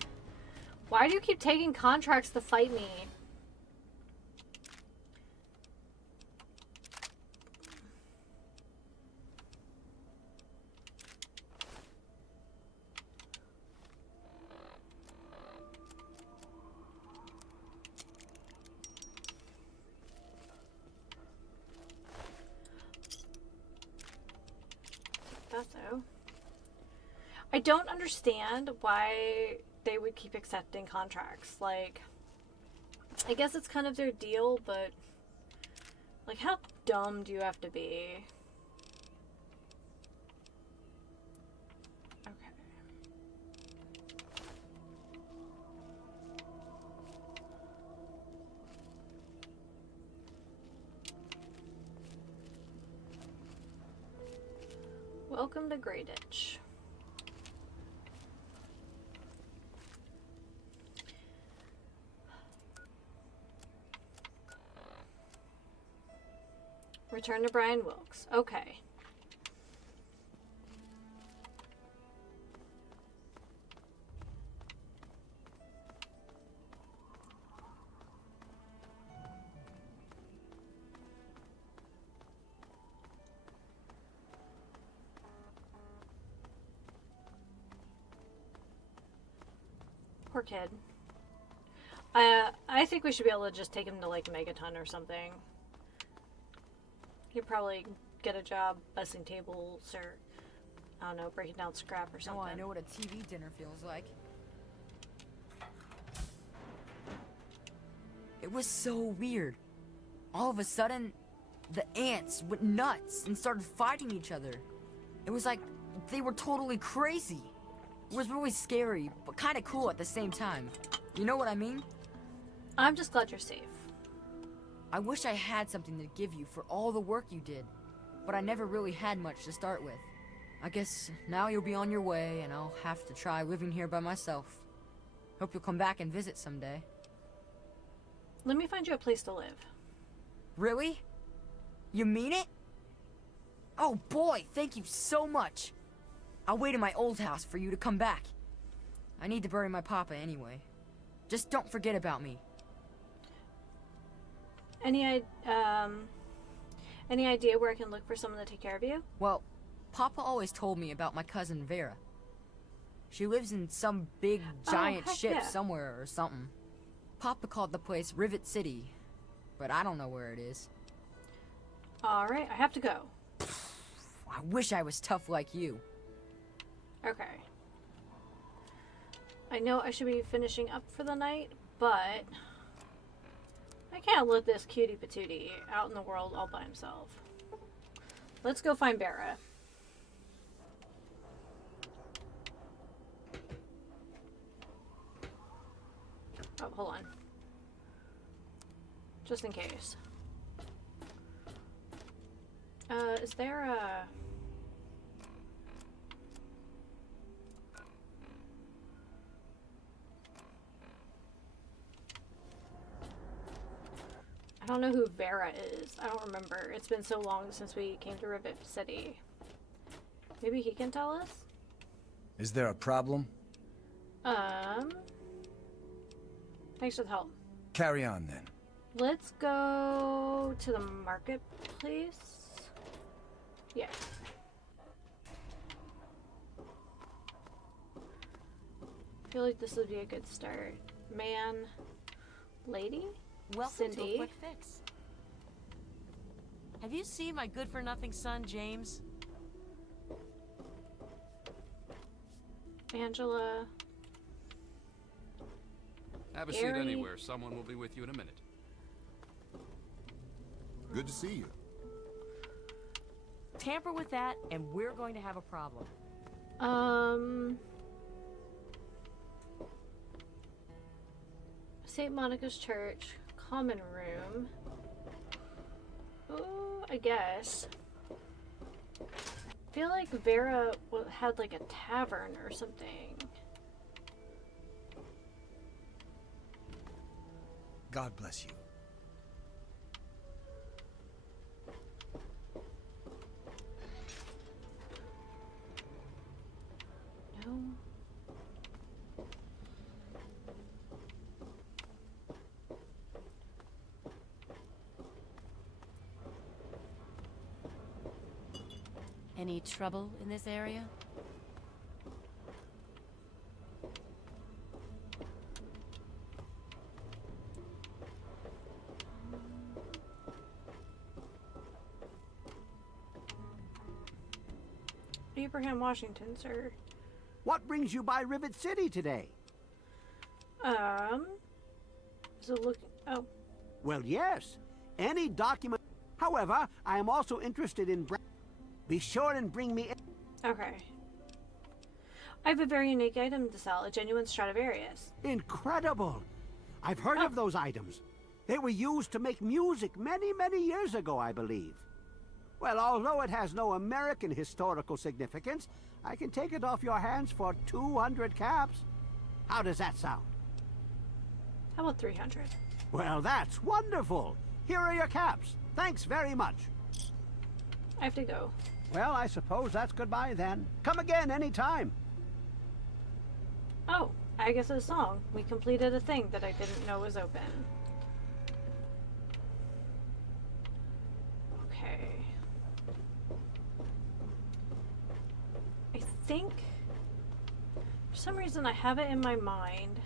Why do you keep taking contracts to fight me? That though. I don't understand why they would keep accepting contracts. Like, I guess it's kind of their deal, but like, how dumb do you have to be? Okay. Welcome to Grey Ditch. Return to Brian Wilkes. Okay. Poor kid. I think we should be able to just take him to like Megaton or something. He'd probably get a job busting tables or, I don't know, breaking down scrap or something. Oh, I know what a TV dinner feels like. It was so weird. All of a sudden, the ants went nuts and started fighting each other. It was like they were totally crazy. It was really scary, but kind of cool at the same time. You know what I mean? I'm just glad you're safe. I wish I had something to give you for all the work you did, but I never really had much to start with. I guess now you'll be on your way, and I'll have to try living here by myself. Hope you'll come back and visit someday. Let me find you a place to live. Really? You mean it? Oh boy, thank you so much. I'll wait in my old house for you to come back. I need to bury my papa anyway. Just don't forget about me. Any idea where I can look for someone to take care of you? Well, Papa always told me about my cousin Vera. She lives in some big giant ship somewhere or something. Papa called the place Rivet City, but I don't know where it is. Alright, I have to go. I wish I was tough like you. Okay. I know I should be finishing up for the night, but I can't let this cutie patootie out in the world all by himself. Let's go find Vera. Oh, hold on. Just in case. Is there a... I don't know who Vera is. I don't remember. It's been so long since we came to Rivet City. Maybe he can tell us? Is there a problem? Thanks for the help. Carry on then. Let's go to the marketplace. Yeah. I feel like this would be a good start. Man, lady? Welcome Cindy. to a quick fix. Have you seen my good-for-nothing son, James? Angela. Have a Gary. seat anywhere. Someone will be with you in a minute. Good to see you. Tamper with that, and we're going to have a problem. St. Monica's Church, common room. Oh, I guess. I feel like Vera had like a tavern or something. God bless you. No. Any trouble in this area? Abraham Washington, sir. What brings you by Rivet City today? Is it look? Oh. Well, yes. Any document. However, I am also interested in. Be sure and bring me. Okay. I have a very unique item to sell, a genuine Stradivarius. Incredible! I've heard of those items. They were used to make music many, many years ago, I believe. Well, although it has no American historical significance, I can take it off your hands for 200 caps. How does that sound? How about 300? Well, that's wonderful. Here are your caps. Thanks very much. I have to go. Well, I suppose that's goodbye then. Come again anytime. Oh, I guess it's a song. We completed a thing that I didn't know was open. Okay. I think, for some reason I have it in my mind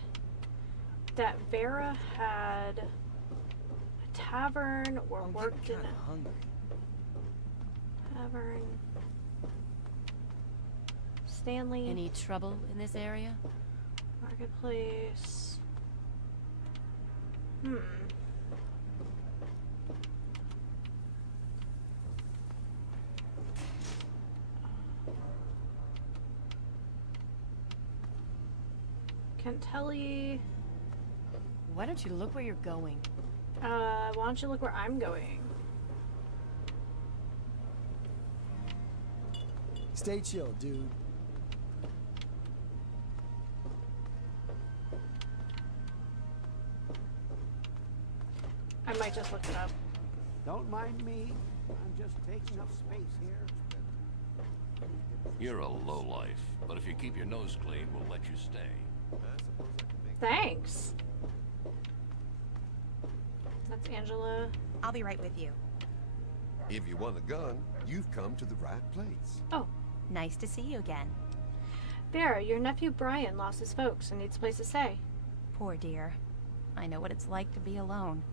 that Vera had a tavern or worked in a tavern. Stanley. Any trouble in this area? Marketplace. Kentelly. Why don't you look where you're going? Why don't you look where I'm going? Stay chill, dude. I might just look it up. Don't mind me. I'm just taking up space here. You're a lowlife, but if you keep your nose clean, we'll let you stay. Thanks. That's Angela. I'll be right with you. If you want a gun, you've come to the right place. Oh. Nice to see you again. Vera, your nephew Brian lost his folks and needs a place to stay. Poor dear. I know what it's like to be alone.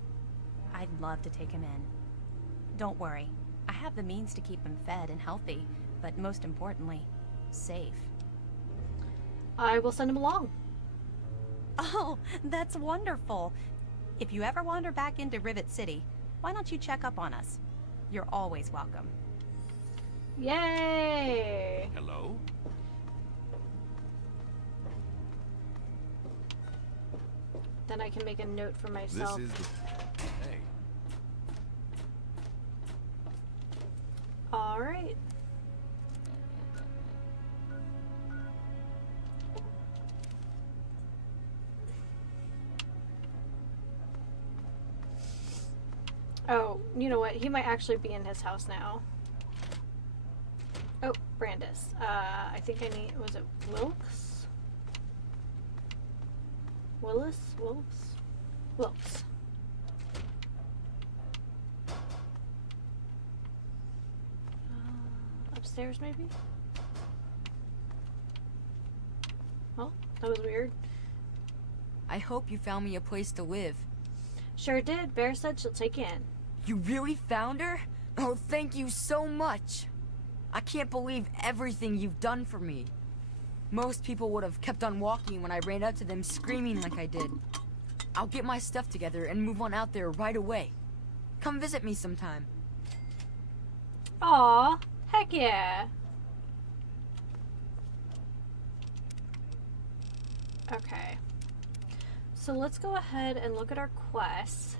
I'd love to take him in. Don't worry. have the means to keep him fed and healthy, but most importantly, safe. I will send him along. Oh, that's wonderful. If you ever wander back into Rivet City, why don't you check up on us? You're always welcome. Yay! Hello? Then I can make a note for myself. This is the... Hey. All right. Oh, you know what? He might actually be in his house now. Oh, Brandis. I think I need... Was it Wilkes? Willis? Wilkes? Wilkes. Upstairs, maybe? Well, that was weird. I hope you found me a place to live. Sure did. Bear said she'll take you in. You really found her? Oh, thank you so much. I can't believe everything you've done for me. Most people would have kept on walking when I ran up to them screaming like I did. I'll get my stuff together and move on out there right away. Come visit me sometime. Aw, heck yeah. Okay. So let's go ahead and look at our quests.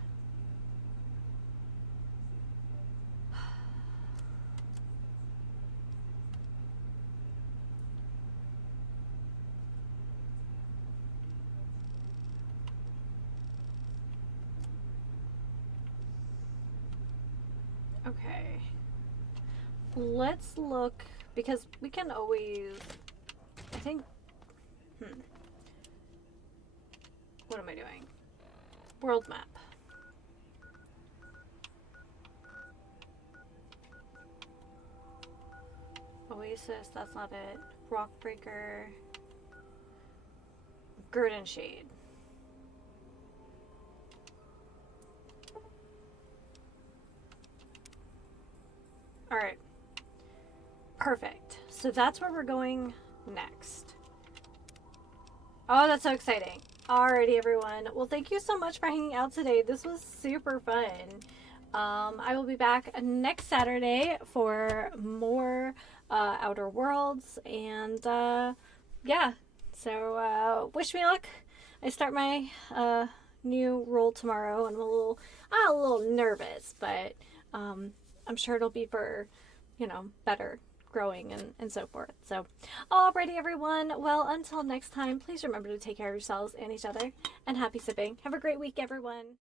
Okay. Let's look, because we can always, I think, what am I doing? World map. Oasis, that's not it. Rockbreaker. Garden Shade. Alright. Perfect. So that's where we're going next. Oh, that's so exciting. Alrighty, everyone. Well, thank you so much for hanging out today. This was super fun. I will be back next Saturday for more Outer Worlds. And, yeah. So, wish me luck. I start my new role tomorrow, and I'm a little nervous, but I'm sure it'll be for, you know, better growing and so forth. So, alrighty, everyone. Well, until next time, please remember to take care of yourselves and each other, and happy sipping. Have a great week, everyone.